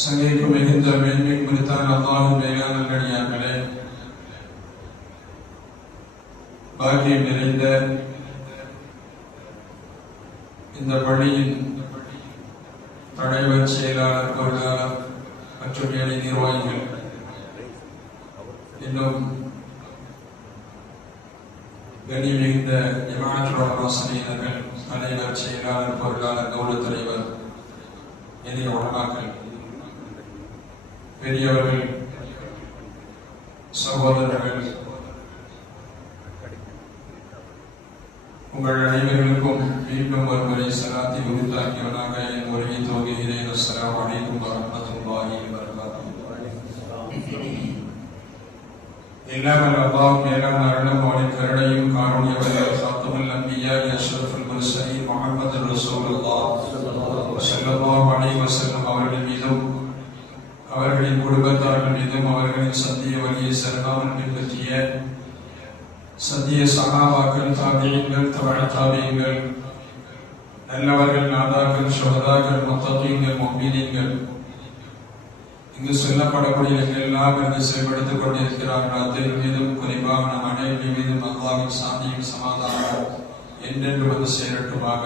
சங்கைக்கு மிகுந்த மேன்மை குறித்தான் அல்லாஹ்வின் மேலான நல்லடியார்களே, பாக்கியம் நிறைந்த இந்த பள்ளியின் தலைவர், செயலாளர், பொருளாளர் மற்றும் ஏழை நிர்வாகிகள், இன்னும் கனி மிகுந்த ஜமாஅத்துல் ஆசிரியர்கள், தலைவர், செயலாளர், பொருளாளர், கௌரவ தலைவர், இணைய உலமாக்கள், பெரியவர்கள், சகோதரர்கள், உங்கள் அனைவர்களுக்கும் மீண்டும் ஒருமுறை சலாத்தை உரித்தாக்கியவனாக என் உரையை துவங்குகிறேன். அஸ்ஸலாமு அலைக்கும் வரஹ்மத்துல்லாஹி வபரகாத்துஹு. எல்லாமல் அல்லாஹ் மேலான அருளும் அவனின் கருணையும் காருண்யவர்கள் ஃபாத்திமுல் அன்பியா அஷ்ரஃபுல் முர்ஸலீன் முஹம்மது ரசூலுல்லாஹ் ஸல்லல்லாஹு அலைஹி வஸல்லம் அவர்கள் மீதும், அவர்களின் குடும்பத்தார்கள் மீதும், அவர்களின் சத்திய வழியை சரணாமல் பின்பற்றிய சத்திய சஹாபாக்கள், தாபியீன்கள், தபஅ தாபியீன்கள், நல்லவர்கள், நாதாக்கள், ஷுஹதாக்கள், முத்தகீன்கள், முஃமினீன்கள், இங்கு சொல்லப்படக்கூடிய எல்லாம் இருந்து செயல்படுத்திக் கொண்டிருக்கிறார்கள் அத்தனை மீதும், குறிப்பாக நம் அனைவரின் மீதும் அல்லாஹ்வின் சாந்தியும் சமாதானம் என்றென்று வந்து சேரட்டுமாக.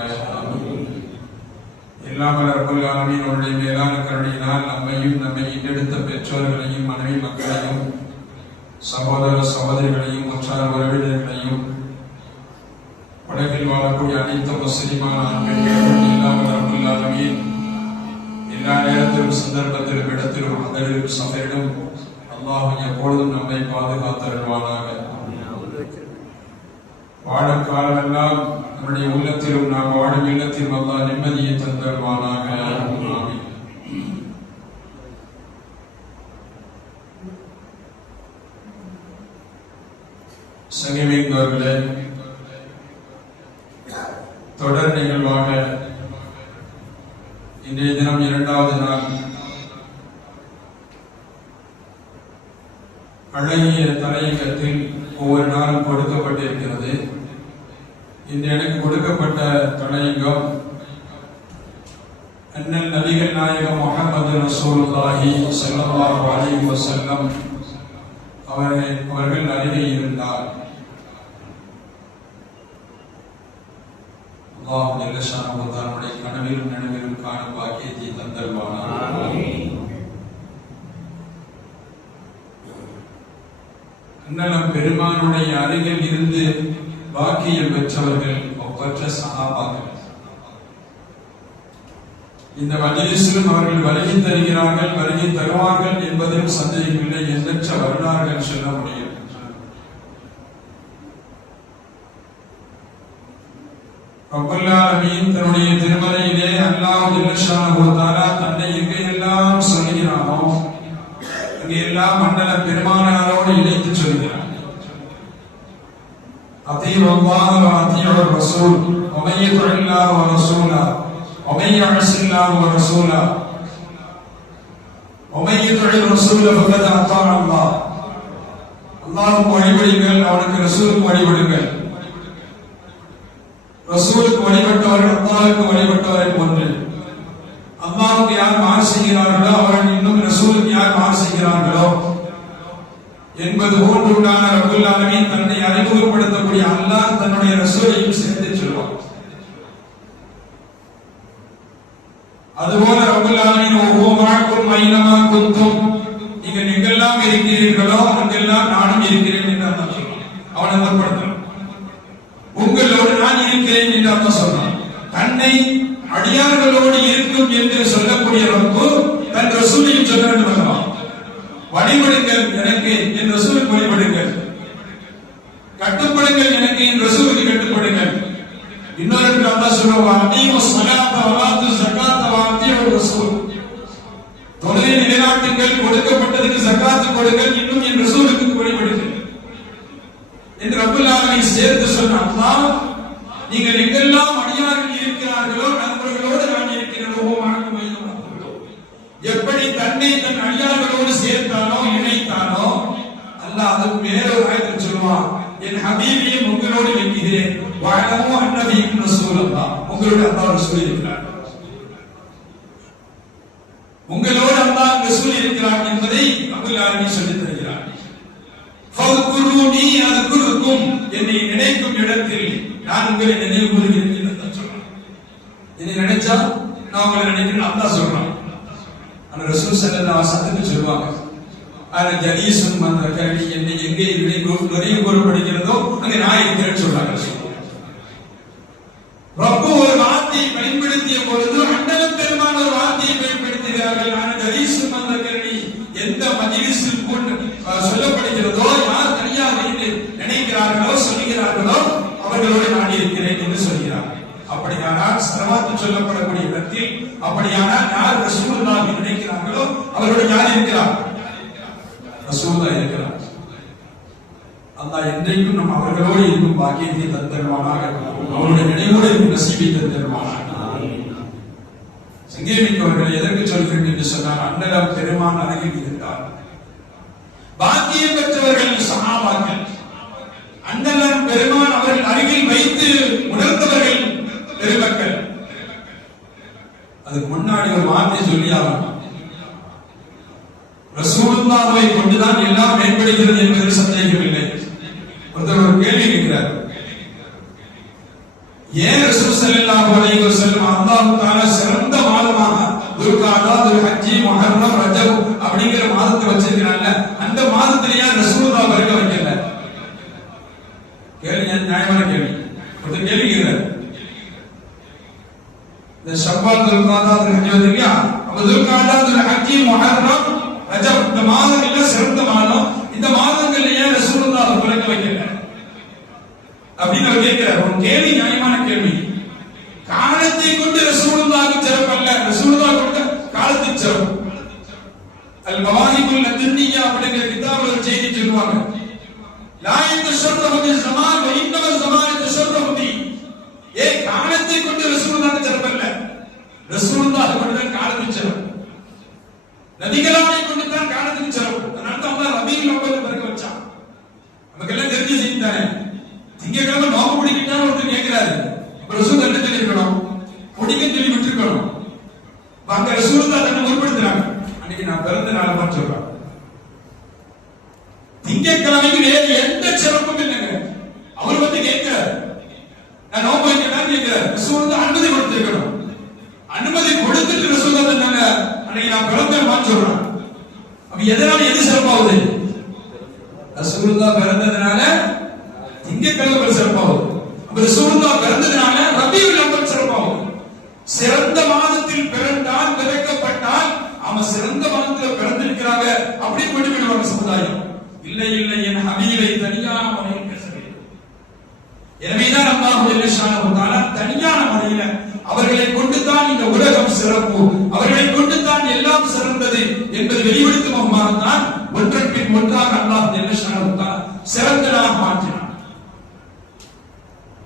எல்லா ரப்பல் ஆலமீன் அவருடைய மேலான கருணையினால் நம்மையும், நம்மை ஈண்டெடுத்த பெற்றோர்களையும், மனைவி மக்களையும், சகோதர சகோதரிகளையும், உற்றார் உறவினர்களையும், உலகில் வாழக்கூடிய அனைத்து முஸ்லிமான ஆண்களும் எல்லா ரப்பல் ஆலமீன் எல்லா நேரத்திலும், சந்தர்ப்பத்திலும், இடத்திலும், அகலிலும், சபையிலும் அல்லாஹ் எப்பொழுதும் நம்மை பாதுகாத்தருள்வானாக. வாழும் காலமெல்லாம் நம்முடைய உள்ளத்திலும், நாம் வாழும் இல்லத்திலும் அல்லாஹ் நிம்மதியை தந்தருள்வானாக. ஆமீன். சகிமிக்கவர்களே, தொடர் நிகழ்வாக இன்றைய தினம் இரண்டாவது நாள் அழகிய தலையங்கத்தில் ஒவ்வொரு நாளும் கொடுக்கப்பட்டிருக்கிறது. இன்று எனக்கு கொடுக்கப்பட்ட தலையங்கம் அண்ணல் நபிகள் நாயகம் முஹம்மது ரசூலுல்லாஹி ஸல்லல்லாஹு அலைஹி வஸல்லம் அவர்கள் அருகே இருந்தார். அல்லாஹ் ஜல்ல ஷானஹு தஆலாவுடைய கனவிலும் நனவிலும் காணும் பாக்கியத்தை தந்தருள்வானாக. அண்ணலம் பெருமானுடைய அருகில் இருந்து பாக்கியம் பெற்றவர்கள் ஒப்பற்ற சஹாபாக்கள். இந்த மஜ்லிஸிலும் அவர்கள் வருகை தருகிறார்கள், வருகை தருவார்கள் என்பதில் சந்தேகமில்லை. எண்ணற்ற வரலாறுகள் சொல்ல முடியும். ரப்பல் ஆலமீன் தன்னுடைய திருமறையிலே அல்லாஹ் ஜல்ல ஷானஹு தஆலா தன்னை எங்கெல்லாம் சொல்கிறானோ அங்கெல்லாம் மண்டல பெருமானாரோடு இணைத்து சொல்கிறார். அத்தீஉ அல்லாஹ் வ அத்தீஉ ரசூல் வ மன் யுத்திஇல்லாஹ வ ரசூலஹு வ மன் யஅஸில்லாஹ வ ரசூலஹு வ மன் யுத்திஇ ரசூல ஃபகத் அத்தா அல்லாஹ். அல்லாஹ்வுக்கு வழிபடுங்கள், அவனுக்கு ரசூலுக்கு வழிபடுங்கள். ரசூலுக்கு வழிபட்டவர்கள் அல்லாஹ்வுக்கு வழிபட்டவரை போன்று. அல்லாஹ்வுக்கு யார் மாறு செய்கிறார்களோ அவர்கள் இன்னும் ரசூலுக்கு யார் மாறு செய்கிறார்களோ என்பது போன்றுண்டான ரப்பல் ஆலமீன் தன்னை அறிமுகப்படுத்தக்கூடிய அல்லாஹ் தன்னுடைய ரசூலையும் சேர்த்து சொல்வார். அதுபோல ரப்பல் ஆலமீன் ஒவ்வொருவருக்கும் ஐனமா குந்தும், நீங்கள் எங்கெல்லாம் இருக்கிறீர்களோ அங்கெல்லாம் நானும் இருக்கிறேன் என்று அல்லாஹ் சொல்றான். அவனை அமர்படுத்துறான். உங்களோடு நான் இருக்கிறேன் என்று அல்லாஹ் சொல்றான். தன்னை அடியார்களோடு இருக்கும் என்று சொல்லக்கூடிய ரப்பு தன் ரசூலையும் சொல்ல வேண்டும் அல்லவா? வழிபடுங்கள் எனக்கு, என் ரசூலுக்கு வழிபடுங்கள். கட்டுப்படுங்கள் எனக்கு, என் ரசூலுக்கு கட்டுப்படுங்கள். இன்னொரு அல்லாஹ் சொல்றான், அத்தீஉ ஸலாத்த வ ஆத்து ஸகாத்த வ அத்தீஉ ரசூல். தொழுகை நிலைநாட்டுங்கள், கொடுக்கப்பட்டதுக்கு ஸகாத் கொடுங்கள், இன்னும் என் ரசூலுக்கு வழிபடுங்கள் என்று ரப்பல் ஆலமீன் சேர்த்து சொன்னான். அல்லாஹ் நீங்கள் எங்கெல்லாம் அடியார்கள் இருக்கிறார்களோ நண்பர்களோடு நான் இருக்கிறேன். எப்படி தன்னை தன் அடியார்களோடு சேர்த்தானோ, இணைத்தானோ, அல்லாஹ் அதுக்கு வேறொரு ஆயத்தில் சொல்லுவான், என் ஹபீபையும் உங்களோடு வைக்கிறேன். வஅலமு அன்ன ஃபீக்கும் ரசூலல்லாஹ். உங்களோடு அல்லாஹ் ரசூல் இருக்கிறார். உங்களோடு அல்லாஹ் ரப்பல் ஆலமீன் சொல்லித் தருகிறார். ஃபதுகுருனி அذ்குருக்கும், என்னை நினைக்கும் இடத்தில் நான் உங்களை நினைவு கூறுகிறேன் என்று சொல்றான். என்னை நினைச்சா நான் உங்களை நினைக்கிறேன் அல்லாஹ் சொல்றான். அந்த ரசூல் ஸல்லல்லாஹு அலைஹி வஸல்லம் சொல்வாங்க, ஆனா ஜலீசுன் மன் ரக்கனி, என்னை எங்கே நினைவு கூறப்படுகிறதோ அங்கே நான் இருக்கிறேன்னு சொல்றாங்க. ரப்பு ஒரு வார்த்தையை பயன்படுத்திய பொழுது அண்ணலம் பெருமான ஒரு வார்த்தையை பயன்படுத்துகிறார்கள். ஆனா ஜலீசுன் மன் ரக்கனி எந்த மஜ்லிஸில் சொல்லப்படுகிறதோ, யார் தனியாக நினைக்கிறார்களோ சொல்லுகிறார்களோ அவர்களோடு நான் இருக்கிறேன் என்று சொல்கிறார்கள். அப்படியானால் ஸலவாத்து சொல்லப்படக்கூடிய இடத்தில் அப்படியானால் யார் ரசூலுல்லாஹி நினைக்கிறார்களோ அவரோடு யார் இருக்கிறார்? ரசூலுல்லாஹ் இருக்கிறார். அல்லாஹ் என்றைக்கும் நம் அவர்களோடு இருக்கும் பாக்கியத்தை தந்தருவானாக. அவருடைய நினைவோடு இருக்கும் நசீபை தந்தருவானாக. சங்கேமிக்கவர்களை எதற்கு சொல்கிறேன் என்று சொன்னால், அண்ணலம் பெருமான் அருகில் இருந்தார். பாக்கியம் பெற்றவர்கள் சஹாபாக்கள், அண்ணலம் பெருமான் அவர்கள் அருகில் வைத்து உணர்ந்தவர்கள் பெருமக்கள். அதுக்கு முன்னாடி ஒரு வார்த்தை சொல்லி ஆகணும். ரசூலுல்லாஹ்வை கொண்டுதான் எல்லாம் மேம்படுகிறது என்பதில் சந்தேகம் இல்லை. ஒருத்தர் ஒரு கேள்வி கேட்கிறார், ஏன் ரசூல் ஸல்லல்லாஹு அலைஹி வஸல்லம் அல்லாஹ் தஆலா சிறந்த மாதமாக துல்காதா, துல்ஹஜ், முஹர்ரம், ரஜப் அப்படிங்கிற மாதத்தை வச்சிருக்கிறாங்க, அந்த மாதத்திலேயே ரசூலுல்லாஹ் வரைக்கும் வைக்கல? கேள்வி நியாயமான கேள்வி. ஒருத்தர் கேள்வி கேட்கிறார், இந்த ஷவ்வால், துல்காதா, துல்ஹஜ் இல்லையா, அப்ப துல்காதா, துல்ஹஜ், முஹர்ரம், ரஜப் இந்த மாதம் எல்லாம் சிறந்த மாதம், இந்த மாதங்கள்ல ஏன் ரசூலுல்லாஹ் வரைக்கும் வைக்கல அப்படின்னு அவர் கேட்கிறார். ஒரு கேள்வி நியாயமான கேள்வி. காலத்தை கொண்டு ரசூலுல்லாஹ்வுக்கு சிறப்பு அல்ல, ரசூலுல்லாஹ் கொண்ட காலத்துக்கு சிறப்பு. அல் மவாஹிபுல் லதுன்னியா அப்படிங்கிற கிதாபுல ஒரு செய்தி சொல்லுவாங்க, லா யதஷர்ரஃபு பில் ஸமான் வ இன்னம ஸமான் யதஷர்ரஃபு பி. காலத்தை கொண்டு ரசூலுல்லாஹ்வுக்கு சிறப்பு அல்ல, ரசூலுல்லாஹ் கொண்ட காலத்துக்கு சிறப்பு. நபிகளாரை கொண்டு தான் காலத்துக்கு சிறப்பு. அதனால தான் அல்லாஹ் ரபீஉல் அவ்வல் பிறக்க வச்சான். நமக்கு எல்லாம் தெரிஞ்ச செய்தி தானே. திங்கக்கிழமை நோம்பு பிடிக்கிட்டா ஒருத்தர் கேட்கிறாரு, ரசூல் என்ன சொல்லிருக்கணும்? பிடிக்க சொல்லி விட்டுருக்கணும். அங்க ரசூலுல்லாஹ் தன்னை முற்படுத்துறாங்க, அன்னைக்கு நான் பிறந்த நாள் தான் சொல்றேன். திங்கக்கிழமைக்கு வேறு எந்த சிறப்பும் இல்லைங்க. அவர் வந்து கேட்கிறார், நான் நோம்பு வைக்கிறேன் கேட்கிறார். ரசூலுல்லாஹ் அனுமதி கொடுத்திருக்கணும். அனுமதி கொடுத்துட்டு ரசூலுல்லாஹ் சொன்னாங்க, அன்னைக்கு நான் பிறந்த நாள் சொல்றேன். அப்ப எதனால எது சிறப்பாகுது? ரசூலுல்லாஹ் பிறந்ததுனால திங்கக்கிழமை சிறப்பாகுது. அப்ப ரசூலுல்லாஹ் பிறந்ததுனால ரபீஉல் அவ்வல் சிறப்பாகுது. சிறந்த மாதத்தில் பிறந்தால், பிறக்கப்பட்டால் அவன் சிறந்த மாதத்தில் பிறந்திருக்கிறாங்க அப்படி கொண்டு விடுவாங்க சமுதாயம். இல்லை இல்லை, என் ஹபீபை தனியான முறையில் பேச வேண்டும். எனவேதான் அல்லாஹ் ஜல்ல ஷானஹு தஆலா தனியான முறையில் அவர்களை கொண்டுதான் இந்த உலகம் சிறப்பு, அவர்களை கொண்டுதான் எல்லாம் சிறந்தது என்பதை வெளிப்படுத்தும் முகமாகத்தான் ஒன்றன் பின் ஒன்றாக அல்லாஹ் ஜல்ல ஷானஹு தஆலா சிறந்ததாக மாற்றினார்.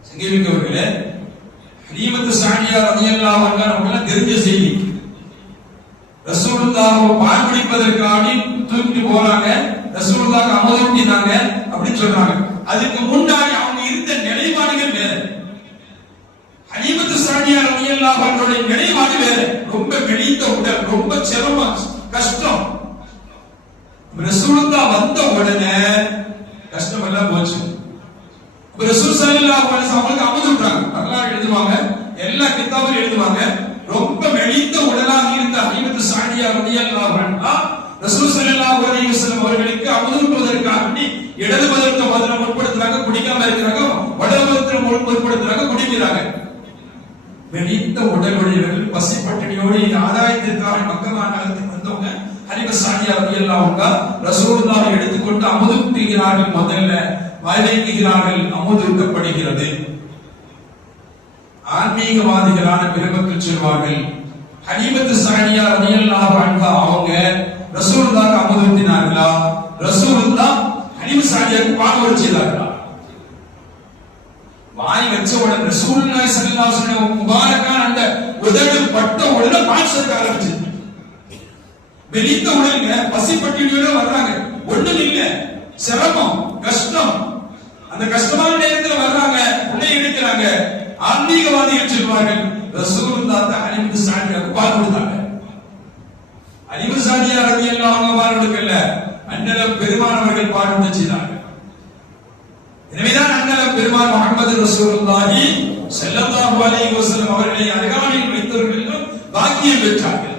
சங்கேமிக்கவர்களே, ஹலீமத்து சானியா ரலியல்லாஹு அன்ஹா அவங்களுக்கு தெரிஞ்ச செய்தி. ரசூலுல்லாஹ் பால் குடிப்பதற்காக தூக்கிட்டு போறாங்க, ரசூலுல்லாஹ் அமுதூட்டினாங்க அப்படின்னு சொல்றாங்க. அதுக்கு முன்னாடி அவங்க இருந்த நிலைப்பாடுகள் வேற. ஹலீமத்து சானியா ரலியல்லாஹு அன்ஹுடைய நிலைப்பாடு வேற. ரொம்ப மெலிந்த உடல், ரொம்ப சிரமம், கஷ்டம். ரசூலுல்லாஹ் வந்த உடனே கஷ்டம் எல்லாம் போச்சு. ரசூல் ஸல்லல்லாஹு அலைஹி வஸல்லம் அவங்களுக்கு அமுதூட்டுறாங்க. வரலாறு எழுதுவாங்க, எல்லா கிதாபிலும் எழுதுவாங்க. ரொம்ப மெலிந்த உடலாக இருந்த ஹலீமத்து சானியா ரலியல்லாஹு அன்ஹா ரசூல் ஸல்லல்லாஹு அலைஹி வஸல்லம் அவர்களுக்கு அமுதூட்டுவதற்காக இடது பதத்தை முதல்ல முற்படுத்துறாங்க, குடிக்காம இருக்கிறாங்க. வலது பதத்தை முற்படுத்துறாங்க, குடிக்கிறாங்க. மெலிந்த உடலுடையவர்கள் பசி பட்டினியோடு ஆதாயத்திற்காக மக்கமா நகரத்துக்கு வந்தவங்க ஹலீமத்து சானியா ரலியல்லாஹு அன்ஹா ரசூலுல்லாஹை எடுத்துக்கொண்டு அமுதூட்டுகிறார்கள். முதல்ல வாய்வைக்கிறார்கள், அமுதூட்டப்படுகிறது. ஆன்மீகவாதிகளான பெருமக்கள் சொல்வார்கள், ஹலீமத்து சானியா ரலியல்லாஹு அன்ஹா அவங்க ரசூலுல்லாஹ்க்கு அமுதூட்டினார்களா, ரசூலுல்லாஹ் ஹலீமத்து சானியாவுக்கு பால் செய்தார்களா? வாய் வச்ச உடனே ரசூலுல்லாஹி ஸல்லல்லாஹு அலைஹி வஸல்லம் முபாரக்கான அந்த உதடு பட்ட உடனே பால் சேர்க்க ஆரம்பிச்சது. வெளித்த உடனே பசி பட்டினியோட வர்றாங்க, ஒண்ணும் இல்ல, சிரமம், கஷ்டம். அந்த கஷ்டமான நேரத்தில் வர்றாங்க, உடனே எடுக்கிறாங்க. ஆன்மீகவாதிகள் சொல்வார்கள், ரசூலுல்லாஹ் ஹலீமத்து சானியாவுக்கு பால் கொடுத்தாங்க. ஹலீமத்து சானியா ரலியல்லாஹு அன்ஹா பால் கொடுக்கல, அண்ணலம் பெருமான் அவர்கள் பாடுபட செய்தார்கள். எனவேதான் அண்ணலம் பெருமான் முஹம்மது ரசூலுல்லாஹி ஸல்லல்லாஹு அலைஹி வஸல்லம் அவர்களை அருகாமையில் வைத்தவர்களும் பாக்கியம் பெற்றார்கள்.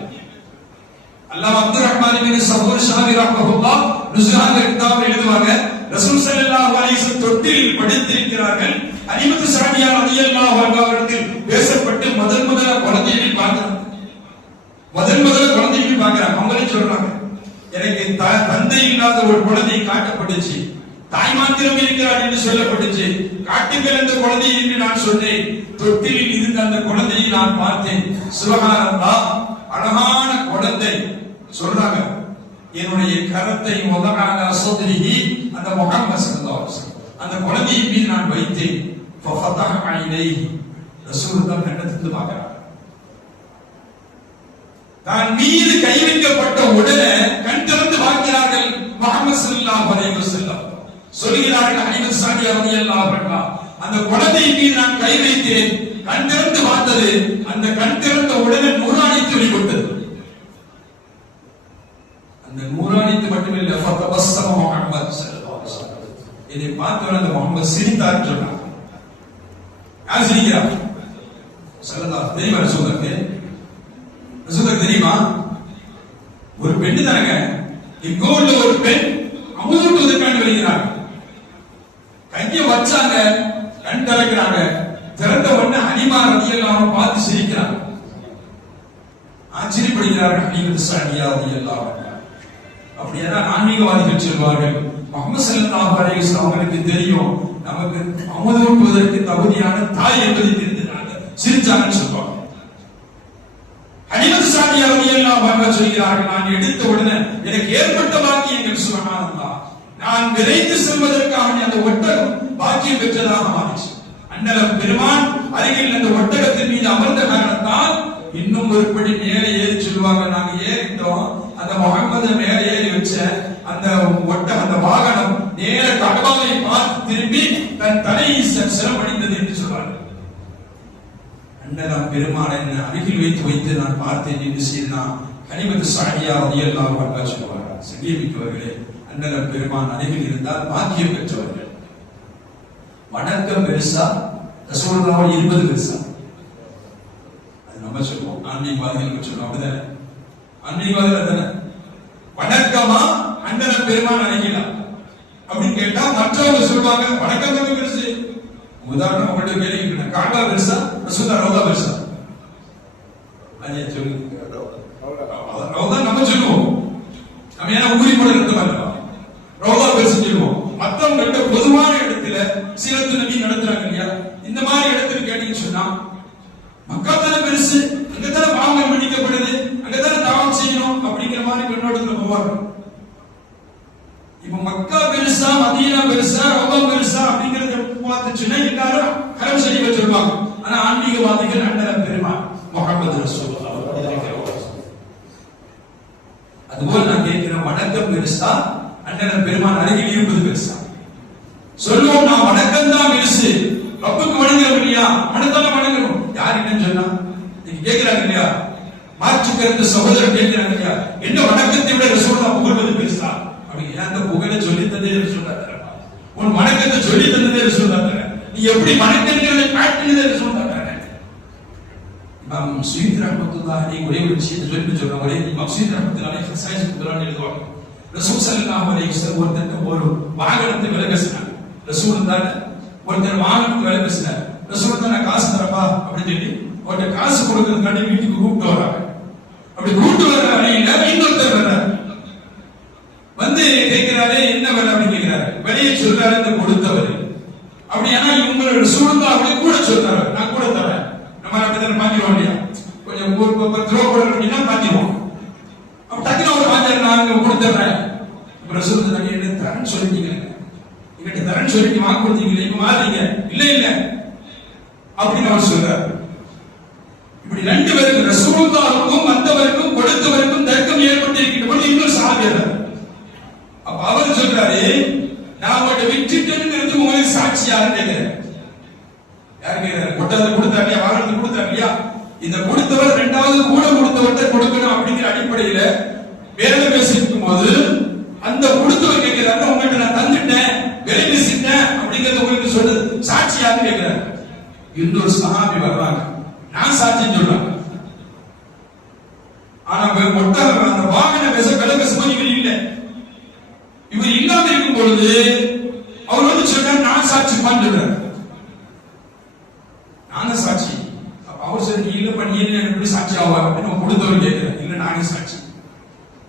அல்லாஹ் அப்துல் ரஹ்மான் இப்னு சபூர் ஷாமி ரஹ்மத்துல்லாஹ் ருஸுஹான் கிதாப் எழுதுவாங்க, ரசூல் ஸல்லல்லாஹு அலைஹி வஸல்லம் தொட்டிலில் படுத்திருக்கிறார்கள். ஹலீமத்து ஸஅதியா ரலியல்லாஹு அன்ஹா அவர்கள் பேசப்பட்டு முதல் குழந்தையை பார்க்கிறாங்க. முதல் குழந்தையை பார்க்கிறாங்க. அவங்களே சொல்றாங்க, எனக்கு தந்தை இல்லாத ஒரு குழந்தை காட்டப்பட்டுச்சு, தாய் மாத்திரம் இருக்கிறார் என்று சொல்லப்பட்டுச்சு. காட்டுங்கள் அந்த குழந்தையை என்று நான் சொன்னேன். தொட்டிலில் இருந்த அந்த குழந்தையை நான் பார்த்தேன். சுபஹானல்லாஹ், அழகான குழந்தை. சொல்றாங்க, என்னுடைய கரத்தை முதலாக சோதரிகி அந்த முஹம்மது ஸல்லல்லாஹு அலைஹி வஸல்லம் அந்த குழந்தையின் மீது நான் வைத்தேன். ஃபஃபதஹ ஐனைஹி, ரசூல் தான் கண்ணத்திலிருந்து பார்க்கிறார். தான் மீது கை வைக்கப்பட்ட உடனே கண் திறந்து பார்க்கிறார்கள். முஹம்மது ஸல்லல்லாஹு அலைஹி வஸல்லம் சொல்கிறார்கள், ஹலீமத்து ஸஅதியா ரலியல்லாஹு அன்ஹா, அந்த குழந்தையின் மீது நான் கை வைத்தேன். கண் திறந்து பார்த்தது, அந்த கண் திறந்த உடனே நூறானித்து வெளிப்பட்டது. அந்த நூறானித்து மட்டுமில்லை, ஃபதபஸ்ஸம முஹம்மது ஸல்லல்லாஹு அலைஹி வஸல்லம், இதை பார்த்தவன் அந்த முஹம்மது சிரித்தார் சொன்னார். யார் சிரிக்கிறா? ஸல்லல்லாஹு தெரியுமா? ரசூலுக்கு தெரியுமா? ஒரு பெண்ணு தானங்க, இங்கோ உள்ள ஒரு பெண் அமுதூட்டுவதற்காக வருகிறாங்க. கையை வச்சாங்க, கண் திறக்கிறாங்க. திறந்த உடனே ஹலீமா ரலியல்லாஹு அன்ஹா பார்த்து சிரிக்கிறாங்க. ஆச்சரியப்படுகிறார்கள் ஹலீமத்து ஸஅதியா ரலியல்லாஹு அன்ஹா. அப்படியேதான் ஆன்மீகவாதிகள் சொல்வார்கள், முஹம்மது ஸல்லல்லாஹு அலைஹி வஸல்லம் அவங்களுக்கு தெரியும் நமக்கு அமுதூட்டுவதற்கு தகுதியான தாய் என்பதை தெரிந்தாங்க, சிரிச்சாங்கன்னு சொல்வாங்க. ஹலீமத்து ஸஅதியா ரலியல்லாஹு அன்ஹா சொல்கிறார்கள், நான் எடுத்த உடனே எனக்கு ஏற்பட்ட பாக்கியங்கள் சுப்ஹானல்லாஹ், நான் விரைந்து செல்வதற்காக அந்த ஒட்டகம் பாக்கியம் பெற்றதாக மாறிச்சு. அண்ணலம் பெருமான் அருகில் அந்த ஒட்டகத்தின் மீது அமர்ந்த காரணத்தால் இன்னும் ஒரு படி மேலே ஏறி சொல்லுவாங்க, நாங்க ஏறிட்டோம். அந்த முஹம்மது மேலே ஏறி வச்ச அந்த அந்த வாகனம் நேர கஅபாவை பார்த்து திரும்பி தன் தலையை சிரமடைந்தது என்று சொல்வார்கள். அண்ணலம் பெருமான் என்னை அருகில் வைத்து நான் பார்த்தேன் என்று செய்தா ஹலீமத்து ஸஅதியா ரலியல்லாஹு அன்ஹா சொல்வார்கள். சங்கீமிக்கவர்களே, அண்ணலம் பெருமான் அருகில் இருந்தால் பாக்கியம் பெற்றவர்கள். வணக்கம் பெருசா, ரசூலுல்லாஹ் 20 பெருசா? அது நம்ம சொல்லுவோம், ஆன்மீகவாதிகள் சொல்லுவோம். அப்படிதானே? ஆன்மீகவாதிகள் தானே? வணக்கமா அண்ணலம் பெருமான் அருகிலா அப்படின்னு கேட்டா மற்றவங்க சொல்லுவாங்க வணக்கம் தான் பெருசு. உதாரணம் உங்கள்கிட்ட கேள்வி, காபா பெருசா, ரசூலுல்லாஹ் ரௌதா பெருசா? ஐயா சொல்லுங்க. ரௌதா நம்ம சொல்லுவோம், நம்ம ஏன்னா ஊரி கூட இருக்க மாட்டோம். ரௌதா பெருசு சொல்லுவோம். மற்றவங்க பொதுவான இடத்துல சீரத்து நபி நடத்துறாங்க இல்லையா, இந்த மாதிரி இடத்துல கேட்டீங்கன்னு சொன்னா மக்கா தானே பெருசு, அங்கதானே பாவங்கள் மன்னிக்கப்படுது, அங்கதானே தாவம் செய்யணும் அப்படிங்கிற மாதிரி கண்ணோட்டத்துல போவாங்க. இப்ப மக்கா பெருசா, மதீனா பெருசா, ரௌதா பெருசா அப்படிங்கறத பார்த்து சொன்னா எல்லாரும் ஹரம் ஷரீஃபை சொல்லுவாங்க. ஆனா ஆன்மீகவாதிகள் அண்ணலம் பெருமான் முஹம்மது ரசூலுல்லாஹ். அதுபோல நான் கேட்கிறேன், வணக்கம் பெருசா, அண்ணலம் பெருமான் அருகில் இருப்பது பெருசா? சொல்லுவோம், நான் வணக்கம் தான் பெருசு, ரப்புக்கு வணங்குறோம் இல்லையா, அவனைத்தானே வணங்கணும். யார் என்னன்னு சொன்னா நீங்க கேட்கிறாங்க இல்லையா, மாற்று கருத்து சகோதரர் கேட்கிறாங்க இல்லையா, என்ன வணக்கத்தை விட ரசூலுல்லாஹ் புகழ்வது பெருசா? அப்படி அந்த புகழை சொல்லி தந்தே ரசூலுல்லாஹ் தர, உன் வணக்கத்தை சொல்லி தந்ததே ரசூலுல்லாஹ் தர, நீ எப்படி வணக்கங்கிறதை காட்டினதே ரசூலுல்லாஹ் தர. இமாம் சுயீத் ரஹ்மத்துல்லாஹி அலைஹி ஒரே ஒரு விஷயத்தை சொல்லி சொல்றாங்க. ஒரே இமாம் சுயீத் ரஹ்மத்துல்லாஹி அலைஹி ஹசாயிஸ் குர்ஆன் எழுதுவாங்க. ரசூல் ஸல்லல்லாஹு அலைஹி வஸல்லம் ஒருத்தர் ஒரு வாகனத்தை விலை பேசினாங்க. ரசூல் தான் ஒருத்தர் வாகனத்தை விலை பேசினார். ரசூல் தான் காசு தரப்பா அப்படின்னு சொல்லி அவர்கிட்ட காசு கொடுக்கறதுக்காண்டி வீட்டுக்கு கூப்பிட்டு வராங்க. அப்படி கூப்பிட்டு வர்ற வழியில இன்னொருத்தர் வர்றாரு, வந்து கேட்கிறாரு, என்ன வேலை அப்படின்னு கேட்கிறாரு. வெளியே சொல்றாரு இந்த கொடுத்தவர். அப்படியானா இவங்களோட சூழ்நிலை அப்படியே கூட சொல்றாரு, நான் கூட தரேன். நம்ம அப்படித்தானே மாத்திடுவோம் இல்லையா, கொஞ்சம் 10 ரூபா கூட அப்படின்னா மாத்திடுவோம். அப்ப டக்குனு ஒரு வாஜர் நான் கொடுத்துறேன். ரசூல் தான் என்ன தரேன்னு சொல்லிட்டீங்க, என்கிட்ட தரேன்னு சொல்லிட்டு வாக்கு கொடுத்தீங்களே, இப்ப மாறீங்க. இல்ல இல்ல அப்படின்னு அவர் சொல்றாரு. இப்படி 2 பேருக்கு ரசூலுல்லாஹ்வுக்கும் வந்தவருக்கும் கொடுத்தவருக்கும் தர்க்கம் ஏற்பட்டிருக்கின்ற போது இன்னொரு சஹாபியார். அப்ப அவர் சொல்றாரு, நான் உங்கள்கிட்ட விட்டுட்டேன்னு உங்களுக்கு சாட்சி யாருன்னு கேட்கிறேன். யாரு கேட்கிறாரு? கொட்டத்தை கொடுத்தாரு இல்லையா, வாகனத்தை கொடுத்தாரு இல்லையா, இந்த கொடுத்தவர் 2வது கூட கொடுத்தவர்கிட்ட கொடுக்கணும் அப்படிங்கிற அடிப்படையில வேலை பேசிருக்கும் போது அந்த கொடுத்த இன்னொரு சஹாபி வர்றாங்க, நான் சாட்சியம் சொல்றேன். ஆனா ஒட்டகம் அந்த வாகன விலகசுமதி இவர் இல்லை. இவர் இல்லாம இருக்கும் பொழுது அவர் வந்து சொன்னார், நான் சாட்சி பண்றார், நான் சாட்சி. அவர் சரி இல்ல பண்ணி எப்படி சாட்சி ஆவார் அப்படின்னு கொடுத்தவர் கேட்கிறார். இல்ல நானே சாட்சி.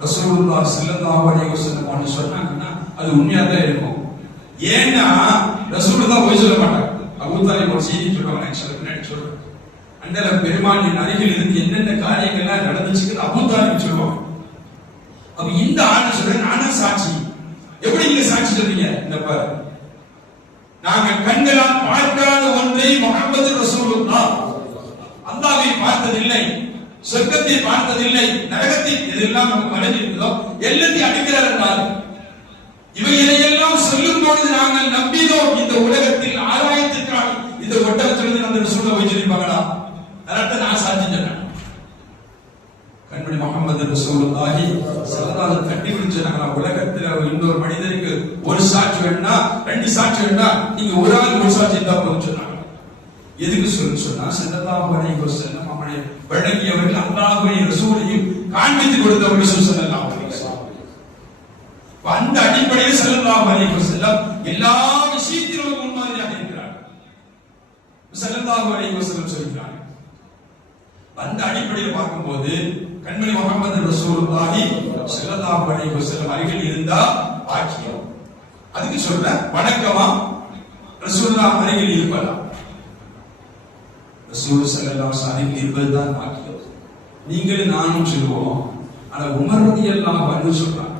ரசூலுல்லாஹி ஸல்லல்லாஹு அலைஹி வஸல்லம் சொன்னாங்கன்னா அது உண்மையா தான் இருக்கும். ஏன்னா ரசூலுல்லாஹ் போய் சொல்ல மாட்டாங்க. அபூ தாலிப் ஒரு செய்தி சொல்லுவாங்க, பின்னாடி சொல்றேன். அண்டல பெருமானின் அருகில் இருந்து என்னென்ன காரியங்கள்லாம் நடந்துச்சு அபூ தாலிப் சொல்லுவாங்க. அப்ப இந்த ஆள் சொல்ற நானே சாட்சி. எப்படி நீங்க சாட்சி சொல்றீங்க? இந்த பாரு, நாங்க கண்களால் பார்க்காத ஒன்றை முஹம்மது ரசூலுல்லாஹ் அல்லாஹ்வை பார்த்ததில்லை, சொர்க்கத்தை பார்த்ததில்லை, நரகத்தை எதெல்லாம் நமக்கு மறைஞ்சிருக்கிறதோ எல்லாத்தையும் அடிக்கிறார் என்றால் இவையெல்லாம் சொல்லும் பொழுது நாங்கள் நம்பினோம். இந்த உலகத்தில் ஆராயத்திற்காக இந்த ஒட்டகத்திலிருந்து அந்த ரசூலை வச்சிருப்பாங்களா? அதனால நான் சாட்சி சொன்னேன். கண்மணி முஹம்மது ரசூலுல்லாஹி ஸல்லல்லாஹு அலைஹி கட்டி பிடிச்சாங்க. உலகத்துல இன்னொரு மனிதருக்கு ஒரு சாட்சி வேணும்னா, ரெண்டு சாட்சி வேணும்னா நீங்க ஒரு ஆள் ஒரு சாட்சி தான் போதும் சொன்னாங்க. எதுக்கு சொன்னா ஸல்லல்லாஹு அலைஹி வஸல்லம் அவனை வழங்கியவர்கள் அல்லாஹ்வையும் ரசூலையும் காண்பித்து கொடுத்தவர்கள் ஸல்லல்லாஹு அலைஹி வஸல்லம். அந்த அடிப்படையில் ஸல்லல்லாஹு அலைஹி வஸல்லம் எல்லா விஷயத்திலும் முன்மாதிரியாக இருக்கிறார். ஸல்லல்லாஹு அலைஹி வஸல்லம் சொல்கிறார். அந்த அடிப்படையில் பார்க்கும்போது கண்மணி முஹம்மது ரசூலுல்லாஹி ஸல்லல்லாஹு அலைஹி வஸல்லம் அருகில் இருந்தா பாக்கியம். அதுக்கு சொல்ற வணக்கமா ரசூலுல்லாஹ் அருகில் இருப்பதா? ரசூல் ஸல்லல்லாஹு அலைஹி வஸல்லம் இருப்பதுதான் பாக்கியம். நீங்களும் நானும் சொல்லுவோம். ஆனா உமர் ரலியல்லாஹு அன்ஹு சொல்றாங்க,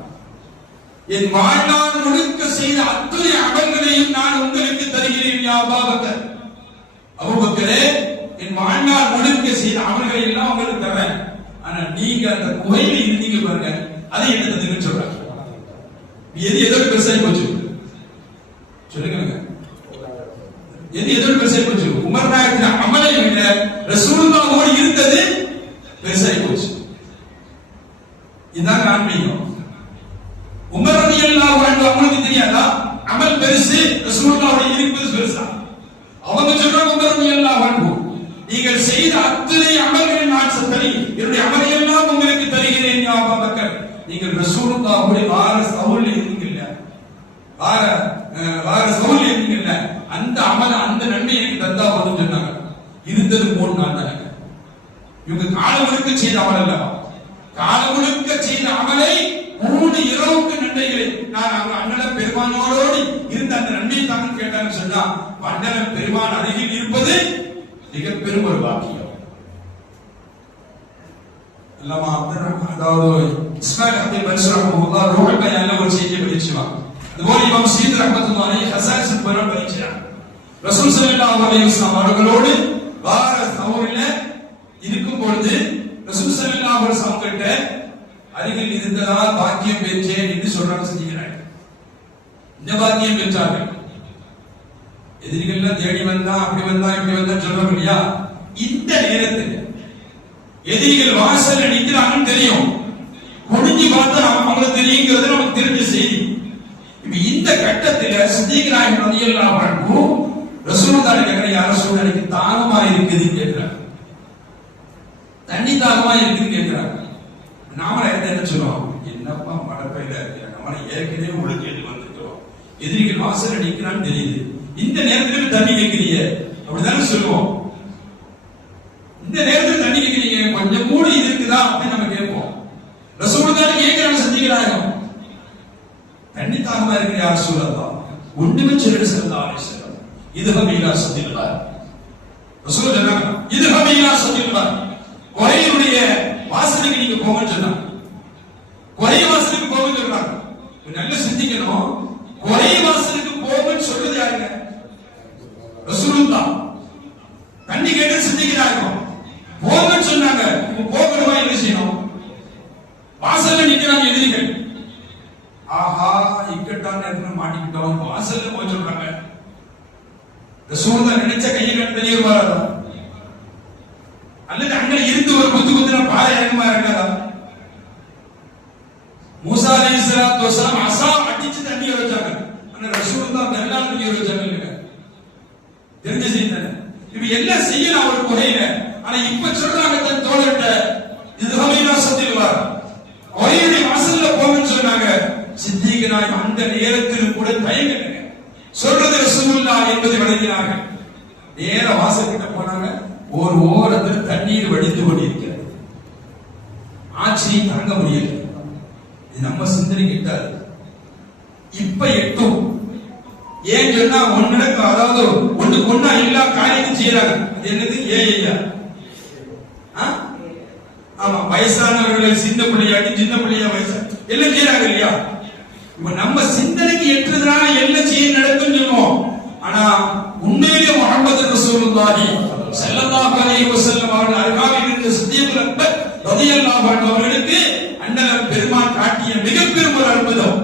என் வாழ்நாள் முழுக்க செய்த அத்தனை அமல்களையும் நான் உங்களுக்கு தருகிறேன் யா அபூபக்கர். அபூபக்கரே, என் வாழ்நாள் முழுக்க செய்த அமல்களை எல்லாம் உங்களுக்கு தரேன். ஆனா நீங்க அந்த குகையில இருந்தீங்க பாருங்க, அதை என்ன தந்துன்னு சொல்றாங்க. எது எதோட பெருசாகி போச்சு சொல்லுங்க. எது எதோட பெருசாகி போச்சு? உமர் நாயகத்தின் அமலை விட ரசூலுல்லாஹோடு இருந்தது பெருசாகி போச்சு. இதான் ஆன்மீகம். உமர் ரலியல்லாஹு அன்ஹு அவங்களுக்கு தெரியாதா அமல் பெருசு, ரசூலுல்லாஹோட இருப்பது பெருசா? அவங்க சொல்றாங்க, உமர் ரலியல்லாஹு அன்ஹு நீங்கள் செய்த அத்தனை அமல்களை நான் தரி, என்னுடைய அமலை எல்லாம் உங்களுக்கு தருகிறேன் யா அபூபக்கர். நீங்கள் ரசூலுல்லாஹோட வாரசவுல் இருந்தீங்கல்ல, வாரசவுல் இருந்தீங்கல்ல, அந்த அமல் அந்த நன்மை எனக்கு தந்தா போதும் சொன்னாங்க. இருந்தது 3 நாள் தானே. இவங்க காலம் முழுக்க செய்த அமல் அல்ல, காலம் முழுக்க செய்த அமலை 3 இரவுக்கு நன்மைகளை நான் அவங்க அண்ணல பெருமானோடு இருந்த அந்த நன்மை தாங்க கேட்டான்னு சொன்னா, அண்ணல பெருமான் அருகில் இருப்பது மிக பெரும் ஒரு பாக்கியம். அல்லாமா அப்துல் ரஹ்மான் அதாவது இஸ்மாயில் அப்துல் பன்சூர் ரஹ்மத்துல்லாஹ் ரூஹுல் பயான்ல ஒரு செய்தியை படிச்சுவாங்க. அதுபோல இமாம் சீத் ரஹ்மத்துல்லாஹி அலைஹி ஹஸாஸுல் பயான் படிச்சாங்க. ரசூல் ஸல்லல்லாஹு அலைஹி வஸல்லம் அவர்களோடு வார சௌரில இருக்கும் பொழுது ரசூல் ஸல்லல்லாஹு அலைஹி வஸல்லம் கிட்ட அருகில் இருந்ததால் பாக்கியம் பெற்றேன் என்று சொல்றாங்க. செஞ்சுக்கிறாங்க. இந்த பாக்கியம் பெற்றார்கள். எதிரிகள் தேடி வந்தா அப்படி வந்தா இப்படி வந்தா சொல்றோம் இல்லையா? இந்த நேரத்தில் எதிரிகள் வாசல்ல நிக்கிறாங்கன்னு தெரியும், முடிஞ்சு பார்த்தா அவங்களுக்கு தெரியுங்கிறது நமக்கு தெரிஞ்ச செய்தி. இப்ப இந்த கட்டத்தில் சித்திக் நாயகம் ரலியல்லாஹு அன்ஹு ரசூலுல்லாஹி கேக்குற, யார ரசூலுல்லாஹி தாகமா இருக்குதுன்னு கேக்குறாங்க, தண்ணி தாகமா இருக்குன்னு கேக்குறாங்க. நாம என்ன சொல்லுவோம்? என்னப்பா மழை பெய்யல இருக்கு, நம்ம ஏற்கனவே ஒழுங்கிட்டு வந்துட்டோம், எதிரிகள் வாசல்ல நிக்கிறான்னு தெரியுது, இந்த நேரத்தில் தண்ணி கேட்கிறீங்க அப்படிதானே சொல்லுவோம். இந்த நேரத்தில் தண்ணி கேட்கிறீங்க, கொஞ்சம் மூடி இருக்குதா அப்படின்னு நம்ம கேட்போம். ரசூலுல்லாஹி கேட்கிறாங்க, செஞ்சுக்கிறாங்க, தண்ணி தாகமா இருக்கிற யார் ரசூலுல்லாஹ் ஒண்ணுமே சொல்லிட்டு ஸல்லல்லாஹு அலைஹி வஸல்லம் இதுஹப் இலா ஸதில்லாஹ். ரசூல் சொன்னாங்க, இதுஹப் இலா ஸதில்லாஹ், குறையுடைய வாசலுக்கு நீங்க போங்கன்னு சொன்னாங்க. குறை வாசலுக்கு போங்கன்னு சொல்றாங்க. நல்ல சிந்திக்கணும், குறை வாசலுக்கு போங்கன்னு சொல்றது யாருங்க? ரசூலுல்லாஹ். தண்ணி கேட்டு சிந்திக்கிறாங்க, போங்கன்னு சொன்னாங்க. போகணுமா என்ன செய்யணும்? வாசல்ல நிக்கிறாங்க எதிரிகள். ஆஹா, இக்கட்டான நேரத்துல மாட்டிக்கிட்டோம், வாசல்ல போய் சொல்றாங்க. ரசூலுல்லாஹ் நினைச்ச கையை கண்டு வெளியே வராதா? அல்லது அங்க இருந்து ஒரு குத்து குத்துனா பாறை இறங்குமா இருக்காதா? மூசா அலைஹிஸ்ஸலாத்து வஸலாம் அஸா அடிச்சு தண்ணி வச்சாங்க, ஆனா ரசூலுல்லாஹ் வெள்ளால தண்ணி வச்சாங்க இல்லையா? தெரிஞ்ச செய்தி தானே. இப்ப எல்லாம் செய்யலாம் ஒரு முறையில. ஆனா இப்ப சொல்றாங்க தன் தோழர்கிட்ட இதுவரையிலா சத்தியவார் அவருடைய வாசல்ல போகணும்னு சொன்னாங்க. சித்திக்கு நான் அந்த நேரத்தில் கூட தயங்கலைங்க. சொல்றது ரசூலுல்லாஹ் என்பதை விளங்கினார்கள். நேர வாசல் கிட்ட போனாங்க. ஒரு ஓரத்தில் தண்ணீர் வடிந்து கொண்டிருக்கிறது. ஆச்சரியம் தாங்க முடியல. இது நம்ம சிந்தனை கிட்டாது. இப்ப எட்டும் ஏன் சொன்னா ஒன்னுக்கு அதாவது ஒண்ணுக்கு ஒண்ணா எல்லா காரியத்தையும் செய்யறாங்க. அது என்னது ஏஐயா? ஆமா, வயசானவர்களை சின்ன பிள்ளையாட்டி சின்ன பிள்ளையா வயசு எல்லாம் செய்யறாங்க இல்லையா? இப்ப நம்ம சிந்தனைக்கு எட்டுறதுனால எல்லாம் செய்ய நடக்கும் சொல்லுவோம். ஆனா உண்மையிலே முஹம்மது ரசூலுல்லாஹி ஸல்லல்லாஹு அலைஹி வஸல்லம் அவர்கள் அருகாமையில் இருந்த சித்திகுல் அக்பர் ரலியல்லாஹு அன்ஹு அவர்களுக்கு அண்ணன் பெருமான் காட்டிய மிகப்பெரும் ஒரு அற்புதம்.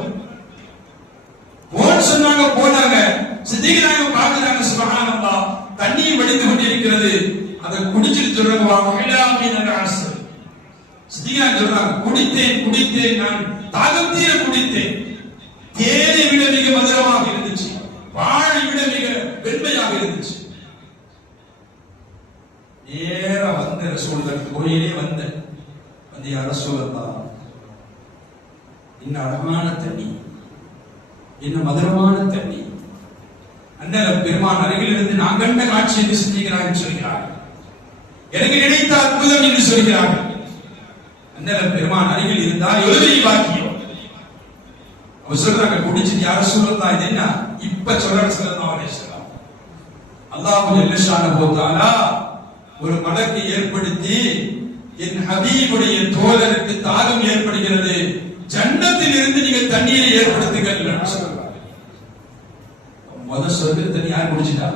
போன் சொன்னாங்க, போனாங்க. சித்திகராக பார்க்கிறாங்க. சுப்ஹானல்லாஹ், தண்ணீர் வடிந்து கொண்டிருக்கிறது. அதை குடிச்சிட்டு சொல்றாங்க, வஹலாமின் அல்-அஸ்ர். சித்திகராக சொல்றாங்க, குடித்தேன் நான் தாகம் தீர குடித்தேன். தேனை விட மிக மதுரமாக இருந்துச்சு, வாழை விட மிக வெண்மையாக இருந்துச்சு. நேரா வந்த ரசூலுல்லாஹ் கோயிலே வந்த யா ரசூலல்லாஹ், இன்ன அழகான தண்ணி, என்ன மதுரமான தண்ணி. அண்ணன் பெருமான் அருகில் இருந்து நான் கண்ட காட்சி என்று சிந்திக்கிறார்கள் சொல்கிறார்கள். எனக்கு நினைத்த அற்புதம் என்று சொல்கிறார்கள். அண்ணன் பெருமான் அருகில் இருந்தால் எழுதி பாக்கியம். அவர் சொல்றாங்க, குடிச்சு யார சொல்லலாம். இது என்ன இப்ப சொல்ற சொல்லலாம். அல்லாஹ் ஜல்ல ஷானஹு தஆலா ஒரு மலக்கை ஏற்படுத்தி என் ஹபீபுடைய தோழருக்கு தாகம் ஏற்படுகிறது, ஜன்னத்தில் இருந்து நீங்க தண்ணீரை ஏற்படுத்துங்கள் சொல்றாங்க. முதல் சொர்க்க தண்ணி யார் குடிச்சிட்டா?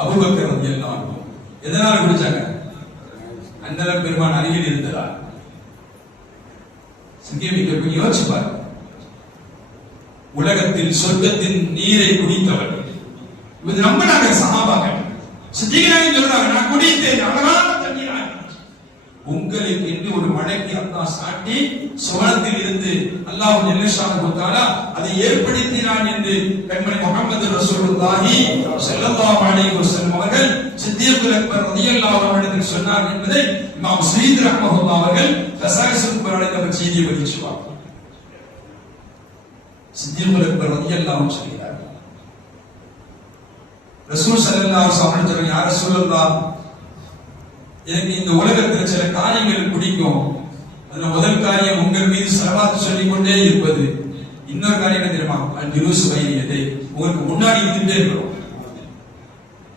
அபூபக்கர் ரலியல்லாஹு அன்ஹு. எதனால குடிச்சாங்க? அண்ணன் பெருமான் அருகில் இருந்ததா? சிங்கமிக்க யோசிச்சு பாருங்க. உலகத்தில் சொர்க்கத்தின் நீரை குடித்தவர் இது நம்பினாங்க சஹாபாக்கள். சித்திகராக சொல்றாங்க, நான் குடித்தேன், அழகான தண்ணீர். உங்களுக்கு என்று ஒரு மழைக்கு அல்லாஹ் சாட்டி சுவனத்தில் இருந்து அல்லாஹ் ஜல்ல ஷானஹு தஆலா அதை ஏற்படுத்தினான் என்று கண்மணி முஹம்மது ரசூலுல்லாஹி ஸல்லல்லாஹு அலைஹி வஸல்லம் அவர்கள் சித்திகுல் அக்பர் ரலியல்லாஹு அன்ஹு சொன்னார் என்பதை இமாம் ஸயீத் ரஹ்மத்துல்லாஹி அவர்கள் கஸாயிஸுல் குர்ஆனில் செய்தி பதிச்சுவார். சித்திகுல் அக்பர் ரலியல்லாஹு அன்ஹு சொல்கிறார், ரசூல் ஸல்லல்லாஹு அலைஹி வஸல்லம் சொல்றாங்க, யா ரசூலல்லாஹ், எனக்கு இந்த உலகத்தில் சில காரியங்கள் பிடிக்கும். அதுல முதல் காரியம் உங்கள் மீது ஸலவாத் சொல்லிக் கொண்டே இருப்பது. இன்னொரு காரியம் என்ன தெரியுமா? அல்-ஜுலூஸ் பைனயதை, உங்களுக்கு முன்னாடி இருந்துட்டே இருக்கணும்.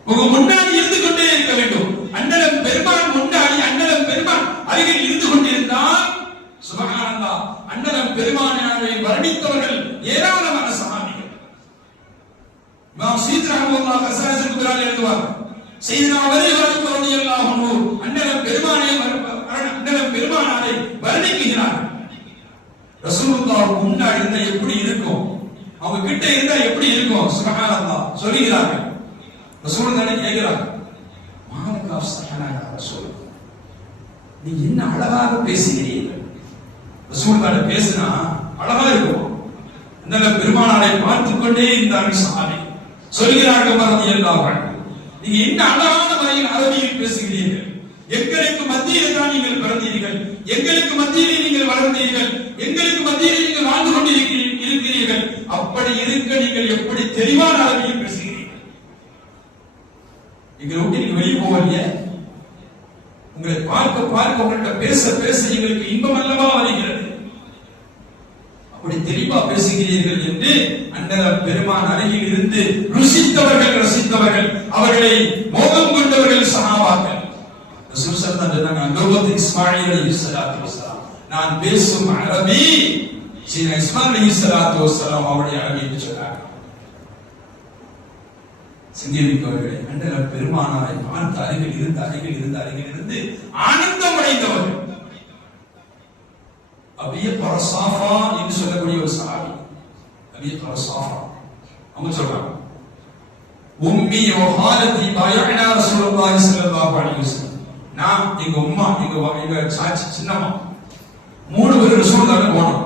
உங்க முன்னாடி இருந்து கொண்டே இருக்க வேண்டும். அண்ணலம் பெருமான் முன்னாடி, அண்ணலம் பெருமான் அருகில் இருந்து கொண்டிருந்தால் சுப்ஹானல்லாஹ், அண்ணலம் பெருமானை வர்ணித்தவர்கள் ஏராளமான சஹாபிகள். இமாம் ஸயீத் ரஹ்மத்துல்லாஹி கஸாயிஸுல் குர்ஆனில் எழுதுவார், சையதுனா அலி ரலியல்லாஹு அன்ஹு அண்ணலம் பெருமானாரை வர்ணிக்கிறார். ரசூலுல்லாஹ் முன்னாடி இருந்தா எப்படி இருக்கும், அவங்க கிட்ட இருந்தா எப்படி இருக்கும், சுப்ஹானல்லாஹ் சொல்கிறார்கள். ரசூலுல்லாஹ் கேக்குறாங்க, மாலகா ஸஹனா யா ரசூல், நீ என்ன அழகாக பேசுகிறீர்கள். ரசூலுல்லாஹ் பேசினா அழகா இருக்கும். அண்ணலம் பெருமானாரை பார்த்துக் கொண்டே இருந்தார்கள் சஹாபி. சொல்கிறார்கள் ரலியல்லாஹு அன்ஹு, நீங்க என்ன அழகான முறையில் அரபியில் பேசுகிறீர்கள். எங்களுக்கு மத்தியில் தான் நீங்கள் பிறந்தீர்கள், எங்களுக்கு மத்தியில் நீங்கள் வளர்ந்தீர்கள், எங்களுக்கு மத்தியில் நீங்கள் வாழ்ந்து கொண்டிருக்கிறீர்கள். அப்படி இருக்க நீங்கள் எப்படி தெளிவான அரபியில் பேசுகிறீர்கள். எங்களை விட்டு நீங்க வெளியே போவீங்க, உங்களை பார்க்க பார்க்க உங்கள்கிட்ட பேச பேச எங்களுக்கு இன்பம் அல்லவா வருகிறது. அப்படி தெளிவா பேசுகிறீர்கள் என்று அண்ணல் பெருமான் அருகில் இருந்து ரசித்தவர்கள் அவர்களை மோகம் கொண்டவர்கள் சஹாபாக்கள். ரசூல் ஸல்லல்லாஹு அலைஹி வஸல்லம் சொன்னாங்க, இஸ்மாயில் அலைஹிஸ்ஸலாத்து வஸலாம், நான் பேசும் அரபி சீனா இஸ்மாயில் அலைஹிஸ்ஸலாத்து வஸலாம் அவருடைய அரபியை சொன்னாங்க. சிங்கமிக்கவர்களே, அண்ணல் பெருமானாரை பார்த்து அருகில் இருந்து ஆனந்தம் அடைந்தவர்கள். அபிய பரசாஃபா என்று சொல்லக்கூடிய ஒரு சஹாபி, அபிய பரசாஃபா அவங்க சொல்றாங்க, உம்மி வஹாலதி பாயனா ரசூலுல்லாஹி ஸல்லல்லாஹு அலைஹி வஸல்லம், நான் எங்க உம்மா எங்க சாச்சி சின்னம்மா 3 பேர் ரசூலுல்லாஹ்ல போனோம்.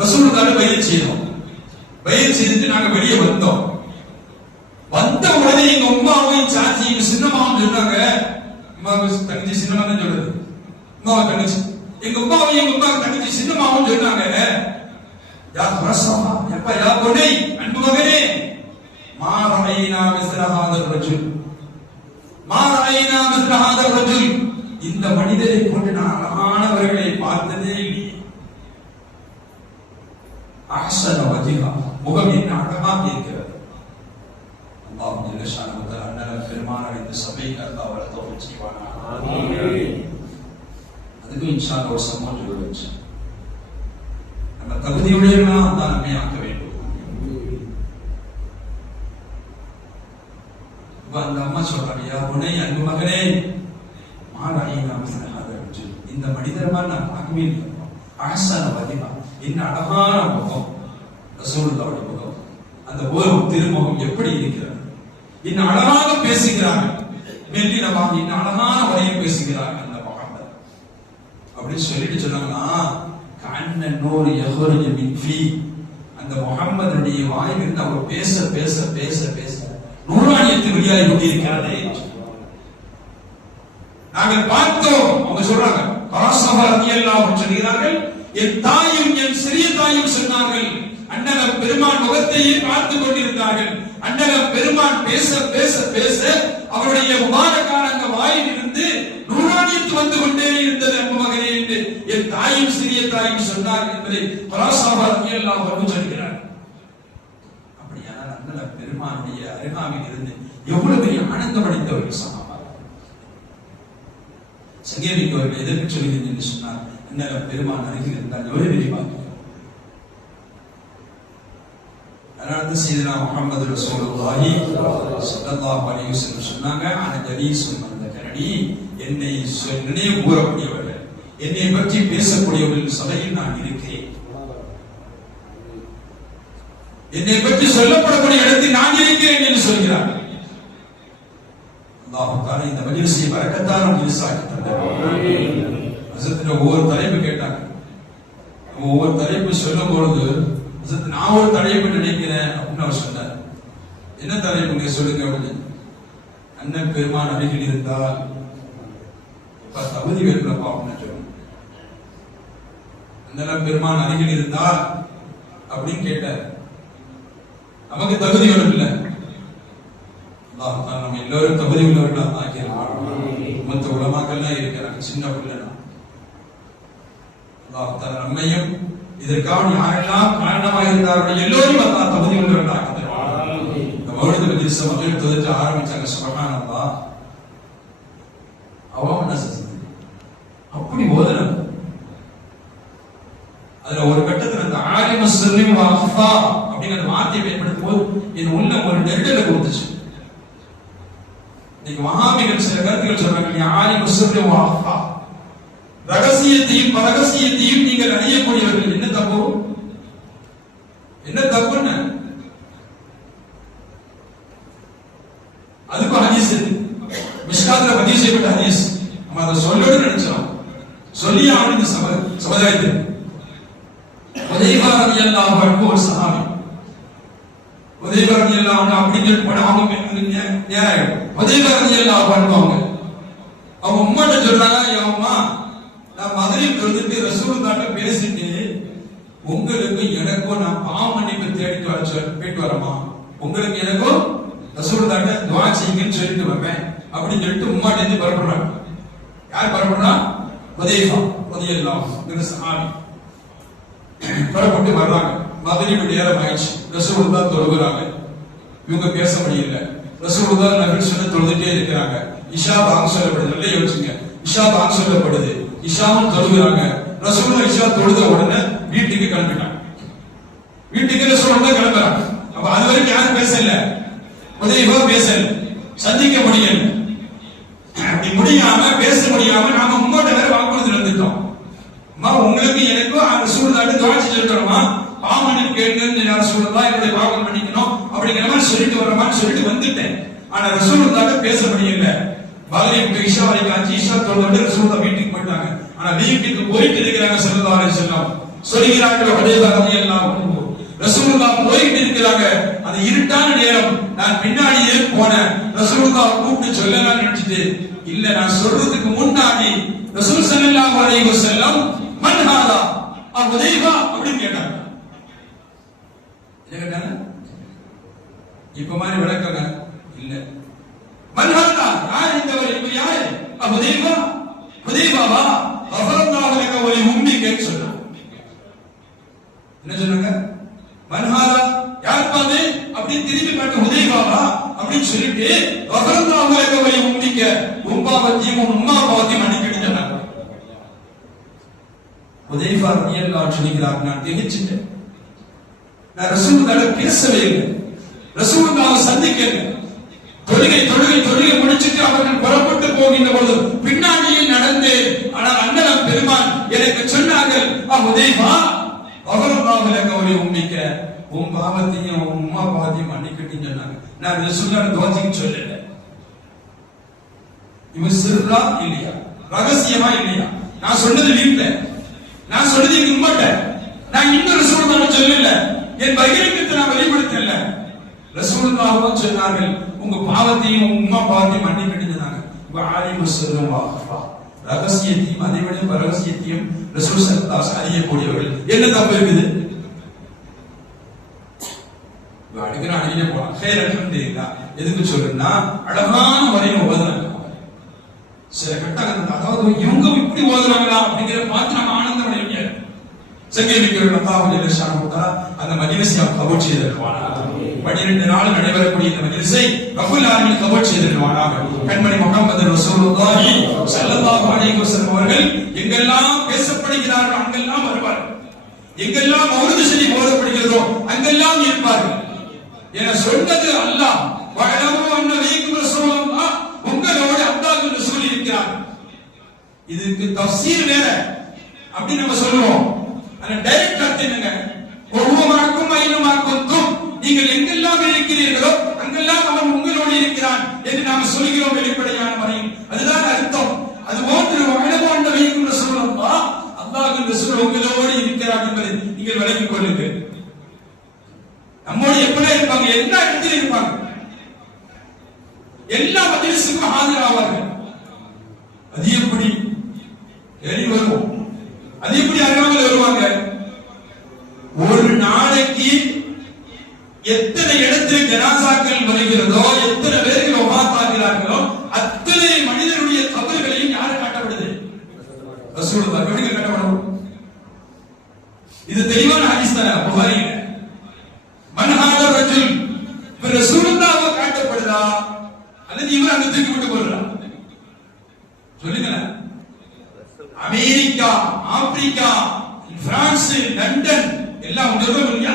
ரசூலுல்லாஹ்ல பையத் செய்தோம். பையத் செய்துட்டு நாங்க வெளியே வந்தோம். வந்த உடனே எங்க உமாவையும் சாச்சியும் சின்னமாவும் சொன்னாங்க. அம்மாவுக்கு தங்கச்சி சின்னமா தான் சொல்றது, அம்மாவை தங்கச்சி. எங்க உமாவையும் எங்க உமாவுக்கு தங்கச்சி சின்னமாவும் சொன்னாங்க, யா ரசமா எப்ப யா பொண்ணை அன்பு மகனே, மா ரஐனா மிஸ்ல ஹாதர் ரஜுல், மா ரஐனா மிஸ்ல ஹாதர் ரஜுல், இந்த மனிதரை கொண்டு நான் அழகானவர்களை பார்த்ததே இல்லை. அஹ்ஸன வஜ்ஹா, முகம் என்ன அழகாக இருக்கிறது. அல்லாஹ் ஜல்ல ஷானஹு தஆலா அண்ணல் பெருமானார் இந்த சபைக்கு அல்லாஹ் அவரை தௌஃபீக் செய்வானா. ஆமீன். அதுக்கு இன்ஷா அல்லாஹ் ஒரு சம்பவம் சொல்லுச்சு. நம்ம தகுதியுடையவனா தான் நம்மை ஆக்க வேண்டும். அந்த அம்மா சொல்றாங்க, யா புனை அன்பு மகனே, மாராயினா மிஸ்லஹாதர் ரஜுல், இந்த மனிதர் மாதிரி நான் பார்க்கவே இல்லை. அஹ்ஸன வஜ்ஹா, என்ன அழகான முகம் ரசூலுல்லாஹ்வுடைய முகம், அந்த ஒரு திருமுகம் எப்படி இருக்கிறது, இன்னும் அழகாக பேசுகிறார்கள், மெல்லினமாக இன்னும் அழகான வரையில் பேசுகிறார்கள் அந்த முகம்மது அப்படின்னு சொல்லிட்டு சொன்னாங்கன்னா, கண்ண நூறு யஹ்ருஜு மின் ஃபீ, அந்த முகம்மதுடைய வாயிலிருந்து அவர் பேச பேச பேச பேச நூறானியத்து வெளியாகி கொண்டிருக்கிறது. நாங்கள் பார்த்தோம். அவங்க சொல்றாங்க, பராசபா ரலியல்லாஹு அன்ஹு சொல்கிறார்கள், என் தாயும் என் சிறிய தாயும் சொன்னார்கள், அண்ணலம் பெருமான் முகத்தையே பார்த்து கொண்டிருந்தார்கள். அண்ணலம் பெருமான் பேச பேச பேச அவருடைய முபாரக்கான அந்த வாயில் இருந்து நூறானியத்து வந்து கொண்டே இருந்தது அன்பு மகனே என்று என் தாயும் சிறிய தாயும் சொன்னார்கள் என்பதை பராசபா ரலியல்லாஹு அன்ஹு சொல்கிறார். அப்படியானால் அண்ணலம் பெருமானுடைய அருகாமையில் இருந்து எவ்வளவு பெரிய ஆனந்தம் அடைந்தவர்கள் சமமாக சங்கேமிக்கவர்கள் எதற்கு சொல்கிறேன் என்று சொன்னார், அண்ணலம் பெருமான் அருகில் இருந்தால் எவ்வளவு பெரிய பாக்கியம். அதனால சையதுனா முஹம்மது ரசூலுல்லாஹி ஸல்லல்லாஹு அலைஹி வஸல்லம் சொன்னாங்க, அன ஜலீசுன் அந்த கரடி, என்னை நினைவு கூறக்கூடியவர்கள், என்னை பற்றி பேசக்கூடியவர்கள் சபையில் நான் இருக்கிறேன், என்னை பற்றி சொல்லப்படக்கூடிய இடத்தில் நான் இருக்கிறேன் என்று சொல்கிறார். அல்லாஹ் தஆலா இந்த மஜ்லிஸை பரக்கத்தான மஜ்லிஸாக்கி தந்தார். ஹஸரத் ஒவ்வொரு தலைப்பு கேட்டாங்க. ஒவ்வொரு தலைப்பு சொல்லும் பொழுது நான் ஒரு தலைப்பு நினைக்கிறேன் அப்படின்னு அவர் சொன்னார். என்ன தலைப்பு நீங்க சொல்லுங்க அப்படின்னு. அண்ணன் பெருமான் அருகில் இருந்தால் இப்ப தகுதி வேணும்ப்பா அப்படின்னு சொல்லணும். அண்ணன் பெருமான் அருகில் இருந்தால் அப்படின்னு கேட்டார். நமக்கு தகுதி வேணும் இல்ல, நம்ம எல்லோரும் தகுதி உள்ளவர்களா ஆக்கியிருக்கோம். மற்ற உலமாக்கள்லாம் இருக்கிறாங்க, சின்ன பிள்ளை நம்மையும் இதற்காக யாரெல்லாம் காரணமாக இருந்தார்கள் எல்லோரும் அல்லா தகுதி உள்ளவர்களாக இந்த மௌலித மஜ்லிஸ் மக்கள் தொகுத்து ஆரம்பிச்சாங்க. சுப்ஹானல்லாஹ், அவன் என்ன செஞ்சது அப்படி ஓதனம். அதுல ஒரு கட்டத்துல அந்த ஆலிம சிர்ரி வ அஃபா அப்படிங்கிற வார்த்தையை பயன்படுத்தும் போது என் உள்ள ஒரு நெருடலை கொடுத்துச்சு. இன்னைக்கு வஹாபிகள் சில கருத்துக்கள் சொல்றாங்க, ஆலிம சிர்ரி வ அஃபா, ரகசியத்தையும் பரகசியத்தையும் நீங்கள் அறியக்கூடியவர்கள். என்ன தப்பு, என்ன தப்புன்னு அதுக்கு ஹதீஸ் மிஷ்காத்ல பதிவு செய்யப்பட்ட ஹதீஸ். நம்ம அதை சொல்லோடு நினைச்சோம், சொல்லி அவன் இந்த சமுதாயத்தில் உதைபா ரலியல்லாஹு அன்ஹு ஒரு சஹாபி. உதைபா ரலியல்லாஹு அன்ஹு அப்படின்னு சொல்லிட்டு போனா அவங்க நேரம் உதைபா ரலியல்லாஹு அன்ஹு அவங்க உம்மாட்ட சொல்றாங்க, என் உம்மா நான் மகரிப் வந்துட்டு ரசூலுல்லாஹ்ட்ட பேசிட்டு உங்களுக்கு எனக்கும் நான் பாவ மன்னிப்பு தேடிட்டு போயிட்டு வரமா, உங்களுக்கு எனக்கும் ரசூலுல்லாஹ்ட்ட துஆ செய்யுங்கன்னு சொல்லிட்டு வரேன் அப்படின்னு சொல்லிட்டு உம்மாட்ட இருந்து பரப்புறாங்க. யார் பரப்புறா? உதைபா ரலியல்லாஹு அன்ஹு சஹாபி பரப்பட்டு வர்றாங்க. மகரிப் நேரம் ஆயிடுச்சு, ரசூலுல்லாஹ் தொழுகிறாங்க, இவங்க பேச முடியல. ரசூலுல்லாஹ் நபி சொல்ல தொழுதுட்டே இருக்கிறாங்க. இஷா பாங்க் சொல்லப்படுது, நல்லா யோசிங்க. இஷா பாங்க் சொல்லப்படுது, இஷாவும் தொழுகிறாங்க. ரசூலுல்லாஹ் இஷா தொழுத உடனே வீட்டுக்கு கிளம்பிட்டாங்க. வீட்டுக்கு ரசூலுல்லாஹ் கிளம்புறாங்க. அப்ப அது வரைக்கும் யாரும் பேசல, உதைபா பேசல, சந்திக்க முடியல. அப்படி முடியாம பேச முடியாம நாம உங்கள்கிட்ட வேற வாக்குறுதி வந்துட்டோம். அம்மா உங்களுக்கு எனக்கும் ரசூலுல்லாஹ்ட்ட துஆ செஞ்சிருக்கோமா, பாவ மன்னிப்பு கேளுங்க ரசூலுல்லாஹ், என்னுடைய பாவம் மன்னிக்கணும் அப்படிங்கிற மாதிரி சொல்லிட்டு வரமான்னு சொல்லிட்டு வந்துட்டேன். ஆனா ரசூலுல்லாஹ்ட்ட பேச முடியல. மகரிப் இஷா வரைக்கும் ஆச்சு. இஷா தொழுது ரசூலுல்லாஹ் வீட்டுக்கு போயிட்டாங்க. ஆனா வீட்டுக்கு போயிட்டு இருக்கிறாங்க ஸல்லல்லாஹு அலைஹி வஸல்லம் சொல்கிறார்கள், உதைபா ரலியல்லாஹு அன்ஹு ரசூலுல்லாஹ் போயிட்டு இருக்கிறாங்க. அந்த இருட்டான நேரம். நான் பின்னாடியே போனேன். ரசூலுல்லாஹ் கூப்பிட்டு சொல்லலாம் நினைச்சிட்டு இல்ல, நான் சொல்றதுக்கு முன்னாடி ரசூல் ஸல்லல்லாஹு அலைஹி வஸல்லம் மன் ஹாதா ஹுதைஃபா அப்படின்னு கேட்டாங்க. என்ன கேட்டாங்க? இப்ப மாதிரி விளக்கங்க இல்ல. மன் ஹாதா, யார் இந்தவர்? இப்ப யாரு? ஹுதைஃபா. ஹுதைஃபாவா? கஃபரல்லாஹு லக வ லிஉம்மிக சொன்னாங்க. என்ன சொன்னாங்க? மன்ஹாதா, யார் பாது அப்படி திரும்பி பார்த்து ஹுதைஃபாவா அப்படின்னு சொல்லிட்டு கஃபரல்லாஹு லக வ லிஉம்மிக, உம்மாவத்தையும் உம்மா பாவத்தையும் மன்னிக்கணும் சொன்னாங்க. ஹுதைஃபா ரலியல்லாஹு அன்ஹு சொல்கிறார், நான் திகைச்சிட்டேன். நான் ரசூலுல்லாஹ்வை பேசவே இல்லை. ரசூலுல்லாஹ்வை சந்திக்கல. தொழுகை முடிச்சிட்டு அவர்கள் புறப்பட்டு போகின்ற பொழுது பின்னாடியே நடந்து, ஆனால் அண்ணலம் பெருமான் எனக்கு சொன்னார்கள், ஹுதைஃபா கஃபரல்லாஹு லக வ லிஉம்மிக, உம் பாவத்தையும் உம்மா பாவத்தையும் மன்னிக்கட்டும் சொன்னாங்க. நான் ரசூலுல்லாஹ் தோஜிக்கு சொல்லல. இவன் சிர்ரா இல்லையா, ரகசியமா இல்லையா? நான் சொன்னது வீட்ல, நான் சொன்னது எங்க உம்மட்ட, நான் இன்னும் ரசூலுல்லாஹ் சொல்லல, என் பகிரங்கத்தை நான் வெளிப்படுத்தல. ரசூலுல்லாஹ் சொன்னார்கள், உங்க பாவத்தையும் உம்மா பாவத்தையும் மன்னிக்கட்டும் சொன்னாங்க. ஆலிமு சிர்ரா வ அஃபா, ரகசியத்தையும் அதை விட பரகசியத்தையும் ரசூல் ஸல்லல்லாஹு அலைஹி வஸல்லம் அறியக்கூடியவர்கள். என்ன தப்பு இருக்குது? அடுக்கிற அடியிலே போலாம். ஹைர் அல்ஹம்துலில்லாஹ். எதுக்கு சொல்றேன்னா, அழகான முறையில் ஓதுறாங்க. சில கட்டங்கள், அதாவது இவங்க இப்படி ஓதுறாங்களா அப்படிங்கிற பார்த்து நம்ம ஆனந்தம் அடைய முடியாது. சங்கீதங்கள் அல்லாஹ் ஜல்ல ஷானஹு அந்த மஜ்லிஸை கபூல் செய்திருவானாக. 12 நாள் நடைபெறக்கூடிய இந்த மஜ்லிஸை ரப்பல் ஆலமீன் கபூல் செய்திருவானாக. கண்மணி முஹம்மது ரசூலுல்லாஹி ஸல்லல்லாஹு அலைஹி வஸல்லம் அவர்கள் எங்கெல்லாம் பேசப்படுகிறார்கள் அங்கெல்லாம் வருவார்கள். எங்கெல்லாம் மௌலிது ஷரீஃப் ஓதப்படுகிறதோ அங்கெல்லாம் இருப்பார்கள். என சொன்னது அல்லாஹ். வஅலமு அன்ன ஃபீக்கும் ரசூலுல்லாஹ், உங்களோடு அல்லாஹ்வின் ரசூல் இருக்கிறார். இதுக்கு தஃசீர் வேற அப்படி நம்ம சொல்லுவோம். அந்த டைரக்ட் அர்த்தம் என்னங்க? ஒவ்வொருவருக்கும் ஐனுமாக்கும், நீங்கள் எங்கெல்லாம் இருக்கிறீர்களோ அங்கெல்லாம் அவன் உங்களோடு இருக்கிறான் என்று நாம் சொல்கிறோம் வெளிப்படையான முறையில். அதுதான் அர்த்தம். அது போன்று வஅலமு அன்ன ஃபீக்கும் ரசூலுல்லாஹ், அல்லாஹ்வின் ரசூல் உங்களோடு இருக்கிறார் என்பதை நீங்கள் விளங்கிக் கொள்ளுங்கள். நம்மோடு எப்படி இருப்பாங்க? எல்லா இடத்திலும் இருப்பாங்க. எல்லா மஜ்லிஸுக்கும் ஆஜராவார்கள். அது எப்படி ஏறி வருவோம்? அது எப்படி அறியாமல் வருவாங்க? ஒரு நாளைக்கு எத்தனை இடத்தில் ஜனாசாக்கள் வருகிறதோ, எத்தனை பேர்கள் வஃபாத்தாகிறார்களோ அத்தனை மனிதனுடைய கபர்களையும் யாரு காட்டப்படுது? ரசூலுல்லாஹ் காட்டப்படும். இது தெளிவான ஹதீஸ் தானே புகாரியில. மன்ஹாத ரஜுல், ரசூலுல்லாஹ் காட்டப்படுதா அல்லது இவர் அங்க தூக்கி விட்டு போறாரா? சொல்லுங்களேன். அமெரிக்கா, ஆப்பிரிக்கா, பிரான்ஸ், லண்டன் எல்லாம் உணர்வு இல்லையா?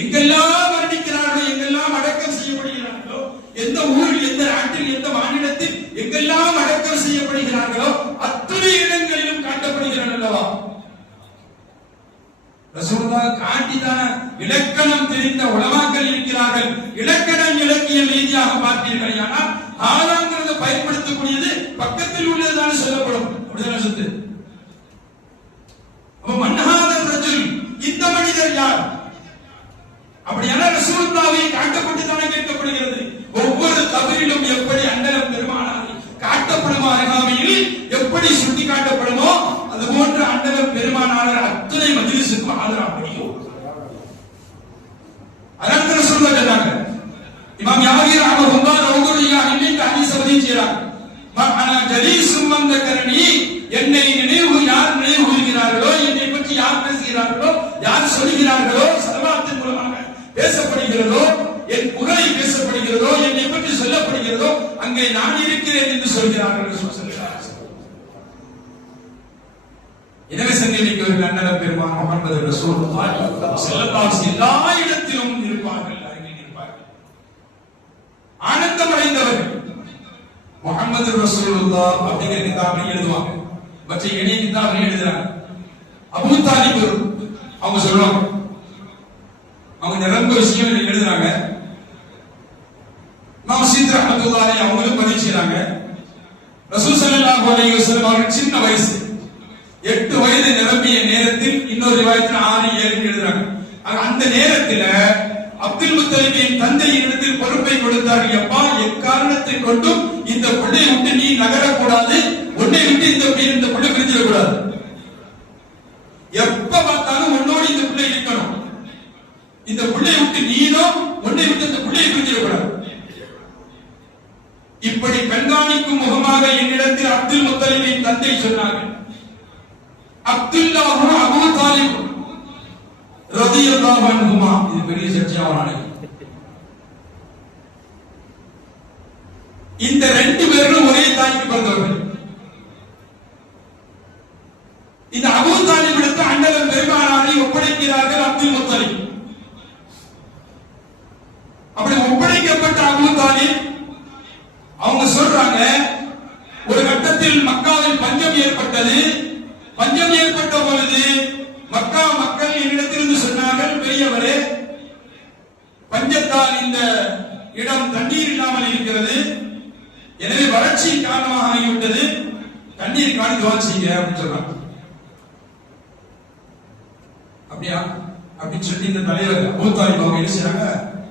எங்கெல்லாம் வர்ணிக்கிறார்களோ, எங்கெல்லாம் அடக்கம் செய்யப்படுகிறார்களோ, எந்த ஊரில், எந்த நாட்டில், எந்த மாநிலத்தில் எங்கெல்லாம் அடக்கம் செய்யப்படுகிறார்களோ அத்தனை இடங்களிலும் காட்டப்படுகிறார்கள் அல்லவா? ரசூலுல்லாஹ் காட்டிதான இலக்கணம் தெரிந்த உலமாக்கள் இருக்கிறார்கள். இலக்கணம் இலக்கிய ரீதியாக பார்த்தீர்கள் ஆனால் ஆளாங்கிறத பயன்படுத்தக்கூடியது பக்கத்தில் உள்ளதுதான் சொல்லப்படும். அப்படிதான் சொத்து. அப்ப மன்ஹாத ரஜுல், இந்த மனிதர் யார்? அப்படியான ரசூலுல்லாஹ்வை காட்டப்பட்டு தானே கேட்கப்படுகிறது. ஒவ்வொரு கபரிலும் எப்படி அண்டலம் பெருமானாரை காட்டப்படுமோ, அருகாமையில் எப்படி சுட்டி காட்டப்படுமோ அது போன்ற அண்டலம் பெருமானார் அத்தனை மஜ்லிஸுக்கும் ஆஜராக முடியும். அதனால ரசூலுல்லாஹ் சொன்னாங்க. இமாம் யாஹ்யா ரஹ்மத்துல்லாஹி ரவுதுல்லாஹி இந்த ஹதீஸ் பதிவு செய்றாங்க. மஅனா ஜலீசும் மன் தகரனி, என்னை நினைவு யார் நினைவு கூறுகிறார்களோ, என்னை பற்றி யார் பேசுகிறார்களோ, யார் சொல்கிறார்களோ, ஸலவாத்தின் மூலமாக பேசப்படுகிறதோ, என் புகழை பேசப்படுகிறதோ, என்னை பற்றி சொல்லப்படுகிறதோ அங்கே நான் இருக்கிறேன் என்று சொல்கிறார்கள் ரசூல் ஸல்லல்லாஹு அலைஹி வஸல்லம். எனவே சங்கமிக்கவர்கள் அண்ணல் பெருமான் முஹம்மது ரசூலுல்லாஹி ஸல்லல்லாஹு அலைஹி வஸல்லம் எல்லா இடத்திலும் இருப்பார்கள், அருகில் இருப்பார்கள். ஆனந்தம் அடைந்தவர்கள் முஹம்மது ரசூலுல்லாஹ் அப்படிங்கிற கிதாபை எழுதுவாங்க. மற்ற இணைய கிதாபை எழுதுறாங்க. அபூ தாலிப் அவங்க சொல்றாங்க, அவங்க ரொம்ப விஷயம் எழுதுறாங்க. இமாம் ஸீத் ரஹ்மத்துல்லாஹி அவங்களும் பதிவு செய்றாங்க. ரசூல் ஸல்லல்லாஹு அலைஹி வஸல்லம் அவர்கள் சின்ன வயசு 8 வயது நிரம்பிய நேரத்தில், இன்னொரு ரிவாயத்தில் 6, 7 எழுதுறாங்க. அந்த நேரத்தில் அப்துல் முத்தலிபின் தந்தை இடத்தில் பொறுப்பை கொடுத்தார்கள். எப்பா, எக்காரணத்தை கொண்டும் இந்த பிள்ளையை விட்டு நீ நகரக்கூடாது, உன்னை விட்டு இந்த பிள்ளை பிரிஞ்சிடக்கூடாது, எப்ப பார்த்தாலும் உன்னோடு இந்த பிள்ளை இருக்கணும், இந்த பிள்ளையை விட்டு நீனும் உன்னை விட்டு இந்த பிள்ளையை பிரிஞ்சிடக்கூடாது. இப்படி கண்காணிக்கும் முகமாக என்னிடத்தில் அப்துல் முத்தலிபின் தந்தை சொன்னார்கள். அப்துல்லாஹு அபூ தாலிப் ரலியல்லாஹு அன்ஹுமா, இது பெரிய சர்ச்சையான. இந்த ரெண்டு பேரும் ஒரே தாய்க்கு பிறந்தவர்கள். இந்த அபூ தாலிப் எடுத்து அண்ணன் பெருமானாரை ஒப்படைக்கிறார்கள் அப்துல் முத்தலிப். அப்படி ஒப்படைக்கப்பட்ட அபூ தாலிப் அவங்க சொல்றாங்க, ஒரு கட்டத்தில் மக்காவில் பஞ்சம் ஏற்பட்டது. பஞ்சம் ஏற்பட்ட பொழுது மக்கா மக்கள் என்னிடத்திலிருந்து சொன்னார்கள், பெரியவரே, பஞ்சத்தால் இந்த இடம் தண்ணீர் இல்லாமல் இருக்கிறது, எனவே வறட்சி காரணமாக ஆகிவிட்டது, தண்ணீர் காணி துவா செய்யுங்க அப்படின்னு சொல்றாங்க. அப்படியா அப்படின்னு சொல்லி இந்த தலைவர் அபூ தாலிப் அவங்க என்ன செய்றாங்க,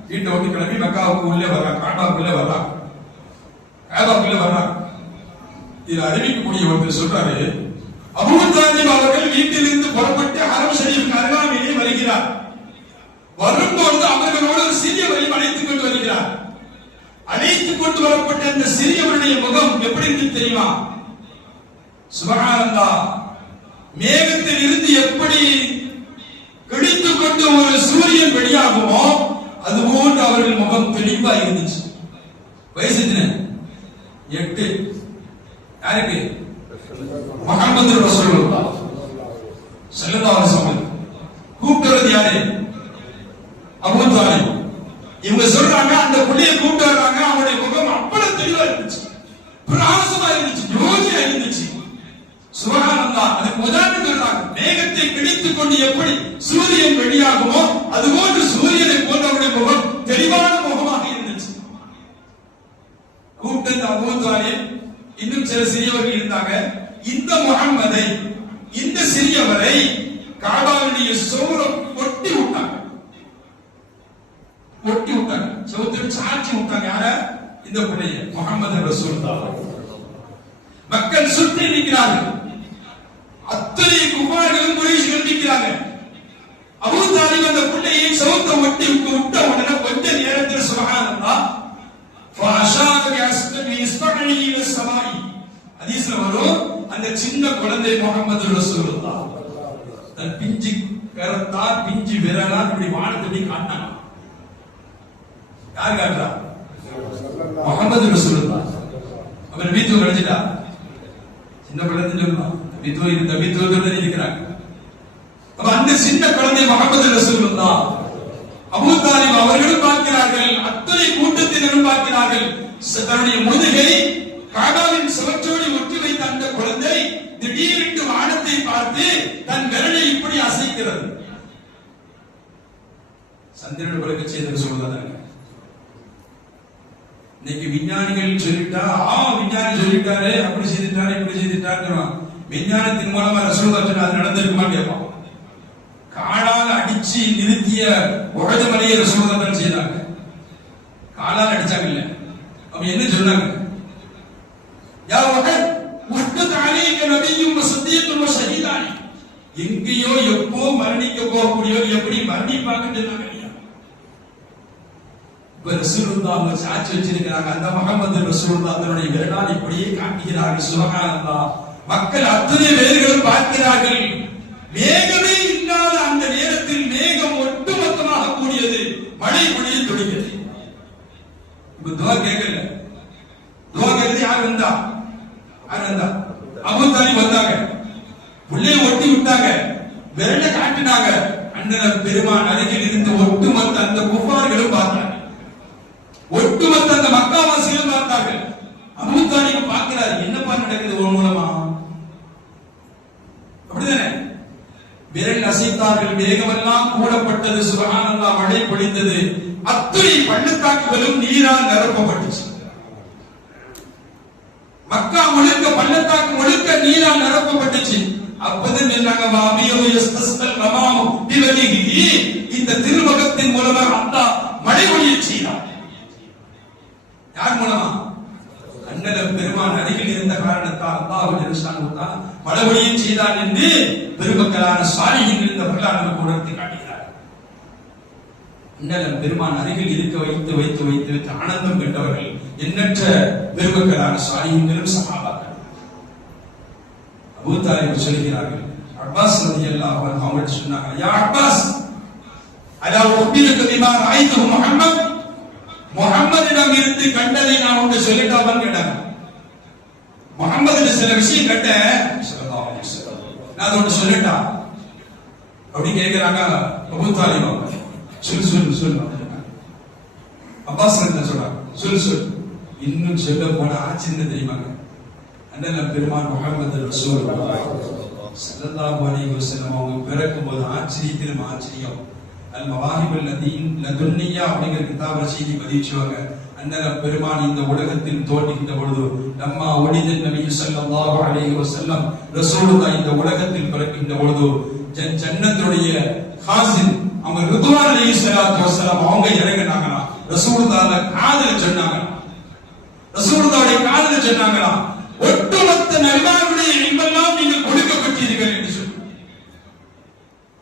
வீட்டை விட்டு கிளம்பி மக்காவுக்கு உள்ளே வர்றாங்க, காபாவுக்குள்ளே வர்றாங்க. காபாவுக்குள்ளே வர்றாங்க. இது அறிவிக்கக்கூடிய ஒருத்தர் சொல்றாரு, அபூ தாலிப் அவர்கள் வீட்டிலிருந்து புறப்பட்டு ஹரம் ஷரீஃப் அருகாமையிலே வருகிறார். வரும்போது அவர்களோடு ஒரு சிறியவரையும் அழைத்துக் கொண்டு வருகிறார். அழைத்துக் கொண்டு வரப்பட்ட அந்த சிறியவருடைய முகம் எப்படி இருக்கு தெரியுமா? சுப்ஹானல்லாஹ், மேகத்தில் இருந்து எப்படி கிழித்துக் கொண்டு ஒரு சூரியன் வெளியாகுமோ அதுபோன்று அவர்கள் முகம் தெளிவா இருந்துச்சு. வயசு 8. யாருக்கு? முஹம்மது ரசூலுல்லாஹ் ஸல்லல்லாஹு அலைஹி வஸல்லம். கூப்பிடுறது யாரு? அபூ தாலிப். இவங்க சொல்றாங்க, அந்த புள்ளையை கூப்பிட்டு வர்றாங்க, அவனுடைய முகம் அவ்வளவு தெளிவா இருந்துச்சு, பிரகாசமா இருந்துச்சு, ஜோதியா இருந்துச்சு. சுப்ஹானல்லாஹ். அதுக்கு உதாரணம் சொல்றாங்க, மேகத்தை கிழித்துக் கொண்டு எப்படி சூரியன் வெளியாகுமோ அதுபோன்று சூரியனை போன்றவருடைய முகம் தெளிவான முகமாக இருந்துச்சு. கூப்பிட்டு அபூ தாலிப், இன்னும் சில சிறியவர்கள் இருந்தாங்க. இந்த முஹம்மதை, இந்த சிறியவரை காபாவுடைய சுவரை ஒட்டி விட்டாங்க, ஒட்டி விட்டாங்க, சுவத்தில் சாட்சி விட்டாங்க. யார? இந்த பிள்ளைய, முஹம்மது ரசூலுல்லாஹ். மக்கள் சுற்றி நிற்கிறார்கள், அத்தனை குமார்களும் குறைஷிகள் நிற்கிறாங்க. அபூ தாலிப் அந்த பிள்ளையை சுவத்தை ஒட்டி விட்ட உடனே கொஞ்ச நேரத்தில் சுப்ஹானல்லாஹ் ஹதீஸ்ல வரும், அந்த சின்ன குழந்தை முஹம்மது ரசூலுல்லாஹ் தன் பிஞ்சு கரத்தால் பிஞ்சு விரலால் இப்படி வானத்தை காட்டினாங்க. யார் காட்டுறா? முஹம்மது ரசூலுல்லாஹ். அவர் வீட்டு கிடைச்சிட்டா, சின்ன குழந்தை சொல்லணும், வீட்டு இருக்கிறாங்க. அப்ப அந்த சின்ன குழந்தை முஹம்மது ரசூலுல்லாஹ். அபூ தாலிப் அவர்களும் பார்க்கிறார்கள், அத்தனை கூட்டத்தினரும் பார்க்கிறார்கள். தன்னுடைய முதுகை காபாவின் சுவற்றோடு ஒட்டி வைத்த அந்த குழந்தை திடீரென்று வானத்தை பார்த்து தன் விரலை இப்படி அசைக்கிறது. சந்திரன் விளக்க செய்தது சொல்லுதாங்க. இன்னைக்கு விஞ்ஞானிகள் சொல்லிட்டா, விஞ்ஞானி சொல்லிட்டாரு, அப்படி செய்துட்டாரு, இப்படி செய்துட்டாரு. விஞ்ஞானத்தின் மூலமா ரசூலுல்லாஹ் அது நடந்திருக்குமா கேட்பான். காலால் அடிச்சு நிறுத்திய உஹது மலையை ரசூலுல்லாஹ் செய்தாங்க. காலால் அடிச்சாங்க இல்ல. அப்ப என்ன சொன்னாங்க? யா உஹத் உஹ்தத் அலைக நபியும் வ ஸதீக்கும் வ ஷஹீதானி. எங்கேயோ எப்போ மரணிக்க போகக்கூடியவர் எப்படி மரணிப்பாங்கன்னு சொன்னாங்க. இப்ப ரசூலுல்லாஹ் சாட்சி வச்சிருக்கிறாங்க. அந்த முஹம்மது ரசூலுல்லாஹ் தன்னுடைய விரலால் இப்படியே காட்டுகிறார்கள். சுப்ஹானல்லாஹ். மக்கள் அத்தனை பேர்களும் பார்க்கிறார்கள். மேகமே இல்லாத அந்த நேரத்தில் மேகம் ஒட்டுமொத்தமாக கூடியது, மழை பொழிய தொடங்கியது. இப்ப துவா கேட்கல, துவா கேட்கறது யார் வந்தா? அபூ தாலிப் வந்தாங்க, உள்ளே ஒட்டி விட்டாங்க, விரல காட்டினாங்க. அண்ணன் பெருமான் அருகில் இருந்து ஒட்டுமொத்த அந்த குஃபார்களும் பார்த்தாங்க, ஒட்டுமொத்த அந்த மக்காவாசிகளும் பார்த்தார்கள். அபூ தாலிப் பார்க்கிறார், என்னப்பா நடக்குது ஒரு மூலமா? அப்படிதானே? விரல் அசைத்தார்கள், மேகமெல்லாம் கூடப்பட்டது. சுப்ஹானல்லாஹ். மழை பொழிந்தது, அத்தனை பள்ளத்தாக்குகளும் நீரால் நிரப்பப்பட்டுச்சு. மக்கா முழுக்க, பள்ளத்தாக்கு முழுக்க நீரால் நிரப்பப்பட்டுச்சு. அப்பதான் சொன்னாங்க, வாபியோ யஸ்தஸ்கல் கமாமு பிவஜிஹி, இந்த திருமுகத்தின் மூலமாக அல்லாஹ் மழை பொழிய செய்தார். யார் மூலமா? அண்ணல் பெருமான் அருகில் இருந்த காரணத்தால் அல்லாஹ் ஜல்லஷானஹு தஆலா மழை பொழிய செய்தான் என்று பெருமக்களான சாலிஹீன் இருந்த வரலாறு நமக்கு உணர்த்தி காட்டுகிறார். அண்ணல் பெருமான் அருகில் இருக்க வைத்து வைத்து வைத்து வைத்து ஆனந்தம் கண்டவர்கள் எண்ணற்ற பெருமக்களான சாலிஹீன்களும் சஹாபாக்கள். அபூ தாலிப் சொல்கிறார்கள், அப்பாஸ் ரலியல்லாஹு அன்ஹு அவர்கள் சொன்னாங்க, யா அப்பாஸ் அலா உக்பிருக பிமா ரஅய்து முஹம்மத், முஹம்மதிடம் இருந்து கண்டதை நான் உனக்கு சொல்லட்டான்னு கேட்டாங்க. முஹம்மதுல சில விஷயம் கண்ட ஸல்லல்லாஹு அலைஹி வஸல்லம், நான் உனக்கு சொல்லட்டா அப்படி கேக்குறாங்க. அபூ தாலிப் சொல்லு அப்பாஸ் என்ன சொல்றாங்க, சொல்லு. இன்னும் சொல்ல போன ஆச்சரியம் தெரியுமாங்க, அண்ணல் பெருமான் முஹம்மது ரசூலுல்லாஹ் ஸல்லல்லாஹு அலைஹி வஸல்லம் அவங்க பிறக்கும் போது ஆச்சரியத்திலும் ஆச்சரியம். அல் மவாஹிபுல் லதுன்னியா அப்படிங்கிற கிதாபுல செய்தி பதிவுச்சுவாங்க. அண்ணல் பெருமான் இந்த உலகத்தில் தோன்றுகின்ற பொழுது நம்மா ஒளிதன் நபி ஸல்லல்லாஹு அலைஹி வஸல்லம் ரசூலுல்லாஹ் இந்த உலகத்தில் பிறக்கின்ற பொழுது ஜன்னத்துடைய ஹாசின் அவங்க ரிதுவான் அலைஹிஸ்ஸலாத்து வஸலாம் அவங்க இறங்கினாங்களா, ரசூலுல்லாஹ் காதுல சொன்னாங்க, ரசூலுல்லாஹ்வுடைய காதுல சொன்னாங்களா, ஒட்டுமொத்த நபிமார்களுடைய இல்மெல்லாம் நீங்கள் கொடுக்கப்பட்டீர்கள் என்று சொல்லி,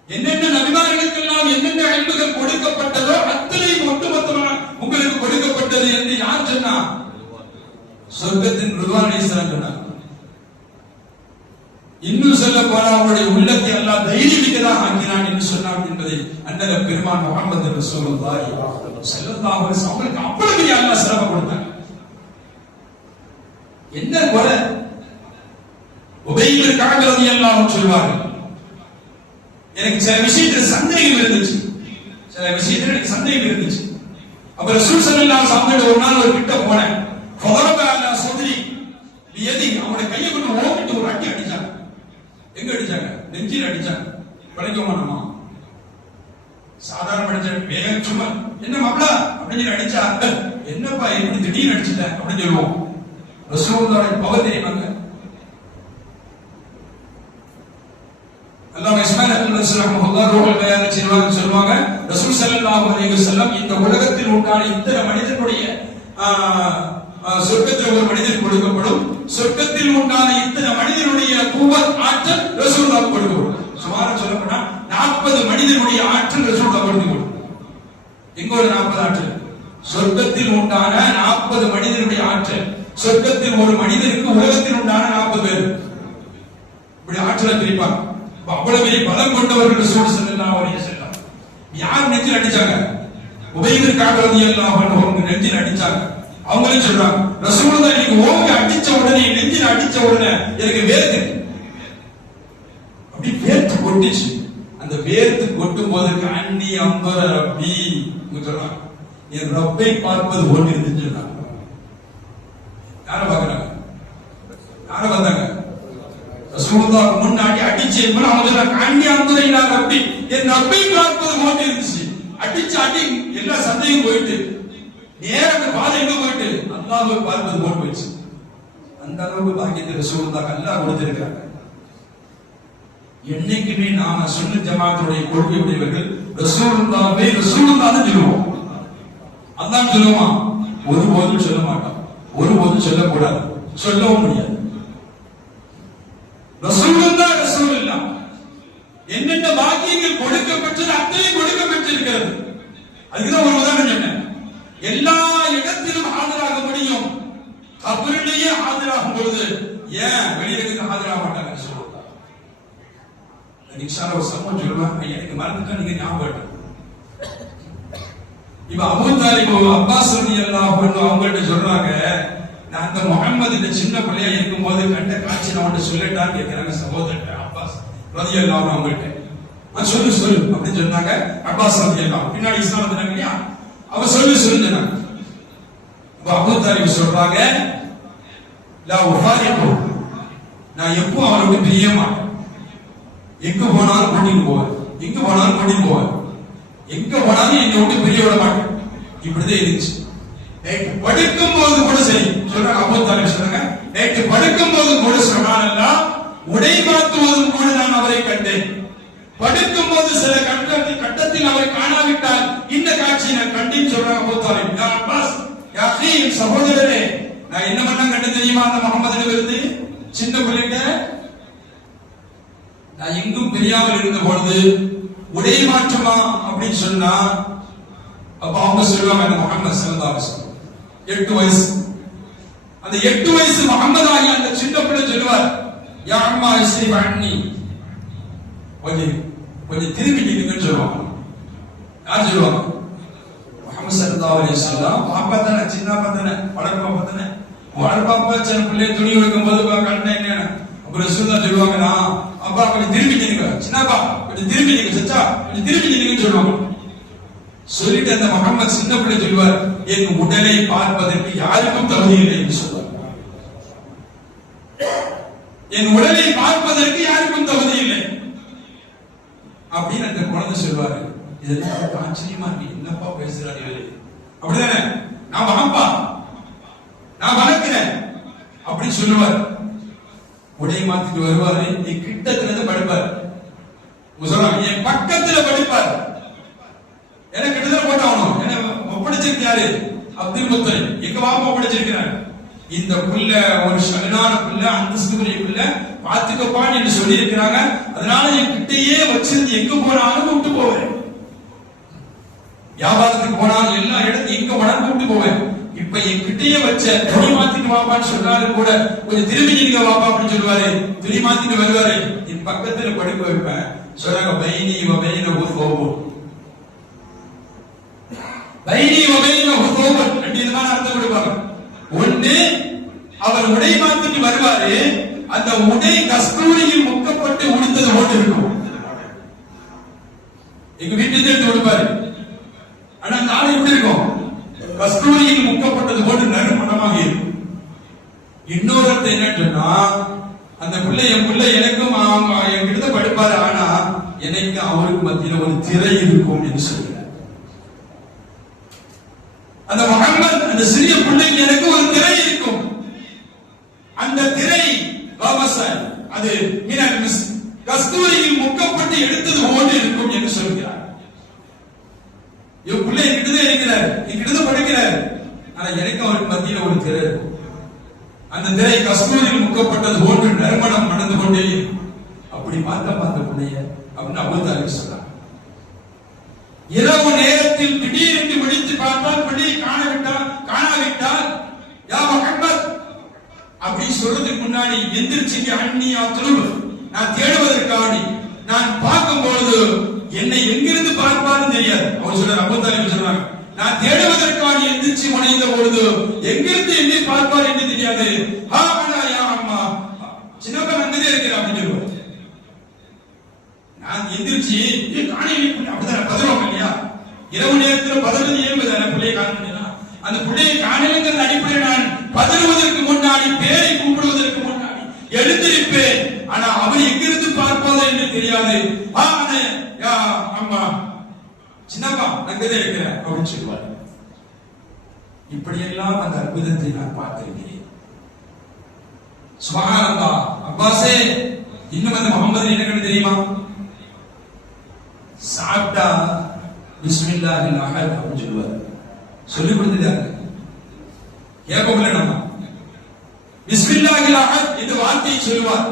என்னென்ன நபிமார்களுக்கெல்லாம் என்னென்ன இல்முகள் கொடுக்கப்பட்டதோ அத்தனையும் ஒட்டுமொத்தமாக உங்களுக்கு கொடுக்கப்பட்டது என்று யார் சொன்னா? சொர்க்கத்தின் ரிதுவான் அலைஹிஸ்ஸலாம் சொன்னாங்க. இன்னும் சொல்ல போனா அவருடைய உள்ளத்தை அல்லாஹ் தைரியமிக்கதாக ஆக்கினான் என்று சொன்னான் என்பதை அண்ணல் பெருமான் முஹம்மது ரசூலுல்லாஹி ஸல்லல்லாஹு அலைஹி வஸல்லம் அவங்களுக்கு அவ்வளவு அல்லாஹ் சிறப்பு கொடுத்தாங்க. என்ன குறை? உபை இப்னு கஅப் ரலியல்லாஹு அன்ஹு சொல்வார்கள், எனக்கு சில விஷயத்துல சந்தேகம் இருந்துச்சு. அப்ப ரசூல் ஸல்லல்லாஹு அலைஹி வஸல்லம் ஒரு நாள் ஒரு கிட்ட போனேன். ஃபதரப அலா ஸத்ரி பியதி, அவருடைய கையை கொண்டு ஓங்கிட்டு ஒரு அடி அடிச்சாங்க. எங்க அடிச்சாங்க? நெஞ்சில அடிச்சாங்க. பழக்கமா நம்ம சாதாரண அடிச்ச வேகம் சும்மா என்ன மாப்ள அப்படின்னு அடிச்சா, என்னப்பா இப்படி திடீர்னு அடிச்சிட்ட அப்படின்னு சொல்லுவோம். ரசூலுல்லாஹி பவர் தெரியுமாங்க? அல்லாஹ் இஸ்மாயில் அல்-ஹஸ்ஸன் ரஹ்மத்துல்லாஹி ரூஹுல் பயான் சொல்வாங்க, ரசூல் ஸல்லல்லாஹு அலைஹி வஸல்லம் இந்த உலகத்தில் உண்டான இத்தனை மனிதனுடைய சொர்க்கத்தில் ஒரு மனிதன் கொடுக்கப்படும், சொர்க்கத்தில் உண்டான இத்தனை மனிதனுடைய குவத் ஆற்றல் ரசூலுல்லாஹ் கொடுக்கப்படும். சுமாரா சொல்லப்போனா 40 மனிதனுடைய ஆற்றல் ரசூலுல்லாஹ் கொடுக்கப்படும். எங்க ஒரு 40 ஆற்றல்? சொர்க்கத்தில் உண்டான 40 மனிதனுடைய ஆற்றல். சொர்க்கத்தில் ஒரு மனிதனுக்கு உலகத்தில் உண்டான 40 பேர் இப்படி ஆற்றலை பிரிப்பாங்க. அவ்வளவு பெரிய பலம் கொண்டவர்கள் ரசூல் ஸல்லல்லாஹு அலைஹி வஸல்லம். யார் நெஞ்சில் அடிச்சாங்க? உபை இப்னு கஅப் ரலியல்லாஹு அன்ஹு அவங்க நெஞ்சில் அடிச்சாங்க. அவங்களே சொல்றாங்க, ரசூலுல்லாஹ் எனக்கு ஓங்கி அடிச்ச உடனே, நெஞ்சில் அடிச்ச உடனே எனக்கு வேர்த்து அப்படி வேர்த்து கொட்டிச்சு. அந்த வேர்த்து கொட்டும் போது கண்ணி அம்பர ரப்பி சொல்றாங்க, என் ரப்பை பார்ப்பது ஒன்று இருந்துச்சு சொன்னாங்க. யார பாக்குறாங்க? யார பார்த்தாங்க? ரசூலுல்லாஹ் முன்னாடி அடிச்சே அவங்க கண்ணி அம்பரையில ரப்பி, என் ரப்பை பார்ப்பது ஒன்று இருந்துச்சு. அடிச்ச அடி எல்லா சந்தையும் போயிட்டு நேர அந்த பாதை எங்க போயிட்டு அல்லாஹ்வை பார்ப்பது போட்டு போயிடுச்சு. அந்த அளவுக்கு பாக்கியத்தை ரசூலுல்லாஹ் அல்லாஹ் கொடுத்திருக்காங்க. என்னைக்குமே நாம சுன்னத் ஜமாத்துடைய கொள்கை உடையவர்கள் ரசூலுல்லாஹ்வை ரசூலுல்லாஹ் தான் சொல்லுவோம். அல்லாஹ் சொல்லுமா? ஒருபோதும் சொல்ல மாட்டோம், ஒருபோதும் சொல்லக்கூடாது, சொல்லவும் முடியாது. ரசூலுல்லாஹ் ரசூலுல்லாஹ் என்னென்ன பாக்கியங்கள் கொடுக்கப்பட்டது அத்தனை கொடுக்கப்பட்டிருக்கிறது. அதுக்குதான் ஒரு உதாரணம் சொன்னேன். எல்லா இடத்திலும் ஆஜராக முடியும், கபரிலேயே ஆஜராகும் பொழுது ஏன் வெளியிடத்துக்கு ஆஜராக மாட்டாங்க? ஒரு சம்பவம் சொல்லுவேன், எனக்கு மறந்துட்டா நீங்க ஞாபகம். இப்ப அபூ தாலிப் அப்பாஸ் ரலியல்லாஹு அன்ஹு அவங்கள்ட்ட சொல்றாங்க, நான் அந்த முஹம்மது சின்ன பிள்ளையா இருக்கும் போது கண்ட காட்சி நான் உன்கிட்ட சொல்லட்டான்னு கேட்கிறாங்க சகோதரர் அப்பாஸ் ரலியல்லாஹு அன்ஹு அவங்கள்ட்ட. சொல்லு அப்படின்னு சொன்னாங்க. அப்பாஸ் ரலியல்லாஹு பின்னாடி இஸ்லாம் வந்தாங்க இல்லையா, அவ சொல்லுங்க. அபூ தாலிப் சொல்றாங்க, லா உஃபாரிகு, நான் எப்போ அவனுக்கு பிரிய மாட்டேன். எங்க போனாலும் கூட்டிட்டு போவேன், எங்க போனாலும் கூட்டிட்டு போவேன், எங்க போனாலும் என்னை விட்டு பிரிய விட மாட்டேன். இப்படிதான் இருந்துச்சு. நைட்டு படுக்கும் போது கூட சரி சொல்றாங்க. அபூ தாலிப் சொல்றாங்க, நைட்டு படுக்கும் போது கூட சுப்ஹானல்லாஹ், உடை மாற்றுவதும் கூட நான் அவரை கண்டேன். படுக்கும் போது சில கட்டத்தில் அவரை காணாவிட்டால் இந்த காட்சியை நான் கண்டின்னு சொல்றாங்க அபூ தாலிப். யா அப்பாஸ், யா அஹி, சகோதரரே, நான் என்ன பண்ண கண்டு தெரியுமா அந்த முகமது இருந்து சின்ன பிள்ளைங்க நான் எங்கும் தெரியாமல் இருந்த பொழுது உடை மாற்றமா அப்படின்னு சொன்னா அப்ப அவங்க சொல்லுவாங்க அந்த முகமது ஸல்லல்லாஹு அலைஹி வஸல்லம் 8 வயசு. அந்த 8 வயசு முகமது ஆகிய அந்த சின்ன பிள்ளை சொல்லுவார், யா அம்மா இஸ்ரி அன்னி, கொஞ்சம் திரும்பி நின்னுங்கன்னு சொல்லுவாங்க. யார் சொல்லுவாங்க? முகமது ஸல்லல்லாஹு அலைஹி வஸல்லம். பாப்பா தானே, சின்ன பாப்பா தானே, வளர் பாப்பா தானே. வளர் பாப்பா சின்ன பிள்ளை துணி வைக்கும் போது கண்ண என்ன அப்ப ரசூலுல்லாஹ் சொல்லுவாங்க, அப்பா கொஞ்சம் திரும்பி நின்னுங்க, சின்னப்பா கொஞ்சம் திரும்பி நின்னுங்க, சச்சா கொஞ்சம் திரும்பி நின்னுங்கன்னு சொல்லுவாங்க. சொல்லிட்டு அந்த முகமது சின்ன பிள்ளை சொல்லுவார், என் உடலை பார்ப்பதற்கு யாருக்கும் தகுதி இல்லை என்று சொல்வார். என் உடலை பார்ப்பதற்கு யாருக்கும் தகுதி இல்லை அப்படின்னு அந்த குழந்தை சொல்வாரு. இதெல்லாம் ஆச்சரியமா இருக்கு, என்னப்பா பேசுறாரு இவரு, அப்படிதானே, நான் வளர்ப்பா, நான் வளர்க்கிறேன் அப்படின்னு சொல்லுவார். உடை மாத்திட்டு வருவாரு, என் கிட்டத்துல இருந்து படிப்பார், என் பக்கத்துல படிப்பார். எனக்கு கிட்டத்தட்ட போட்டாகணும், என்ன ஒப்படைச்சிருக்காரு அப்துல் முத்தலிப், எங்க வாப்பா ஒப்படைச்சிருக்கிறார். இந்த புள்ள ஒரு சகனான புள்ள, அந்தஸ்துக்குரிய புள்ள, பாத்துக்கப்பான்னு என்று சொல்லி இருக்கிறாங்க. அதனால என் கிட்டையே வச்சிருந்து எங்க போனாலும் கூப்பிட்டு போவேன், வியாபாரத்துக்கு போனாலும் எல்லா இடத்தையும் எங்க போனாலும் கூப்பிட்டு போவேன். இப்ப என் கிட்டையே வச்ச துணி மாத்திட்டு வாப்பான்னு சொன்னாலும் கூட கொஞ்சம் திரும்பி நீங்க வாப்பா அப்படின்னு சொல்லுவாரு, துணி மாத்திட்டு வருவாரு, என் பக்கத்துல படிப்பு வைப்பேன். சொல்றாங்க, பைனி வபைன ஹுதூபு, பைனி வபைன ஹுதூபு, ரெண்டு விதமான அர்த்தம் கொடுப்பாங்க. ஒண்ணு, அவர் உடை மாத்திட்டு வருவாரு, அந்த உடை கஸ்தூரியில் முக்கப்பட்டு உடுத்தது போட்டு இருக்கும். எங்க வீட்டுல எடுத்து கொடுப்பாரு, ஆனா அந்த ஆளு எப்படி இருக்கும், கஸ்தூரியில் முக்கப்பட்டது போட்டு நறுமணமாக இருக்கும். இன்னொரு அர்த்தம் என்னன்னு சொன்னா, அந்த பிள்ளை என் பிள்ளை எனக்கும் என்கிட்ட படிப்பாரு, ஆனா எனக்கு அவருக்கு மத்தியில ஒரு திரை இருக்கும் என்று சொல்கிறார். அந்த முகமது, அந்த சிறிய பிள்ளைக்கு எனக்கு ஒரு திரை இருக்கும், அந்த திரை அது கஸ்தூரியில் முக்கப்பட்டு எடுத்தது போன்று இருக்கும் என்று சொல்கிறார். என் பிள்ளை என்கிட்டதான் இருக்கிறார், என்கிட்டதான் படிக்கிறார், ஆனா எனக்கு அவருக்கு மத்தியில ஒரு திரை இருக்கும். அந்த திரை கஸ்தூரியில் முக்கப்பட்டது போன்று நறுமணம் நடந்து கொண்டே. அப்படி பார்த்த பிள்ளைய அப்படின்னு அபூ தாலிப் சொன்னார். இரவு நேரத்தில் திடீரென்று விழித்து பார்த்தால் பிள்ளையை காணாவிட்டால் யா முஹம்மத் அப்படி சொல்றதுக்கு முன்னாடி எந்திரிச்சு அன்னியா துருபு, நான் தேடுவதற்காக நான் பார்க்கும் பொழுது என்னை எங்கிருந்து பார்ப்பான்னு தெரியாது. அவர் சொல்றார், அபூ தாலிப் சொல்றாங்க, நான் தேடுவதற்காக எந்திரிச்சு முனைந்த பொழுது எங்கிருந்து என்னை பார்ப்பார் என்று தெரியாது. யா அம்மா, சின்னப்பா அங்கதே இருக்கிறேன் அப்படின்னு சொல்லுவார். நான் எந்திரிச்சு அப்படிதான் பதறுவோம் இல்லையா, இரவு நேரத்தில் பதறது இயல்புதான பிள்ளையை காண. அந்த பிள்ளையை காணலுங்கிற அடிப்படையில் நான் பதறுவதற்கு முன்னாடி, பேரை கூப்பிடுவதற்கு முன்னாடி எழுந்திருப்பேன். ஆனா அவர் எங்கிருந்து பார்ப்பதோ என்று தெரியாது. அம்மா, சின்னப்பா அங்கதே இருக்கிறேன் அப்படின்னு சொல்லுவார். இப்படியெல்லாம் அந்த அற்புதத்தை நான் பார்த்திருக்கிறேன். சுப்ஹானல்லாஹ். அப்பாஸே, இன்னும் அந்த முகமது என்ன தெரியுமா, சாப்பிட்டா பிஸ்மில்லாஹில் அஹத் அப்படின்னு சொல்லுவார். சொல்லி கொடுத்துட்டாங்க, கேட்கவில்லை நம்ம. பிஸ்மில்லாஹில் அஹத் இந்த வார்த்தையை சொல்லுவார்.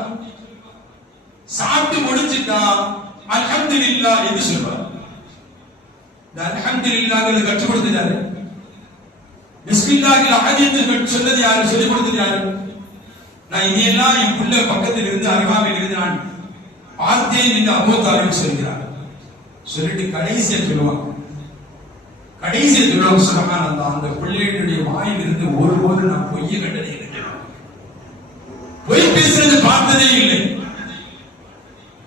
சாப்பிட்டு முடிச்சிட்டா அல்ஹம்துலில்லாஹ் என்று சொல்வார். இந்த அல்ஹம்துலில்லாஹ் கற்றுக் கொடுத்துட்டாரு. பிஸ்மில்லாஹில் அஹத் என்று சொன்னது யாரு, சொல்லி கொடுத்தது யாரு? நான் இதையெல்லாம் என் பிள்ளை பக்கத்தில் இருந்து, அருகாமையில் இருந்து நான் பார்த்தேன் என்று அபூ தாலிப் சொல்கிறார். சொல்லிட்டு கடைசியா சொல்லுவாங்க, சுப்ஹானல்லாஹ், அந்த பிள்ளைகளுடைய வாயில் இருந்து ஒருபோது நான் பொய்யை கண்டதே இல்லை, பொய் பேசுறது பார்த்ததே இல்லை.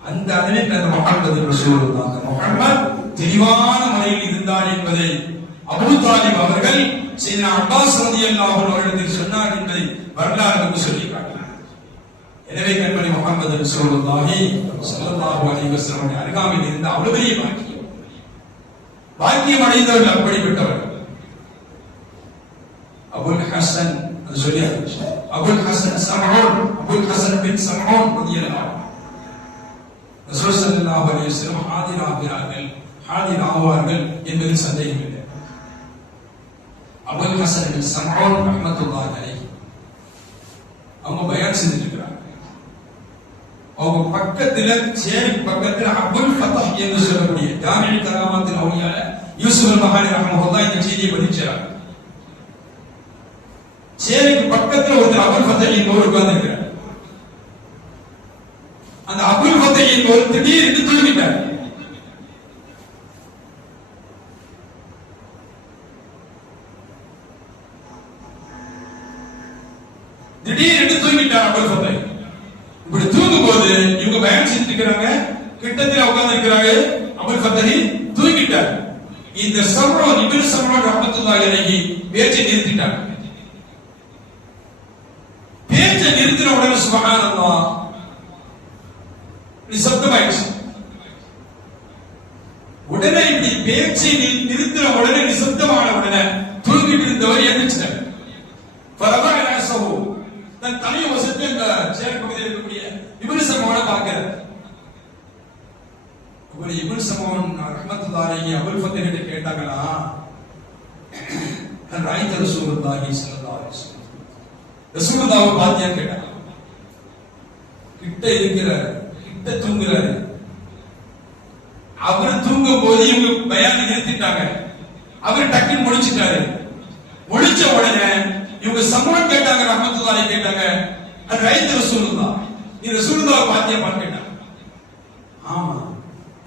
அந்த அளவுக்கு அந்த முஹம்மது ரசூலுல்லாஹ், அந்த முஹம்மத் தெளிவான முறையில் இருந்தார் என்பதை அபூ தாலிப் அவர்கள் சையதுனா அப்பாஸ் ரலியல்லாஹு அன்ஹு அவர்களிடத்தில் சொன்னார் என்பதை வரலாறு சொல்லி காட்டினார். எனவே கண்மணி முஹம்மது ரசூலுல்லாஹி ஸல்லல்லாஹு அலைஹி வஸல்லம் அருகாமையில் இருந்த அவ்வளவு பெரிய பாக்கியம் அடைந்தவர்கள் அப்படிப்பட்டவர்கள். அபுல் ஹசன், அது சொல்லி அபுல் ஹசன் சமூன், அபுல் ஹசன் பின் சமூன் ரலியல்லாஹு அன்ஹு. ரசூல் ஸல்லல்லாஹு அலைஹி வஸல்லம் ஹாதிர் ஆவார்கள் என்பதில் சந்தேகம் இல்லை. அபுல் ஹசன் ஸம்ஊன் ரஹ்மத்துல்லாஹி அலைஹி அவங்க பயான் செஞ்சுட்டு இருக்காங்க. அவங்க பக்கத்துல சேரி பக்கத்துல அபுல் ஃபதஹ் என்று சொல்லக்கூடிய ஜாமிஉல் கராமாத்தில் அவுலியா யூசுப் அல்-மஹாரி ரஹ்மத்துல்லாஹி இந்த செய்தியை பதிச்சார். சேரிக்கு பக்கத்துல ஒரு அபுல் ஃபதஹ் என்பவர் உட்கார்ந்திருக்கிறார். அந்த அபுல் ஃபதஹ் என்பவர் திடீரென்று தூங்கிட்டார். திடீரென்று தூங்கிட்டார் அபுல் ஃபதஹ். இப்படி தூங்கும் போது இவங்க பயான் செஞ்சிருக்கிறாங்க, கிட்டத்துல உட்கார்ந்து இருக்கிறாங்க. அபுல் ஃபதஹ் தூங்கிட்டார். இந்த ஸம்ஊன் இப்னு ஸம்ஊன் ரஹ்மத்துல்லாஹி அலைஹி பேச்சை நிறுத்திட்டார். பேச்சை நிறுத்தின உடனே சுப்ஹானல்லாஹ் நிசப்தமாயிடுச்சு. உடனே இப்படி பேச்சை நிறுத்தின உடனே நிசப்தமான உடனே தூங்கிட்டு இருந்தவர் எழுந்திருச்சார். ஃபரபஅ ரஸஹு தன் தலையை வசத்து அந்த சேர் பக்கத்தில் இருக்கக்கூடிய இப்னு ஸம்ஊனை பார்க்கிறார். ஒரு இப்னு ஸம்ஊன் ரஹ்மத்துல்லாஹி அலைஹி அபுல் ஃபதஹ் கிட்ட கேட்டாங்களா, ராயித ரசூலுல்லாஹி ஸல்லல்லாஹு அலைஹி வஸல்லம் ரசூலுல்லாஹ்வை பாத்தியா கேட்டாங்க. கிட்ட இருக்கிறார், கிட்ட தூங்குறாரு. அவர் தூங்கும் போது இவங்க பயானை நிறுத்திட்டாங்க. அவர் டக்குன்னு முடிச்சிட்டாரு. முடிச்ச உடனே இவங்க ஸம்ஊன் கேட்டாங்க, ரஹ்மத்துல்லாஹி கேட்டாங்க, ராயித ரசூலுல்லாஹ் நீ ரசூலுல்லாஹ்வை பாத்தியா கேட்டாங்க. ஆமா,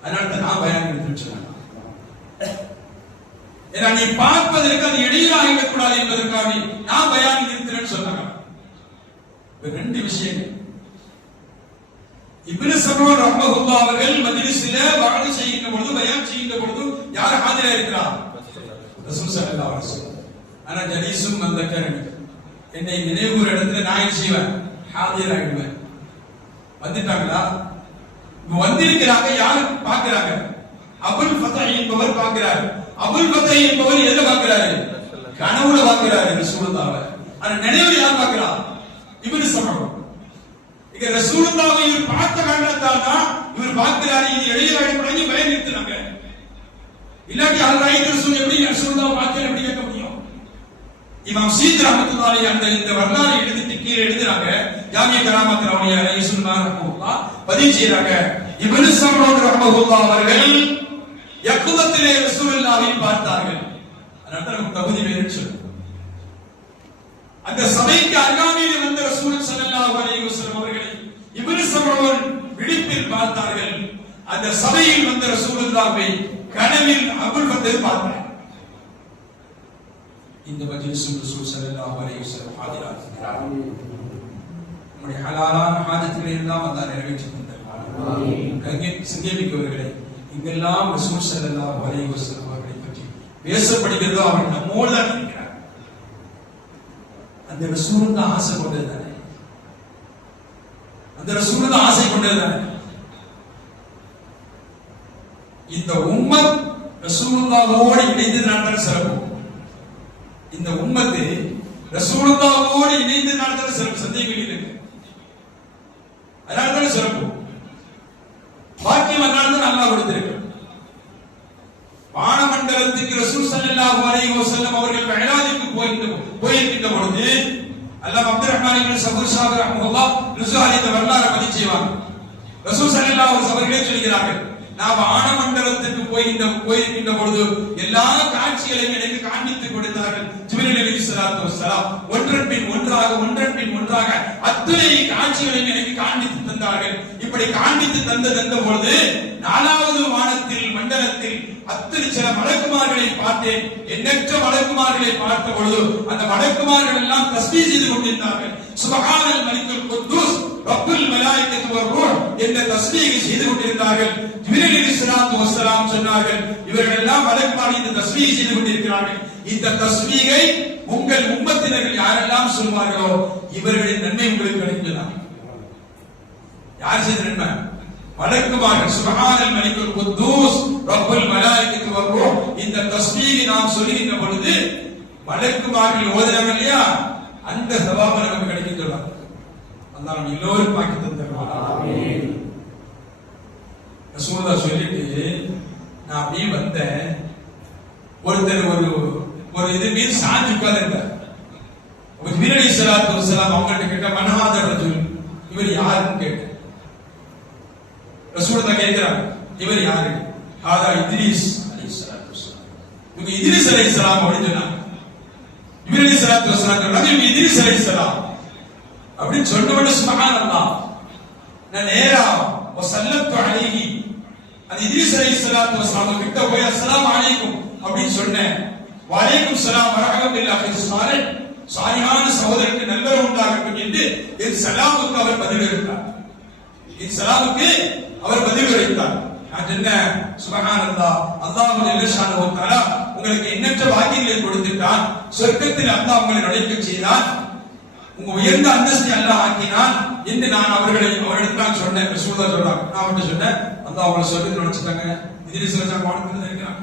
அதனால நான் பயான் நிறுத்திச்சேன். ஏன்னா நீ பார்ப்பதற்கு அது இடையிலாக இருக்கக்கூடாது என்பதற்காக நான் பயான் நிறுத்துறேன்னு சொன்னாங்க. ரெண்டு விஷயங்கள். இப்னு ஸம்ஊன் ரஹ்மத்துல்லாஹி அவர்கள் மஜ்லிஸில வஅது செய்கின்ற பொழுது, பயான் செய்கின்ற பொழுது யார் ஹாஜரா இருக்கிறார்? ரசூல் ஸல்லல்லாஹு அலைஹி வஸல்லம். ஆனா ஜலீசும் மந்தக்கரணி, என்னை நினைவுற இடத்துல நான் என்ன செய்வேன்? ஹாஜர் ஆகிடுவேன். வந்துட்டாங்களா? வந்திருக்கிறாங்க. யாரு பார்க்கிறாங்க? அபுல் ஃபதஹ் என்பவர் பார்க்கிறார். அபுல் ஃபதஹ் என்பவர் எதை பார்க்கிறாரு? கனவுல பார்க்கிறாரு ரசூலுல்லாஹ்வை. ஆனா நினைவுல யார் பார்க்கிறா? இப்னு ஸம்ஊன். இங்க ரசூலுல்லாஹ்வை இவர் பார்த்த காரணத்தால் தான் இவர் பார்க்கிறாரு. இது இடையில அடிப்படையில் பயம் நிறுத்தினாங்க. இல்லாட்டி அல் ராயித் ரசூல் எப்படி ரசூலுல்லாஹ்வை பார்க்க எப்படி கேட்க முடியும்? இமாம் சீத் ரஹ்மத்துல்லாஹி அலைஹி இந்த வரலாறு எழுதிட்டு கீழே எழுதுறாங்க. ஜாமிஉல் கராமாத்தில் அவுலியா யூசுப் ரஹ்மத்துல்லாஹ் பதிவு செய்றாங்க. இப்னு ஸம்ஊன் ரஹ்மத்துல்லாஹ் அவர்கள் யக்லத்திலே ரசூலுல்லாஹ்வை பார்த்தார்கள். அதனால நமக்கு தகுதி வேணும்னு சொல்லுங்க. அந்த சபைக்கு அருகாமையில் வந்த ரசூல் ஸல்லல்லாஹு அலைஹி வஸல்லம் அவர்களை இப்னு ஸம்ஊன் விழிப்பில் பார்த்தார்கள். அந்த சபையில் வந்த ரசூலுல்லாஹ்வை கனவில் அபுல் ஃபதஹ் பார்த்தார். இந்த மஜ்லிஸில் ரசூல் ஸல்லல்லாஹு அலைஹி வஸல்லம் ஹாஜராகிறார். நம்முடைய ஹலாலான ஹாஜத்துகளை எல்லாம் அல்லாஹ் நிறைவேற்றி தந்தார். ஆமீன். சிங்கமிக்கவர்களே, இங்கெல்லாம் ரசூல் ஸல்லல்லாஹு அலைஹி வஸல்லம் அவர்களை பற்றி பேசப்படுகிறதோ அவர் நம்மோடு தான் இருக்கிறார். அந்த ரசூலுக்கு ஆசை கொண்டதுதானே, அந்த ரசூலுக்கு ஆசை கொண்டதுதானே. இந்த உம்மத் ரசூலுல்லாஹோடு இணைந்து நடந்த சிறப்பு. இந்த உம்மத்து ரசூலுல்லாஹோடு இணைந்து நடந்த சிறப்பு. சந்தேகம் இல்லை. அதனால தான் சிறப்பு. பாக்கியம் அதனால தான் அல்லாஹ் கொடுத்திருக்கிறார். வானமண்டலத்துக்கு ரசூல் ஸல்லல்லாஹு அலைஹி வஸல்லம் அவர்கள் மிஅராஜுக்கு போயிருக்கின்ற பொழுது அல்லாஹ் அப்துர் ரஹ்மான் இப்னு சஃபர் ஷாஹ் ரஹ்மத்துல்லாஹ் ருஸாலி இந்த வரலாறு பதிவு செய்வாங்க. ரசூல் ஸல்லல்லாஹு அலைஹி அவர்களே சொல்கிறார்கள், நான் வானமண்டலத்துக்கு போயிருக்கின்ற பொழுது எல்லா காட்சிகளையும் எனக்கு காண்பித்துக் கொடுத்தார்கள். ஜிப்ரீல் அலைஹிஸ்ஸலாத்து வஸ்ஸலாம் ஒன்றன் பின் ஒன்றாக அத்தனை காட்சிகளையும் எனக்கு காண்பித்து தந்தார்கள். இப்படி காண்பித்து தந்த பொழுது நாலாவது வானத்தில் மண்டலத்தில் அத்தனை சில மலக்குமார்களை பார்த்தேன். எண்ணற்ற மலக்குமார்களை பார்த்த பொழுது அந்த மலக்குமார்கள் எல்லாம் தஸ்பீஹ் செய்து கொண்டிருந்தார்கள். சுப்ஹானல் மலிக்குல் குத்தூஸ் ரப்புல் மலாயிகத்து வர்ரூஹ் என்ற தஸ்பீஹை செய்து கொண்டிருந்தார்கள். ஜிப்ரீல் அலைஹிஸ்ஸலாத்து வஸ்ஸலாம் சொன்னார்கள், இவர்கள் எல்லாம் மலக்குமார்கள் இந்த தஸ்பீஹை செய்து கொண்டிருக்கிறார்கள். இந்த தஸ்பீஹை உங்கள் உம்மத்தினர்கள் யாரெல்லாம் சொல்வார்களோ இவர்களின் நன்மை உங்களுக்கு கிடைக்கும். யார் செய்த நன்மை? மலக்குமார்கள். சுப்ஹானல் மலிக்குல் குத்தூஸ் ரப்புல் மலாயிகத்து வர்ரூஹ் இந்த தஸ்பீஹை நாம் சொல்லுகின்ற பொழுது மலக்குமார்கள் ஓதுறாங்க இல்லையா, அந்த சவாபம் நமக்கு கிடைக்கும். அல்லாஹ் எல்லோரும் பாக்கி தந்தருவார். ஆமீன். ரசூலுல்லாஹ் சொல்லிட்டு நான் அப்படியே வந்தேன். ஒருத்தர் ஒரு இது மீது சாஞ்சி உட்கார்ந்திருந்தார். ஜிப்ரீல் அலைஹிஸ்ஸலாத்து வஸ்ஸலாம் அவங்கள்ட்ட கேட்ட மன்ஹாத ரஜுல், இவர் யாருன்னு கேட்ட. ரசூலுல்லாஹ் கேட்கிறாங்க, இவர் யாரு? ஹாதா இத்ரீஸ் அலைஹிஸ்ஸலாத்து வஸ்ஸலாம். இவங்க இத்ரீஸ் அலைஹிஸ்ஸலாம் அப்படின்னு சொன்னாங்க. ஜிப்ரீல் அலைஹிஸ்ஸலாத்து வஸ்ஸலாம் சொன்னாங்க இத்ரீஸ் அலைஹிஸ்ஸலாம் அப்படின்னு சொன்ன உடனே சுப்ஹானல்லாஹ் நான் நேரா வஸல்லத்து அலைஹி அந்த இத்ரீஸ் அலைஹிஸ்ஸலாத்து வஸ்ஸலாம் கிட்ட போய் அஸ்ஸலாமு அலைக்கும் அப்படின்னு சொன்னேன். வலைக்கும் ஸலாம் வரஹமத்துல்லாஹி ஸாலிஹ், சாலிஹான சகோதரருக்கு நல்லவர் உண்டாகட்டும் என்று என் சலாமுக்கு அவர் பதில் அளித்தார். என் சலாமுக்கு அவர் பதில் அளித்தார். நான் சொன்னேன் சுப்ஹானல்லாஹ், அல்லாஹ் ஜல்ல ஷானஹு வ தஆலா உங்களுக்கு எண்ணற்ற பாக்கியங்களை கொடுத்துட்டான். சொர்க்கத்தில் அல்லாஹ் உங்களை நுழைக்க செய்தான். உங்க உயர்ந்த அந்தஸ்தை அல்லாஹ் ஆக்கினான் என்று நான் அவரிடத்தில் சொன்னேன். ரசூலுல்லாஹ் சொல்றாங்க, நான் அவர்கிட்ட சொன்னேன், அல்லாஹ் அவங்களை சொர்க்கத்தில் நுழைச்சிட்டாங்க. இத்ரீஸ் அலைஹிஸ்ஸலாம் வானத்துல இருக்கிறாங்க.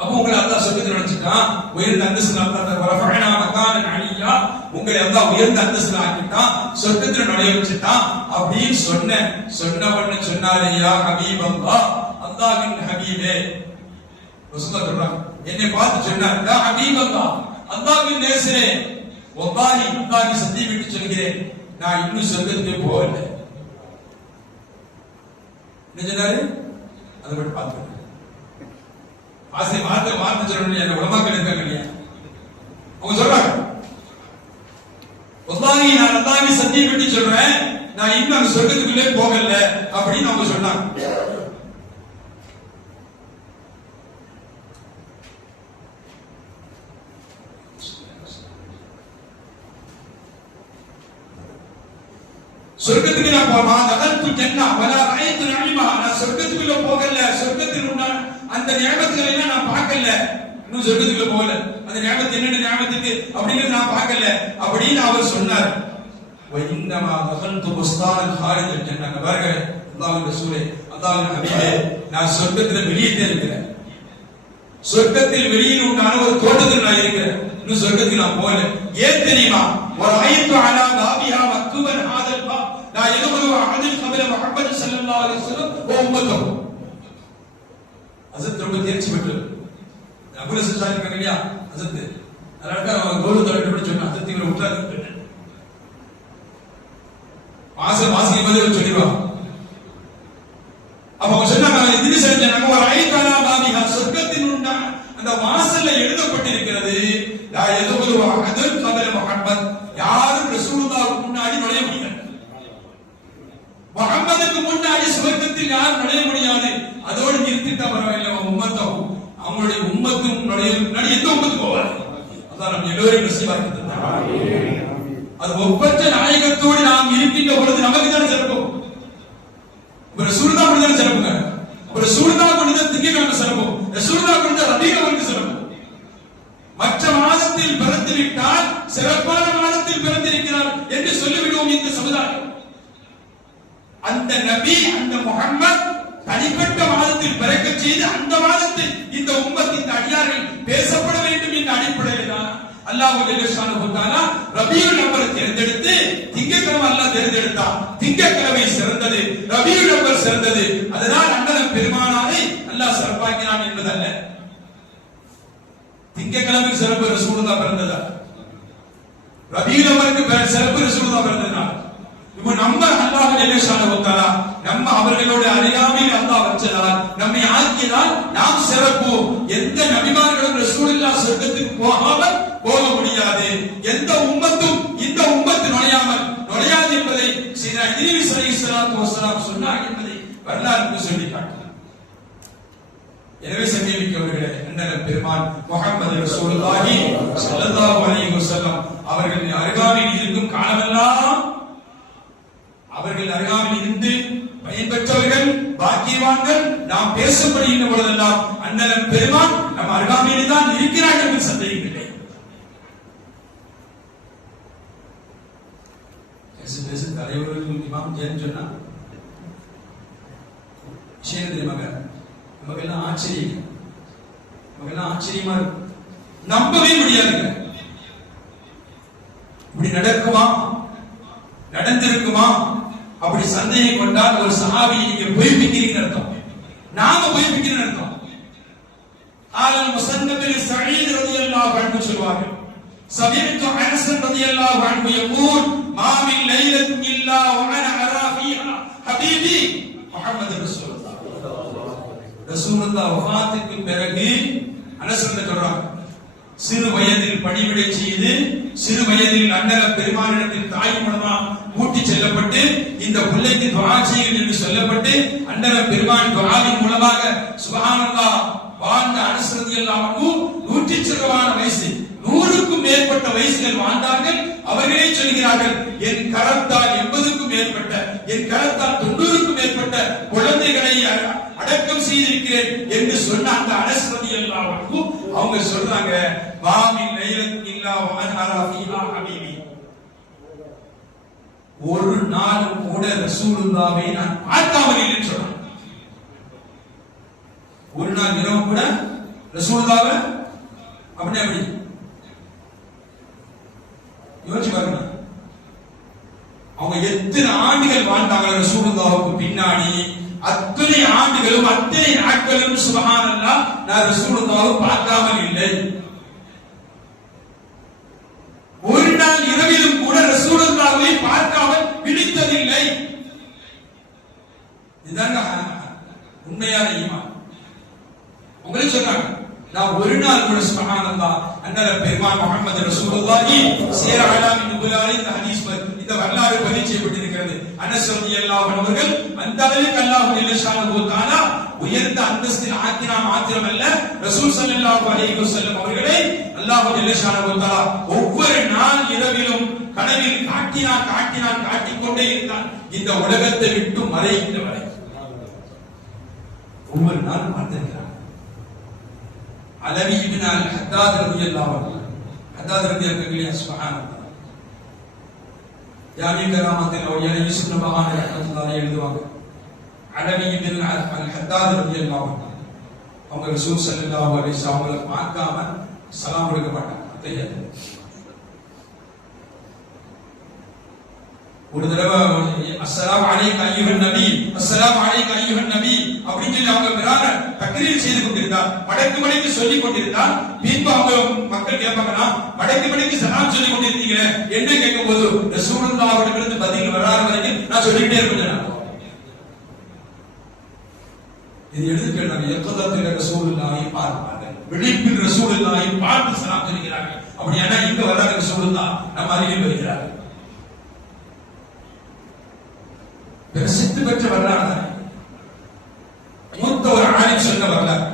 அப்போ உங்களை அல்லாஹ் சொர்க்கத்தில் நுழைச்சிட்டான். உயர்ந்த அந்தஸ்தில் அல்லாஹ் வரஃபஅனா மகானன் அலியா, உங்களை அல்லாஹ் உயர்ந்த அந்தஸ்தில் ஆக்கிட்டான், சொர்க்கத்தில் நுழைய வச்சிட்டான் அப்படின்னு சொன்னவன்னு சொன்னாரு, யா ஹபீப் அல்லாஹ், அல்லாஹ்வின் ஹபீபே. ரசூலுல்லாஹ் சொல்றாங்க, என்னை பார்த்து சொன்னார், யா ஹபீப் அல்லாஹ், அல்லாஹ்வின் நேசரே, வல்லாஹி அல்லாஹ்வை சத்தியமிட்டு சொல்கிறேன், நான் இன்னும் சொர்க்கத்துக்கு போகல. என்ன சொன்னாரு? அதை மட்டும் பார்த்து ஆசை வார்த்தை சொல்லணும். என்ன உலமாக்கள் இருக்காங்க இல்லையா, அவங்க சொல்றாங்க, வல்லாஹி நான் அல்லாஹ்வை சத்தியமிட்டு சொல்றேன், நான் இன்னும் அந்த சொர்க்கத்துக்குள்ளே போகல அப்படின்னு அவங்க சொன்னாங்க. சொர்க்கத்துக்கு நான் போமா தகல்து ஜன்னா வலா ரஅய்து நஇமா, நான் சொர்க்கத்துக்குள்ள போகல, சொர்க்கத்தில் உள்ள அந்த நியமத்துகளை எல்லாம் நான் பார்க்கல, இன்னும் சொர்க்கத்துக்குள்ள போகல, அந்த நியமத்து என்னென்ன நியமத்துக்கு அப்படிங்கறது நான் பார்க்கல அப்படின்னு அவர் சொன்னார். வ இன்னமா தகல்து புஸ்தான் ஹாரிஜல் ஜன்னா, பாருங்க அல்லாஹ்வின் ரசூலே, அல்லாஹ்வின் ஹபீபே, நான் சொர்க்கத்துல வெளியே இருக்கிறேன். சொர்க்கத்தில் வெளியில் உண்டான ஒரு தோட்டத்தில் நான் இருக்கிறேன், இன்னும் சொர்க்கத்துக்கு நான் போகல. ஏன் தெரியுமா? ஒரு ஆயத்து அலா பாபிஹா மக்துபன் ஹாதல் பா லா யதுகுலு அஹதுன் கபல முஹம்மது ஸல்லல்லாஹு அலைஹி வஸல்லம் வ உம்மத்துஹு. ஹஜ்ரத் ரொம்ப தேர்ச்சி பெற்று அபூ ஸல்தான் இருக்காங்க இல்லையா, ஹஜ்ரத் அதனால கௌரவத்தோட எப்படி சொன்னா, ஹஜ்ரத் இவரை விட்டாரு, வாசிக்கும் போது சொல்லிடுவாங்க. அப்ப அவங்க சொன்னாங்க, இத்ரீஸ் சொன்னாங்க, ஒரு ஆயத்து அலா பாபிஹா, சொர்க்கத்தின் உண்டான அந்த வாசல்ல எழுதப்பட்டிருக்கிறது, லா யதுகுலு அஹதுன் கபல முஹம்மத், யாரும் ரசூலுல்லாஹ்வுக்கு முன்னாடி நுழைய முடியாது, முஹம்மதுக்கு முன்னாடி சுவர்க்கத்தில் யாரும் நுழைய முடியாது. அதோடு நிறுத்திட்டா பரவாயில்லை, உம்மத்தும் அவங்களுடைய உம்மத்தும் நுழைய முன்னாடி எந்த உம்மத்துக்கு போவாரு. அதான் நம்ம எல்லோரையும் நசீபாக்கி தந்தார். அது ஒப்பற்ற நாயகத்தோடு நாம் இருக்கின்ற பொழுது நமக்கு தானே சிறப்போம். ரசூலுல்லாஹ் கொண்டு தானே சிறப்புங்க. ரசூலுல்லாஹ் கொண்டு தான் திங்கக்கிழமை சிறப்போம், ரசூலுல்லாஹ் கொண்டு தான் ரபீஉல் அவ்வல் சிறப்போம். மற்ற மாதத்தில் பிறந்து விட்டால் சிறப்பான மாதத்தில் பிறந்திருக்கிறார் என்று சொல்லிவிடுவோம் இந்த சமுதாயம். அந்த நபி, அந்த முஹம்மத் தனிப்பட்ட மாதத்தில் பிறக்க செய்து அந்த மாதத்தில் இந்த உம்மத்தின் இந்த அடியார்கள் பேசப்பட வேண்டும் என்ற அடிப்படையில் தான் அல்லாஹ் ஜல்ல ஷானஹு வ தஆலா ரபீஉல் அவ்வல் தேர்ந்தெடுத்து திங்கட்கிழமை அல்லாஹ் தேர்ந்தெடுத்தான். திங்கட்கிழமை சிறந்தது, ரபீஉல் அவ்வல் சிறந்தது. அதனால் அண்ணன் பெருமானாரை அல்லாஹ் சிறப்பாக்கினான் என்பதல்ல. திங்கட்கிழமை சிறப்பு ரசூலுல்லாஹ் பிறந்ததா, ரபீஉல் அவ்வலுக்கு சிறப்பு ரசூலுல்லாஹ் பிறந்ததா. இப்போ நம்ம அல்லாஹ் ஜல்ல ஷானஹு வ தஆலா நம்ம அவர்களோட அறியாமையில் அல்லாஹ் வச்சதால் நம்மை ஆக்கியதால் நாம் சிறப்பு. எந்த நபிமார்களும் ரசூலுல்லாஹ் சொர்க்கத்துக்கு போகாமல் போக முடியாது, எந்த உம்மத்தும் இந்த உம்மத்து நுழையாது என்பதை சீனா இத்ரீஸ் அலைஹிஸ்ஸலாத்து வஸ்ஸலாம் சொன்னார் என்பதை வரலாறு சொல்லி காட்டினார். எனவே சங்கமிக்கவர்களே, அண்ணன் பெருமான் முஹம்மது ரசூலுல்லாஹி ஸல்லல்லாஹு அலைஹி வஸல்லம் அவர்களின் அருகாமையில் இருக்கும் காலமெல்லாம் அவர்கள் அருகாமையில் இருந்து பயன்பெற்றவர்கள் பாக்கியவான்கள். நாம் பேசப்படுகின்ற பொழுதெல்லாம் அண்ணன் பெருமான் நம் அருகாமையில் தான் இருக்கிறார்கள் என்று சந்தேகமில்லை. தலைவர்களுக்கு இமாம் ஜெயன் சொன்னா விஷயம் தெரியுமாங்க, நமக்கெல்லாம் ஆச்சரியம், நமக்கெல்லாம் ஆச்சரியமா இருக்கும், நம்பவே முடியாதுங்க. இப்படி நடக்குமா, நடந்திருக்குமா அப்படி சந்தேகம் கொண்டால் ஒரு சஹாபியை நீங்க பொய்ப்பிக்கிறீங்கன்னு அர்த்தம், நாம பொய்ப்பிக்கிறேன்னு அர்த்தம். ஆலல் முஸன்னபில் ஸஈத் ரலியல்லாஹு அன்ஹு சொல்வார்கள், சமீஅத்து அனஸ் ரலியல்லாஹு அன்ஹு யகூல் மா மின் லைலத்தின் இல்லா வ அனா அரா ஃபீஹா ஹபீபி முஹம்மது ரசூலுல்லாஹ். ரசூலுல்லாஹ் வஃபாத்துக்கு பிறகு அனஸ் சொல்றாங்க, சிறு வயதில் பணிவிடை செய்து சிறு வயதில் அண்ணல பெருமானிடத்தில் தாய் மூலமா கூட்டி செல்லப்பட்டு இந்த பிள்ளைக்கு துஆ செய்யுங்கள் என்று சொல்லப்பட்டு அண்ணல பெருமான் துஆவின் மூலமாக சுப்ஹானல்லாஹ் வாழ்ந்த அனஸ் ரலியல்லாஹு அன்ஹு 100 சிறவான வயசு, 100க்கும் மேற்பட்ட வயசுகள் வாழ்ந்தார்கள். அவர்களே சொல்கிறார்கள், என் கரத்தால் 80க்கும் மேற்பட்ட, என் கரத்தால் 90க்கும் மேற்பட்ட குழந்தைகளை அடக்கம் செய்திருக்கிறேன் என்று சொன்ன அந்த அனஸ் ரலியல்லாஹு அன்ஹு அவங்க சொல்றாங்க, மாமின் லைலத்தின் இல்லா வ அன்ஹரா ஃபீஹா ஹபீபி. ஒரு நாள் கூட ரசூலுல்லாஹ்வை நான் பார்க்காமல் இல்லைன்னு சொல்றாங்க. ஒரு நாள் இரவு கூட ரசூலுல்லாஹ்வை அப்படியே அப்படி யோசிச்சு பாருங்க. அவங்க எத்தனை ஆண்டுகள் வாழ்ந்தாங்க ரசூலுல்லாஹ்வுக்கு பின்னாடி, அத்தனை ஆண்டுகளும் அத்தனை நாட்களும் சுப்ஹானல்லாஹ் நான் ரசூலுல்லாஹ்வை பார்க்காமல் இல்லை. ஒரு நாள் இரவிலும் கூட ரசூலுல்லாஹ்வை பார்க்காமல் விழித்ததில்லை. இதுதாங்க உண்மையான ஈமான். உங்களே சொல்றாங்க, நான் ஒரு நாள் கூட சுப்ஹானல்லாஹ் அன்னல பெருமான் முஹம்மது ரசூலுல்லாஹி சீர அலாமின் நுபுலாவில் இந்த ஹதீஸ் இந்த வரலாறு பதிவு செய்யப்பட்டிருக்கிறது. அனஸ் ரலியல்லாஹு அன்ஹு அவர்கள் அந்த அளவுக்கு அல்லாஹ் ஜல்ல ஷானஹு தஆலா உயர்ந்த அந்தஸ்தில் ஆக்கினா மாத்திரமல்ல, ரசூல் ஸல்லல்லாஹு அலைஹி வஸல்லம் அவர்களை அல்லாஹ் ஜல்ல ஷானஹு தஆலா ஒவ்வொரு நாள் இரவிலும் கனவில் காட்டிக்கொண்டே இருந்தான், இந்த உலகத்தை விட்டு மறைகின்ற வரை ஒவ்வொரு நாள் பார்த்திருக்கிறார். அலவி இப்னு அல் ஹத்தாத் ரலியல்லாஹு அன்ஹு, ஹத்தாத் ரலியல்லாஹு அன்ஹு சுப்ஹானல்லாஹ் ஜாமி கராமத்தில் அவர்கள் யூசுப் நபஹானி ரஹ்மத்துல்லாஹி எழுதுவாங்க, அலவி இப்னு அல் ஹத்தாத் ரலியல்லாஹு அன்ஹு அவங்க ரசூல் ஸல்லல்லாஹு அலைஹி வஸல்லம் அவங்களை பார்க்காம சலாம் கொடுக்க மாட்டாங்க. தெரியாது. ஒரு தடவை அஸ்ஸலாமு அலைக்க அய்யுஹன் நபி, அஸ்ஸலாமு அலைக்க அய்யுஹன் நபி அப்படின்னு சொல்லி அவங்க பிரான தக்ரீர் செய்து கொண்டிருந்தார், மடக்கு சொல்லிக் கொண்டிருந்தார். பின்பு அவங்க மக்கள் கேட்பாங்கன்னா, மடக்கு சலாம் சொல்லிக் கொண்டிருந்தீங்க என்ன கேட்கும் போது ரசூலுல்லாஹ்விடமிருந்து பதில் வராத வரைக்கும் நான் சொல்லிட்டே இருப்பேன். இது எடுத்து கேட்டாங்க, யக்தத்தில் ரசூலுல்லாஹி பார்ப்பார்கள், விழிப்பில் ரசூலுல்லாஹி பார்த்து சலாம் சொல்கிறார்கள். அப்படியானா இங்க வராத ரசூலுல்லாஹ் நம்ம அருகில் வருகிறார்கள். பிரசித்தி பெற்ற வரலாறு, மூத்த ஒரு ஆலிம் சொன்ன வரலாறு.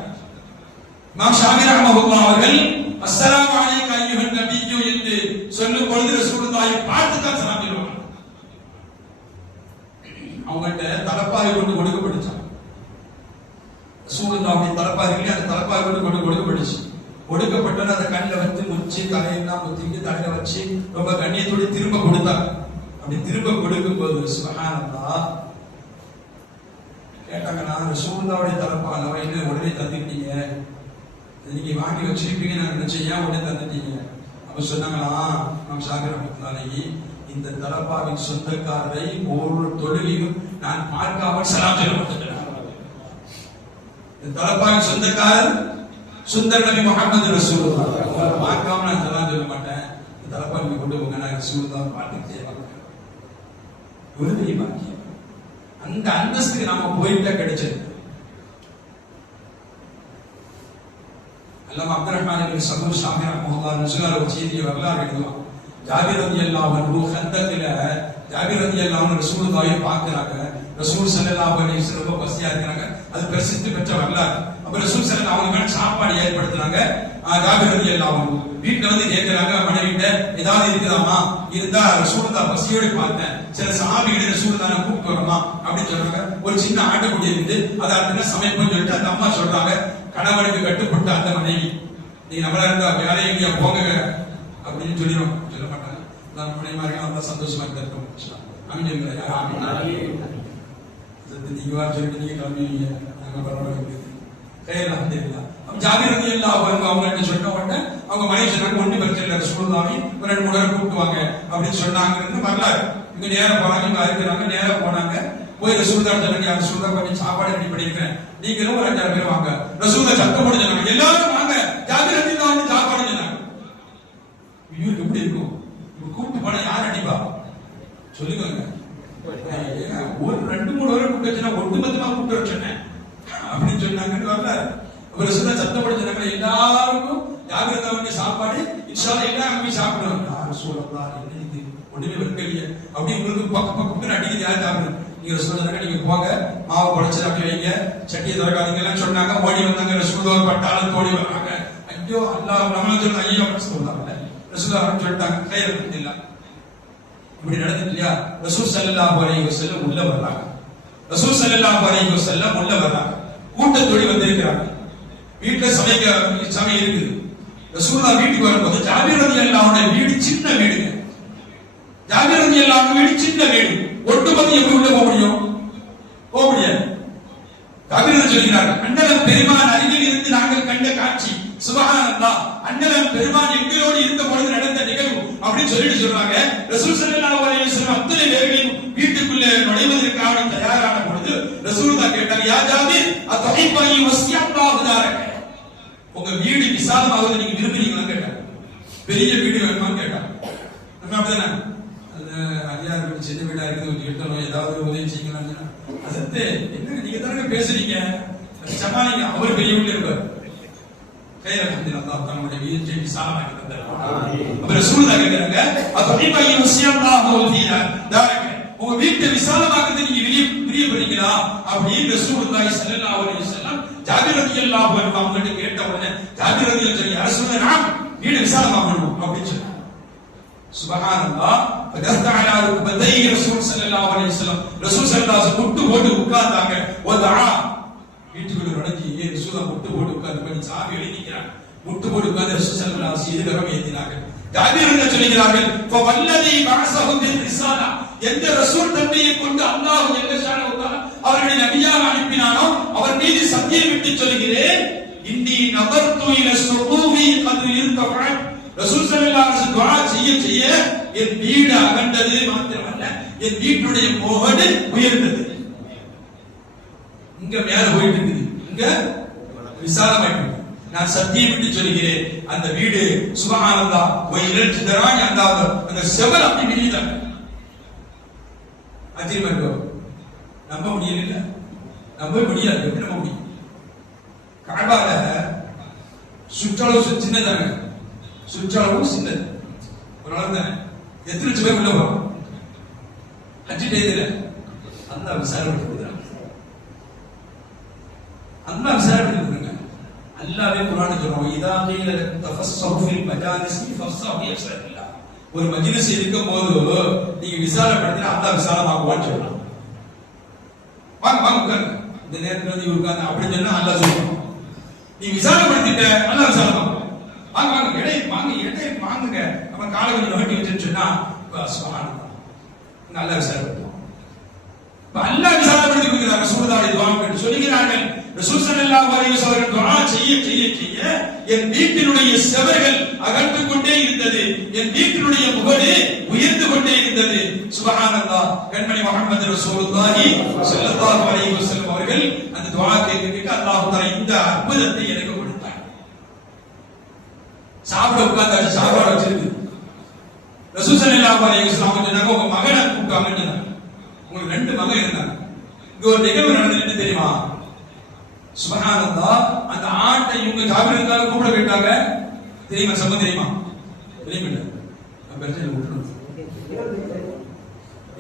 இமாம் ஷாஃபி ரஹ்மத்துல்லாஹி அவர்கள் அஸ்ஸலாமு அலைக்க அய்யுஹன் நபியு என்று சொல்லும் பொழுது ரசூலுல்லாஹி பார்த்து தான் சலாம் சொல்லுவாங்க. அவங்கள்ட்ட தலப்பாகை கொண்டு கொடுக்கப்பட்டுச்சாங்க. ரசூலுல்லாஹி தலப்பாகைக்கு அந்த தலப்பாகை கொண்டு கொடுக்கப்பட்டுச்சு. கொடுக்கப்பட்டது அந்த கண்ணில் வந்து முச்சி தலையெல்லாம் முத்திட்டு தலையில வச்சு ரொம்ப கண்ணியத்தோடு திரும்ப கொடுத்தாங்க. அப்படி திரும்ப கொடுக்கும் போது சுப்ஹானல்லாஹ் கேட்டாங்கன்னா, ரசூலுல்லாஹ்வுடைய தலப்பாகை என்ன உடனே தந்துட்டீங்க, நீங்க வாங்கி வச்சிருப்பீங்க நான் நினைச்சேன், ஏன் உடனே தந்துட்டீங்க? அப்ப சொன்னாங்களா, நாம் ஷாஃபி ரஹ்மத்துல்லாஹி இந்த தலப்பாவின் சொந்தக்காரரை ஒரு தொழுகையும் நான் பார்க்காமல் சலாம் சொல்ல மாட்டேன். இந்த தலப்பாவின் சொந்தக்காரர் சுந்தர் நபி முஹம்மது ரசூலுல்லாஹ், பார்க்காம நான் சலாம் சொல்ல மாட்டேன். இந்த தலப்பாவை கொண்டு போங்க, நான் ரசூலுல்லாஹ் பார்த்துக்கிட்டே வரேன். விருதி பாக்கியம் அந்த அந்தஸ்துக்கு நாம போயிட்டா கிடைச்சது. அல்லாஹ் அப்துல் ரஹ்மான் இப்னு சபூர் ஷாஃபி ரஹ்மத்துல்லாஹி நசுலால ஒரு செய்தியை வரலாறு எழுதுவாங்க. ஜாபிர் ரலியல்லாஹு அன்ஹு ஹந்தக்ல ஜாபிர் ரலியல்லாஹு அன்ஹு ரசூலுல்லாஹை பார்க்கறாங்க. ரசூல் ஸல்லல்லாஹு அலைஹி வஸல்லம் ரொம்ப பசியா இருக்காங்க. அது பிரசித்தி பெற்ற வரலாறு. அப்ப ரசூல் ஸல்லல்லாஹு அலைஹி வஸல்லம் சாப்பாடு ஏற்படுத்துறாங்க. ஜாபிர் ரலியல்லாஹு அன்ஹு வீட்டுல வந்து கேட்கிறாங்க, மனைவிட்ட ஏதாவது இருக்குதாமா, இருந்தா ரசூலுல்லாஹ் பசியோடு பார்த்தேன், சில சஹாபிகளை ரசூலுல்லாஹ் கூப்பிட்டு வரமா அப்படின்னு சொல்றாங்க. ஒரு சின்ன ஆட்டுக்குட்டி இருக்குது, அதை அடுத்த சமைப்போம்னு சொல்லிட்டு அந்த அம்மா சொல்றாங்க, கணவனுக்கு கட்டுப்பட்ட அந்த மனைவி, நீங்க நம்மளா இருந்தா வேலை எங்கேயா போங்க அப்படின்னு சொல்ல மாட்டாங்க. மனைவிமார்கள் நல்லா சந்தோஷமா இருக்கும். நீங்க சொல்லிட்டு நீங்க கிளம்புவீங்க, நாங்க பரவாயில்ல. ஜாபிர் ரலியல்லாஹு அன்ஹு அவங்கள்ட்ட சொன்ன உடனே அவங்க மனைவி சொன்னாங்க, ஒண்ணு பிரச்சனை இல்லை, ரசூலுல்லாஹி ஒரு 2 3 கூப்பிட்டு வாங்க அப்படின்னு சொன்னாங்கன்னு வரலாறு. இங்க நேரம் போனாங்க, இங்க இருக்கிறாங்க, நேரம் போனாங்க. போய் ரசூலுல்லாஹ் சொன்னாங்க, யார் ரசூலுல்லாஹ் கொஞ்சம் சாப்பாடு ரெடி பண்ணிருக்கேன், நீங்களும் ஒரு 5 பேர் வாங்க. ரசூலுல்லாஹ் சத்தம் போட்டு சொன்னாங்க, எல்லாரும் வாங்க, ஜாபிர் ரலியல்லாஹு அன்ஹு சாப்பாடு சொன்னாங்க. இவருக்கு எப்படி இருக்கும்? கூப்பிட்டு போனா யார் அடிப்பா சொல்லுங்க. ஒரு 2-3 பேரை கூப்பிட்டு வச்சுனா ஒட்டுமொத்தமா கூப்பிட்டு வச்சேன் அப்படின்னு சொன்னாங்கன்னு வரல. ஒரு சில சத்தப்படி சொன்னாங்க, எல்லாருக்கும் ஜாபிர் ரலியல்லாஹு அன்ஹு சாப்பாடு, இன்ஷா அல்லாஹ் எல்லாரும் போய் சாப்பிடுவாங்க. ரசூலுல்லாஹ் என்ன இது ஒண்ணுமே வெட்கலையே அப்படி உங்களுக்கு பக்கம் அடிக்குது. யார் ஜாபிர்? நீங்க ரசூலுல்லாஹ் நீங்க போங்க, மாவு குழைச்சு அப்படி வைங்க, சட்டியை திறக்காதீங்க எல்லாம் சொன்னாங்க. ஓடி வந்தாங்க. ரசூலுல்லாஹ் பட்டாளம் ஓடி வராங்க. ஐயோ அல்லாஹ் நம்ம சொன்ன ஐயோ ரசூலுல்லாஹ் ரசூலுல்லாஹ் சொல்லிட்டாங்க, கையில இல்ல இப்படி நடந்துட்டு இல்லையா? ரசூல் ஸல்லல்லாஹு அலைஹி வஸல்லம் உள்ள வர்றாங்க. ரசூல் ஸல்லல்லாஹு அலைஹி வஸல்லம் உள்ள வர்றாங்க. கூட்டத்தோடி வந்திருக்கிறாங்க. வீட்டுல சமையல் இருக்குது. ரசூலுல்லாஹ் வீட்டுக்கு வரும்போது ஜாபிர் ரலியல்லாஹு அன்ஹு வீடு சின்ன வீடுங்க. ஜாபிர் ரலியல்லாஹு அன்ஹு வீடு சின்ன வீடு. ஒட்டுமொத்த எப்படி உள்ள போக முடியும்? போக முடியாது. ஜாபிர் சொல்கிறார், அண்ணலம் பெருமான் அருகில் இருந்து நாங்கள் கண்ட காட்சி சுப்ஹானல்லாஹ், அண்ணலம் பெருமான் எங்களோடு இருந்த பொழுது நடந்த நிகழ்வு அப்படின்னு சொல்லிட்டு சொல்றாங்க. ரசூல் ஸல்லல்லாஹு அலைஹி வஸல்லம் அத்தனை பேர்களையும் வீட்டுக்குள்ளே நுழைவதற்காக தயாரான பொழுது ரசூலுல்லாஹ் கேட்டாங்க, யா ஜாபிர் அத்தஹிப்பனி வஸ்யல்லாஹு தாரக, உங்க வீடு விசாலமாவது நீங்க விரும்புறீங்களான்னு கேட்டாங்க. பெரிய வீடு வேணுமான்னு கேட்டாங்க. நம்ம அப்படிதானே, ஐயா இருக்கு சின்ன வீடா இருக்குது, கிட்டணும் ஏதாவது உதவி செய்யலாம். அதற்கு என்ன நீங்க தானே பேசுறீங்க, சமாளிங்க. அவர் பெரிய வீட்டுல இருப்பார். தன்னுடைய வீட்டை விசாலமாக்கி தந்தார். அப்புறம் ரசூலுல்லாஹ் கேக்குறாங்க, அத்தஹிப்பனி வஸ்யல்லாஹு தாரக, உங்க வீட்டை விசாலமாக்குறது நீங்க விரும்புறீங்களா அப்படின்னு ரசூலுல்லாஹி ஸல்லல்லாஹு அலைஹி வஸல்லம் ஜாபிர் ரலியல்லாஹு அன்ஹு அவங்கள்ட்ட கேட்ட உடனே ஜாபிர் ரலியல்லாஹு அன்ஹு ரசூலுல்லாஹ் நாம் வீடு விசாலமாக்கணும் அப்படின்னு சொன்னாங்க. சுப்ஹானல்லாஹ். ஃபதஹத அலா ருக்பதை ரசூல் ஸல்லல்லாஹு அலைஹி வஸல்லம், ரசூல் ஸல்லல்லாஹு அலைஹி வஸல்லம் முட்டு போட்டு உட்கார்ந்தாங்க. வதஆ, வீட்டுக்குள்ள நுழைஞ்சி ரசூலுல்லாஹ் முட்டு போட்டு உட்கார்ந்து பண்ணி சாவி எழுதிக்கிறாங்க. முட்டு போட்டு உட்கார்ந்து ரசூல் ஸல்லல்லாஹு அலைஹி வஸல்லம் கரம் ஏத்தினாங்க. ஜாபிர் என்ன சொல்கிறார்கள், ஃபவல்லதி பஅஸஹு பிர்ரிஸாலா, எந்த ரசூல் தன்மையை கொண்டு அல்லாஹ் ஜல்ல ஷானஹு வ தஆலா அவர்களை நபியாக அனுப்பினானோ அவர் மீது சத்தியம் விட்டு சொல்கிறேன், இன்னி நதர்து இல ஸுகூவி கத் இர்தஃஅத், ரசூல் ஸல்லல்லாஹு அலைஹி வஸல்லம் துஆ செய்ய செய்ய என் வீடு அகண்டது மாத்திரமல்ல, என் வீட்டுடைய முகடு உயர்ந்தது. இங்க மேல போயிட்டு இருக்குது, இங்க விசாலமாயிட்டு. நான் சத்தியம் விட்டு சொல்கிறேன், அந்த வீடு சுப்ஹானல்லாஹ் வயிலத் தரானி, அந்த செவர் அப்படி விரியுதாங்க. ஆச்சரியமா இருக்கும். நம்ப முடியல, நம்ப முடியாது. எப்படி நம்ப முடியும்? கஅபால சுற்றளவு சின்னதாங்க, சுற்றளவு சின்னது, ஒரு அளவு தானே. எத்தனை லட்சம் பேர் உள்ள போறோம்? ஹஜ் டேல அல்லாஹ் விசாரிக்கிறான். அல்லாஹ் விசாரிக்கிறாங்க. அல்லாஹ்வே குர்ஆன்ல சொல்றான், இதா கீல தஃபஸ்ஸஹு ஃபில் மஜாலிஸி ஃபஃஸஹு யஸ்ரல்லாஹ், ஒரு மஜ்லிஸ் இருக்கும்போது நீங்க விசாலப்படுத்தினா அல்லாஹ் விசாலமாக்குவான்னு சொல்றான். வாங்க வாங்க உட்காருங்க, இந்த நேரத்துல வந்து உட்கார்ந்து அப்படி சொன்னா அல்லாஹ் சொல்றான், நீ விசாலப்படுத்திட்ட அல்லாஹ் விசாலமாக்குவான். வாங்க வாங்க இடை வாங்குங்க, நம்ம காலை கொஞ்சம் நோட்டி வச்சுன்னு சொன்னா சுப்ஹானல்லாஹ் அல்லாஹ் விசாலப்படுத்துவான். அல்லாஹ் விசாலப்படுத்தி கொடுக்கிறார். ரசூலுல்லாஹி துஆ கேட்டு சொல்கிறார்கள், ரசூல் ஸல்லல்லாஹு அலைஹி வஸல்லம் துஆ செய்ய செய்ய செய்ய என் வீட்டினுடைய செவர்கள் அகன்று கொண்டே இருந்தது, என் வீட்டினுடைய முகடு உயர்ந்து கொண்டே இருந்தது. சுப்ஹானல்லாஹ். கண்மணி முஹம்மது ரசூலுல்லாஹி ஸல்லல்லாஹு அலைஹி வஸல்லம் அவர்கள் அந்த துஆ கேட்க அல்லாஹ் தஆலா இந்த அற்புதத்தை எனக்கு கொடுத்தார். சாப்பிட உட்கார்ந்தாச்சு, சாப்பாடு வச்சிருக்கு. ரசூல் ஸல்லல்லாஹு அலைஹி வஸல்லம் சொன்னாங்க, உங்க மகனை கூப்பிட்டாங்கன்னு சொன்னாங்க. உங்களுக்கு 2 மகன் இருந்தாங்க. இங்க ஒரு நிகழ்வு நடந்தது தெரியுமா? சுப்ஹானல்லாஹ். அந்த ஆட்டை இவங்க ஜாபிர் ரலியல்லாஹு கூப்பிட போயிட்டாங்க. தெரியுமா? சம்பவம் தெரியுமா? தெரியுமில்ல? நான் பிரச்சனை விட்டுறேன்.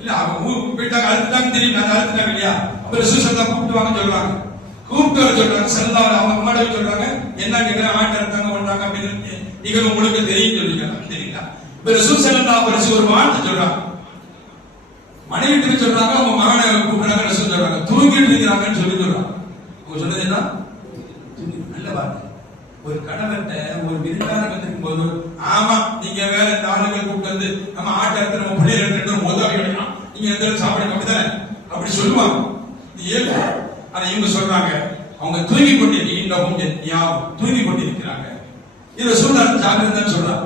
இல்ல அவங்க போயிட்டாங்க, அறுத்துட்டாங்க தெரியும், நான் அறுத்துட்டாங்க இல்லையா? அப்ப ரசூல் ஸல்லல்லாஹு கூப்பிட்டு வாங்க சொல்றாங்க. கூப்பிட்டு வர சொல்றாங்க. ஸல்லல்லாஹு அவங்க அம்மாட்ட சொல்றாங்க, என்ன கேக்குற ஆட்டை அறுத்தாங்க பண்றாங்க அப்படின்னு நிகழ்வு உங்களுக்கு தெரியும் சொல்லிருக்காங்க. தெரியுங்களா? இப்ப ரசூல் ஸல்லல்லாஹு அலைஹி ஒரு வார்த்தை சொல்றாங்க. மனைவிட்டு சொல்றாங்க, உங்க மகனை கூப்பிடுறாங்க. ரசூல் சொல்றாங்க, தூங்கிட்டு இருக்கிறாங்கன்னு சொல்லி சொல்றாங்க. அவங்க சொன்னது என்ன? நல்ல வார்த்தை. ஒரு கணவர்கிட்ட ஒரு விருந்தாளர் வந்திருக்கும் போது, ஆமா நீங்க வேற இந்த ஆளுகள் கூப்பிட்டு வந்து நம்ம ஆட்டை எடுத்து நம்ம பிள்ளைகள் எடுத்து உதவி வேணும், நீங்க எந்த சாப்பிடுங்க அப்படித்தானே அப்படி சொல்லுவாங்க. ஆனா இவங்க சொல்றாங்க, அவங்க தூங்கி கொண்டிருக்கிறாங்க. இதை சொல்றாங்க, ஜாகிரதான் சொல்றாங்க,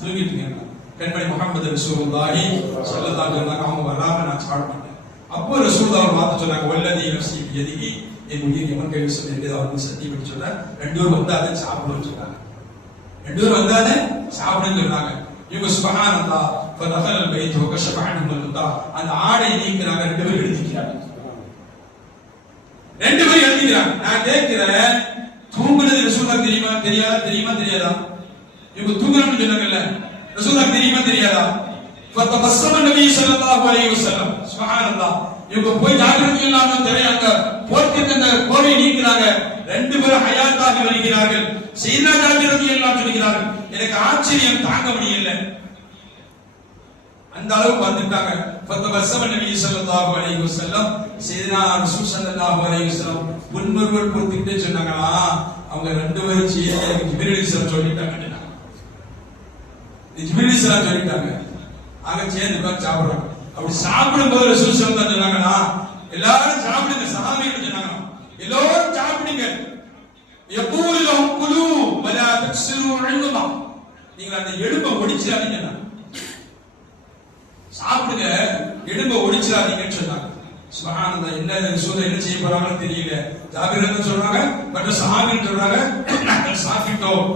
தூங்கிட்டு இருக்காங்க. கண்மணி முஹம்மது ரசூலுல்லாஹி ஸல்லல்லாஹு அலைஹி வஸல்லம் அவங்க வராம நான் சாப்பிட மாட்டேன். அப்போ ரசூலுல்லாஹ் அவர் பார்த்து சொன்னாங்க, வல்லதி நஃப்ஸி பியதிஹி, என் உயிர் எவன் கையில் சொல்லிட்டு அவருக்கு சத்தியம் பண்ணி சொன்னார். ரெண்டு பேரும் வந்து அதை சாப்பிடுன்னு சொன்னாங்க. ரெண்டு பேரும் வந்து அதை சாப்பிடுன்னு சொன்னாங்க. இவங்க சுப்ஹானல்லாஹ் ஃபதஹல் பைத் வகஷஃப அன்ஹுல் குதா, அந்த ஆடை நீக்குறாங்க. ரெண்டு பேரும் எழுதிக்கிறாங்க. ரெண்டு பேரும் எழுதிக்கிறாங்க. நான் கேட்கிறேன், தூங்குனது ரசூலுல்லாஹ் தெரியுமா தெரியாதா? இவங்க தூங்குறான்னு சொன்னாங்கல்ல, ரசூலுல்லாஹ் தெரியுமா தெரியாதா? ஃபதபஸ்ஸம நபி ஸல்லல்லாஹு அலைஹி வஸல்லம். சுப்ஹானல்லாஹ். இவங்க போய் ஜாகிரதை இல்லாம தெரியாங்க, போர்த்திட்டு அந்த கோரை நீக்குறாங்க. ரெண்டு பேரும் ஹயாத்தாக வருகிறார்கள். சீனா ஜாகிரதை எல்லாம் சொல்கிறார்கள். எனக்கு ஆச்சரியம் தாங்க முடியல. அந்த அளவுக்கு வந்துட்டாங்க. ஃபதபஸ்ஸம நபி ஸல்லல்லாஹு அலைஹி வஸல்லம், சீனா ரசூல் ஸல்லல்லாஹு அலைஹி வஸல்லம் புன்முறுவல் போர்த்திட்டு சொன்னாங்களா, அவங்க ரெண்டு பேரும் ஜிப்ரீல் அலைஹிஸ்ஸலாம் சொல்லிட்டாங்க. ஜிப்ரீல் அலைஹிஸ்ஸலாம் சொல்லிட்டாங்க. ஆக சேர்ந்து உட்கார்ந்து சாப்பிடுறாங்க. அப்படி சாப்பிடும் போது ரசூல் ஸல்லல்லாஹு அலைஹி வஸல்லம் சொன்னாங்களா, எல்லாரும் சாப்பிடுங்க. சஹாபிகள் சொன்னாங்க, எல்லாரும் சாப்பிடுங்க. யகூலு லஹும் குலு வலா தக்ஸிரு இல்மா, நீங்க அந்த எலும்பை ஒடிச்சிராதீங்க, சாப்பிடுங்க, எலும்பை ஒடிச்சிராதீங்கன்னு சொன்னாங்க. சுப்ஹானல்லாஹ். என்ன ரசூல் என்ன செய்ய போறாங்கன்னு தெரியல. ஜாபிர் ரலியல்லாஹு சொல்றாங்க, மற்ற சஹாபிகள் சொல்றாங்க, நாங்கள் சாப்பிட்டோம்.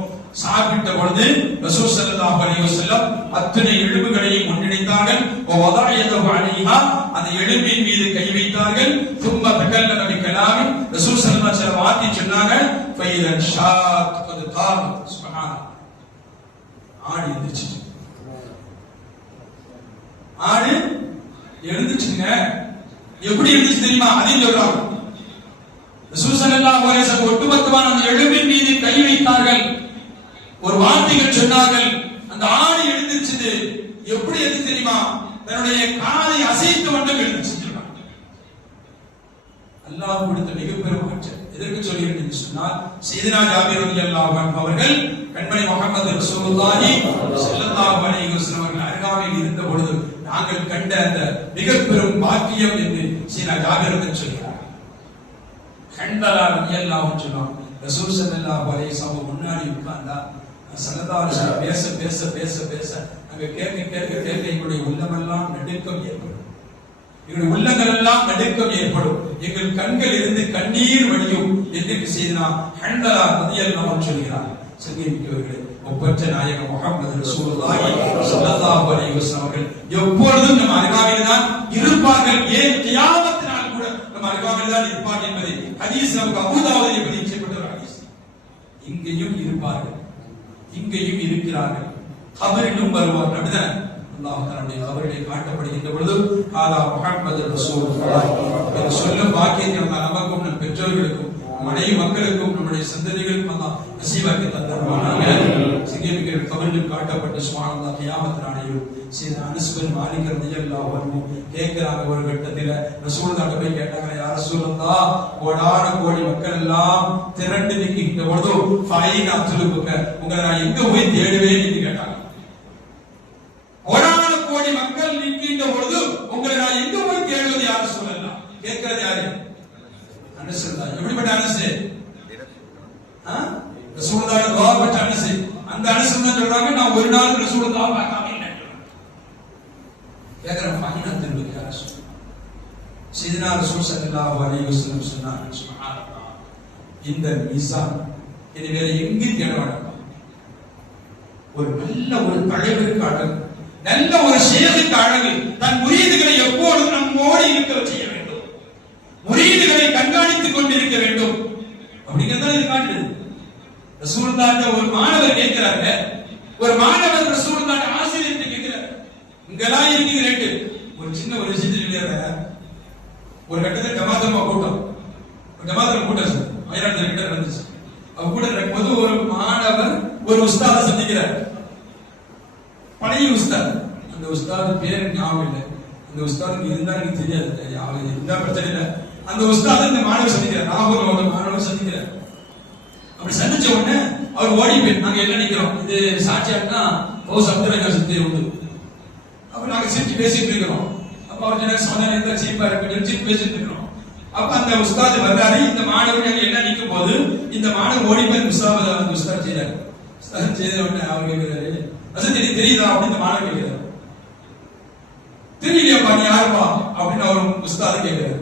சாப்பிட்ட பொழுது ரசூல் ஸல்லல்லாஹு அலைஹி வஸல்லம் அத்தனை எலும்புகளையும் முன்னெடுத்தார்கள். வதஅயதஹு அலைஹா, அந்த எலும்பின் மீது கை வைத்தார்கள். ثم تكلم بكلام, ரசூல் ஸல்லல்லாஹு அலைஹி வஸல்லம் வார்த்தை சொன்னாங்க. فإذا الشاة قد قامت. சுப்ஹானல்லாஹ். ஆடு எழுந்துச்சு. ஆடு எழுந்துச்சுங்க. எப்படி எழுந்துச்சு தெரியுமா? அதையும் சொல்றாங்க. ரசூல் ஸல்லல்லாஹு அலைஹி வஸல்லம் ஒட்டுமொத்தமான அந்த எலும்பின் மீது கை வைத்தார்கள். ஒரு வார்த்தைகள் சொன்னார்கள். அந்த ஆடு எழுந்திருச்சது. எப்படி எழுந்து தெரியுமா? தன்னுடைய காலை அசைத்து மட்டும் எழுந்திருச்சு. அல்லாஹ் கொடுத்த மிகப்பெரும் ஆற்றல். எதற்கு சொல்கிறேன் சொன்னால், சையதுனா ஜாபிர் ரலியல்லாஹு அன்ஹு அவர்கள் கண்மணி முஹம்மது ரசூலுல்லாஹி ஸல்லல்லாஹு அலைஹி வஸல்லம் அவர்கள் அருகாமையில் இருந்த பொழுது நாங்கள் கண்ட அந்த மிகப்பெரும் பாக்கியம் என்று சையதுனா ஜாபிர் அவர்கள் சொல்கிறார். ஹன்தலா ரலியல்லாஹு அன்ஹு சொன்னார், ரசூல் ஸல்லல்லாஹு அலைஹி வஸல்லம் முன்னாடி உட்கார்ந்தா ஸல்லல்லாஹு அலைஹி வஸல்லம் பேச பேச பேச பேச அங்க கேட்க கேட்க கேட்க எங்களுடைய உள்ளமெல்லாம் நடுக்கம் ஏற்படும். எங்களுடைய உள்ளங்கள் எல்லாம் நடுக்கம் ஏற்படும். எங்கள் கண்கள் இருந்து கண்ணீர் வடியும் என்று செய்தனா ஹன்தலா ரலியல்லாஹு அன்ஹு சொல்கிறார். சங்கீமிக்கவர்களே, ஒப்பற்ற நாயகம் முஹம்மது ரசூலுல்லாஹி ஸல்லல்லாஹு அலைஹி வஸல்லம் அவர்கள் எப்பொழுதும் நம் அருகாமையில் தான் இருப்பார்கள். ஏன் கியாமத் நாள் கூட நம் அருகாமையில் தான் இருப்பார்கள் என்பதை ஹதீஸ் நமக்கு அபூதாவுதிலே பதிவு செய்யப்பட்ட ஒரு ஹதீஸ். இங்கேயும் இருப்பார்கள், இங்கேயும் இருக்கிறார்கள், கபரிலும் வருவார்கள். அப்படிதான் அல்லாஹ் தன்னுடைய கபரிலே காட்டப்படுகின்ற பொழுது ஆலா முஹம்மது ரசூலுல்லாஹ் என்று சொல்லும் பாக்கியத்தை அல்லாஹ் நமக்கும் நம் பெற்றோர்களுக்கும் மனைவி மக்களுக்கும் நம்முடைய சந்ததிகளுக்கும் அல்லாஹ் நசீபாக்கி தந்தருவானாக. சிங்கமிக்கிற கபரில் காட்டப்பட்ட சுப்ஹானல்லாஹ் கியாமத் நாளையும் சீதா அனஸ் பின் மாலிக் ரலியல்லாஹு அன்ஹு கேட்கிறாங்க. ஒரு கட்டத்தில் ரசூலுல்லாஹ் போய் கேட்டாங்க, யா ரசூலல்லாஹ், கோடான கோடி மக்கள் எல்லாம் திரண்டு நிற்கின்ற பொழுது ஃபைன் அத்துலுபுக்க, உங்களை நான் எங்க போய் தேடுவேன் என்று கேட்டாங்க. கோடான கோடி மக்கள் நிற்கின்ற பொழுது உங்களை நான் எங்க போய் தேடுவது யார் ரசூலல்லாஹ்? கேட்கிறது யாரு? அனஸ். எப்படிப்பட்ட அனஸ்? ரசூலுல்லாஹ் துஆ பெற்ற அனஸ். அந்த அனஸ் தான் சொல்றாங்க, நான் ஒரு நாள் ரசூலுல்லாஹ் பார்க்காம இல்லை. கேக்குற ஃபைனா திரும்பி யார் ரசூல்? சையதுனா ரசூல் ஸல்லல்லாஹு அலைஹி வஸல்லம் சொன்னாங்க, சுப்ஹானல்லாஹ், இந்த மீசான் இனி வேற எங்கேயும் தேட வேண்டாம். ஒரு நல்ல ஒரு தலைவருக்கு அழகு, நல்ல ஒரு ஷேகுக்கு அழகு, தன் முரீதுகளை எப்போதும் நம்மோடு இருக்க செய்ய வேண்டும், முரீதுகளை கண்காணித்துக் கொண்டிருக்க வேண்டும். அப்படிங்கிறத இது காட்டுது. ரசூலுல்லாஹ் ஒரு மாணவர் கேட்கிறாங்க, ஒரு மாணவர் ரசூலுல்லாஹ் ஆசிரியர் கேட்கிறார், இங்கெல்லாம் இருக்கீங்க ஒரு சின்ன ஒரு விஷயத்தை சொல்லிடுறாங்க. ஒரு கட்டத்தில் ஜமாத்தமா கூட்டம், மயிலாடுதுறை கிட்ட நடந்துச்சு. அவ கூட இருக்கும்போது ஒரு மாணவர் ஒரு உஸ்தாத சந்திக்கிறார், பழைய உஸ்தாத். அந்த உஸ்தாது பேர் ஞாபகம் இல்லை. அந்த உஸ்தாதுக்கு இருந்தா எனக்கு தெரியாது, இருந்தா பிரச்சனை இல்லை. அந்த உஸ்தாது இந்த மாணவர் சந்திக்கிறார், நாகூர்ல மாணவர் சந்திக்கிறார். அப்படி சந்திச்ச உடனே அவர் ஓடி போய், நாங்க எல்லாம் நிக்கிறோம், இது சாட்சியாட்டா பௌஸ் அப்துல் சக்தி உண்டு. அப்ப நாங்க சிரிச்சு பேசிட்டு இருக்கிறோம். அப்ப அவர் எனக்கு சொன்ன இருந்தா சீப்பா இருக்கு பேசிட்டு இருக்கிறோம். அப்ப அந்த உஸ்தாது வர்றாரு, இந்த மாணவர் நாங்க எல்லாம் நிற்கும் போது இந்த மாணவர் ஓடி போய் உஸ்தாத் செய்யறாரு. செய்த உடனே அவர் கேட்கிறாரு, அசதி தெரியுதா அப்படின்னு மாணவர் கேட்கிறார். தெரியலையாப்பா நீ யாருப்பா அப்படின்னு அவர் உஸ்தாது கேட்கிறாரு.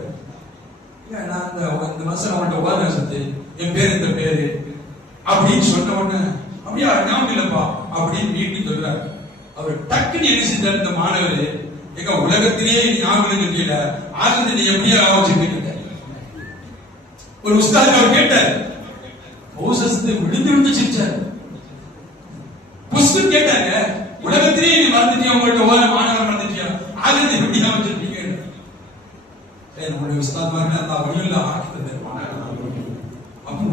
நான் இந்த மாசம் அவன்கிட்ட உட்கார்ந்து சத்து என் பேரு இந்த பேரு அப்படின்னு சொன்ன உடனே அப்படியா ஞாபகம் இல்லப்பா அப்படின்னு வீட்டுக்கு சொல்றாரு. அவர் டக்குன்னு என்ன செஞ்சார் இந்த மாணவர், எங்க உலகத்திலேயே ஞாபகம் தெரியல ஆசிரியர் நீ எப்படியா வச்சுக்கிட்டு ஒரு உஸ்தாது அவர் கேட்டார். விழுந்து விழுந்து சிரிச்சார். புஸ்து கேட்டாங்க, உலகத்திலேயே நீ மறந்துட்டியா, உங்கள்ட்ட ஓர மாணவர் மறந்துட்டியா, ஆசிரியர் எப்படியா வச்சிருக்கீங்க? நம்முடைய உஸ்தாத்மார்கள் அந்த வழியில ஆக்கி தருவாங்க. அப்போ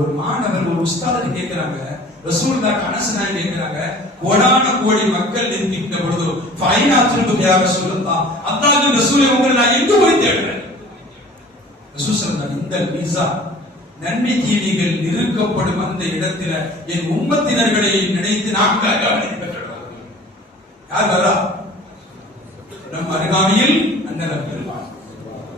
ஒரு மாணவர் ஒரு உஸ்தாதை கேட்கிறாங்க, ரசூலுல்லாஹ் அனஸ்னாய் கேட்கிறாங்க, கோடான கோடி மக்கள் நிற்கின்ற பொழுது ஃபைனாத்துல் யா ரசூலுல்லாஹ் அல்லாஹ்வின் ரசூலை உங்களை நான் எங்க போய் தேடுறேன்? ரசூல் ஸல்லல்லாஹு இந்த மீசா நன்மை தீமைகள் நிறுக்கப்படும் அந்த இடத்துல என் உம்மத்தினர்களை நினைத்து நான் பெற்றோம். யார் வரா? நம் அருகாமையில் அண்ணன் பெருமாள்.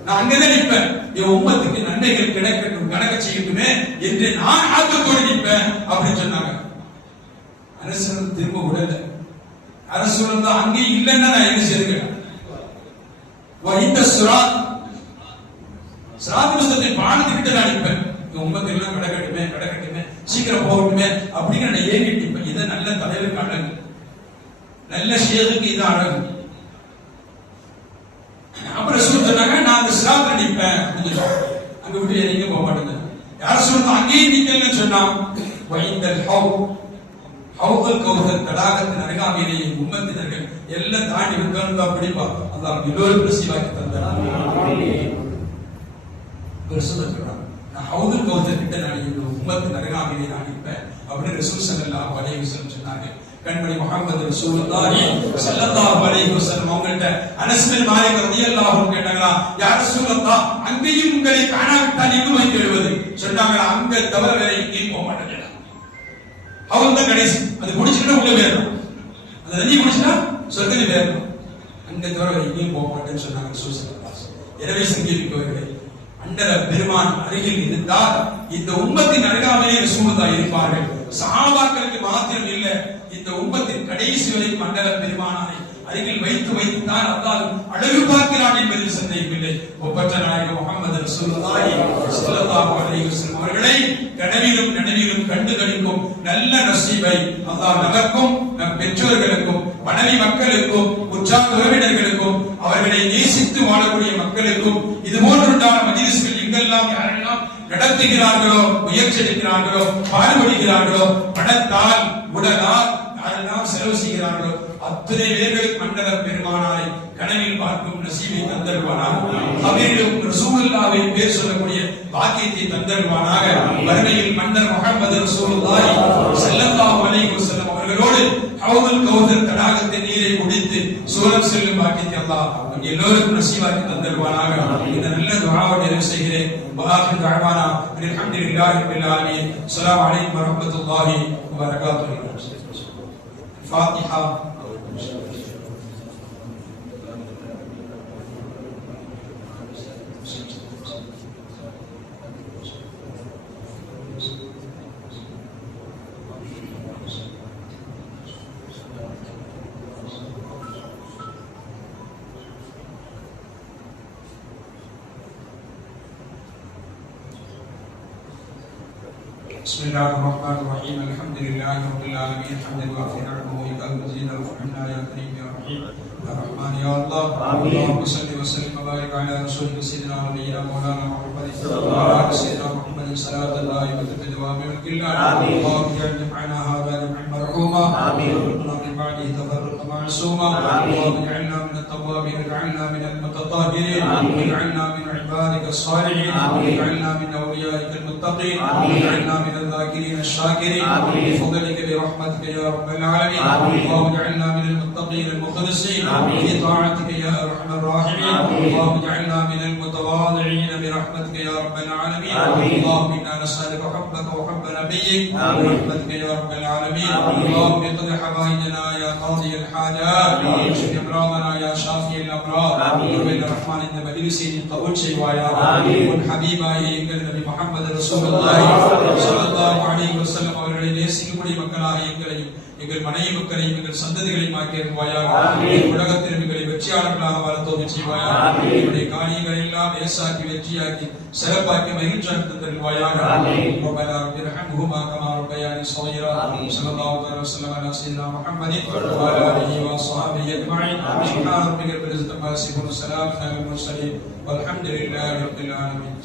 நான் அங்கதான் நிற்பேன், என் உம்மத்துக்கு நன்மைகள் கிடைக்கட்டும் கணக்க செய்யட்டுமே என்று நான் ஆக்கத்தோடு நிற்பேன் அப்படின்னு சொன்னாங்க. அரசு திரும்ப விடல. அரசு தான் அங்கே இல்லைன்னா நான் என்ன செய்கிறேன்? இந்த சுராத் புஸ்தகத்தை பாடத்துக்கிட்ட நான் நிற்பேன், என் உம்மத்துக்கு எல்லாம் கிடைக்கட்டுமே சீக்கிரம் போகட்டுமே அப்படிங்கிற நான் ஏறி நிற்பேன். இதை நல்ல தலைவருக்கு அழகு, நல்ல ஷேகுக்கு இது அழகு. அப்புறம் சொன்னாங்க நான் அந்த சிராத்துல நிற்பேன். அங்க விட்டு எங்க போக மாட்டேங்க. யார் சொன்னா அங்கேயே நிக்கலன்னு சொன்னா தடாகத்தின் அருகாமையிலே உம்மத்தினர்கள் எல்லாம் தாண்டி உட்கார்ந்தா பிடிப்பா. அல்லாஹ் எல்லோரும் பிரசிவாக்கி தந்தார். நான் ஹவுதுல் கௌசர் கிட்ட நான் உம்மத்தின் அருகாமையிலே நான் நிற்பேன் அப்படின்னு ரசூல் ஸல்லல்லாஹு அலைஹி வஸல்லம் சொன்னாங்க. கண்மணி முஹம்மது ரசூலுல்லாஹி ஸல்லல்லாஹு அலைஹி வஸல்லம் அவங்கள்ட்ட அனஸ் பின் மாலிக் ரலியல்லாஹு அன்ஹு கேட்டாங்களா, யா ரசூலல்லாஹ் அங்கேயும் உங்களை காணாவிட்டால் எங்கு போய் தேடுவது? சொன்னாங்களா, அங்க தவிர வேற எங்கேயும் போக மாட்டேன். அவங்க தான் கடைசி, அது குடிச்சுட்டா உள்ள போயிடணும், அந்த தண்ணி குடிச்சுட்டா சொர்க்கத்தில் போயிடணும், அங்க தவிர வேற எங்கேயும் போக மாட்டேன்னு சொன்னாங்க ரசூல் ஸல்லல்லாஹு அலைஹி வஸல்லம். எனவே சங்கீதிக்கவர்களே, அண்டர பெருமான் அருகில் இருந்தால் இந்த உம்மத்தின் அருகாமையிலே ரசூலுல்லாஹ் இருப்பார்கள். சஹாபாக்களுக்கு மாத்திரம் இல்ல, இந்த உம்மத்தின் கடைசி வரைக்கும் அண்டர பெருமானாரை அருகில் வைத்து தான் அல்லாஹ் அழகு பார்க்கிறான் என்பதில் சந்தேகமில்லை. ஒப்பற்ற நாயகம் முஹம்மது ரசூலுல்லாஹி ஸல்லல்லாஹு அலைஹி வஸல்லம் அவர்களை கனவிலும் நனவிலும் கண்டு கணிக்கும் நல்ல நசீபை அல்லாஹ் நமக்கும் நம் பெற்றோர்களுக்கும் மனைவி மக்களுக்கும் உற்றார் உறவினர்களுக்கும் அவர்களை நேசித்து வாழக்கூடிய மக்களுக்கும் இது போன்றுண்டான மஜ்லிஸ்கள் எங்கெல்லாம் யாரெல்லாம் நடத்துகிறார்களோ, முயற்சி எடுக்கிறார்களோ, பாடுபடுகிறார்களோ, பணத்தால் உடலால் யாரெல்லாம் செலவு செய்கிறார்களோ அத்தனை பேர்களுக்கு மண்டல பெருமானாரை கனவில் பார்க்கும் நசீபை தந்தருவானாக. அவர்களும் ரசூலுல்லாஹ்வை பேர் சொல்லக்கூடிய பாக்கியத்தை தந்தருவானாக. வறுமையில் மன்னர் முஹம்மது ரசூலுல்லாஹி ஸல்லல்லாஹு அலைஹி வஸல்லம் அவர்களோடு ஹவுதுல் கௌசர் தடாகத்தின் நீரை குடித்து சூரம் செல்லும் பாக்கியத்தை அல்லாஹ் எல்லோருக்கும் நசீபாக்கி தந்தருவானாக. இந்த நல்ல துஆவை நிறைவு செய்கிறேன். வஆஹிரு தஅவானா அல்ஹம்துலில்லாஹி ரப்பில் ஆலமீன். அஸ்ஸலாமு அலைக்கும் வரஹ்மத்துல்லாஹி வபரகாத்துஹு. ஃபாத்திஹா. بسم الله الرحمن الرحيم. الحمد لله رب العالمين حمدا وافي نعمه ويكاد مزيدا وارحمنا يا كريم يا رحيم يا رحمن يا الله. اللهم صل وسلم وبارك على رسولك سيدنا ونبينا مولانا محمد وعلى سيدنا محمد صلاة دائمة بدوام ملك الله. اللهم اجعل جمعنا هذا جمعا مرحوما وارزقنا من بعده تفرقا معصوما. اللهم اجعلنا من التوابين واجعلنا من المتطهرين واجعلنا من عبادك الصالحين واجعلنا من اوليائك المتقين واجعلنا من الذاكرين الشاكرين بفضلك برحمتك يا رب العالمين. اللهم اجعلنا من المتقين المخلصين في طاعتك يا ارحم الراحمين. اللهم اجعلنا من المتواضعين برحمتك يا رب العالمين. اللهم انا نسالك حبك وحب نبيك برحمتك يا رب العالمين. اللهم اقض حوائجنا يا قاضي الحاجات واشف امراضنا يا شافي الامراض. رب الرحمن இந்த மஜ்லிஸை கபூல் செய்வாயாக. உன் ஹபீபாயே எங்கள் நபி முஹம்மது ரசூலுல்லாஹி ஸல்லல்லாஹு அலைஹி வஸல்லம் அவர்கள் உங்களை நேசிக்கக்கூடிய மக்களாக எங்களையும் எங்கள் மனைவி மக்களையும் எங்கள் சந்ததிகளையும் ஆக்கியிருப்பாயாக. உலகத்திலும் எங்களை வெற்றியாளர்களாக வாழ தோல்வி செய்வாயாக. எங்களுடைய காரியங்களை எல்லாம் லேசாக்கி வெற்றியாக்கி சிறப்பாக்கி மகிழ்ச்சியாக்கி தருவாயாக. ربنا رب ارحمهما كما ربياني صغيرا. صلى الله عليه وسلم على سيدنا محمد وعلى اله وصحبه اجمعين. سبحان ربك رب العزة عما يصفون وسلام على المرسلين والحمد لله رب العالمين.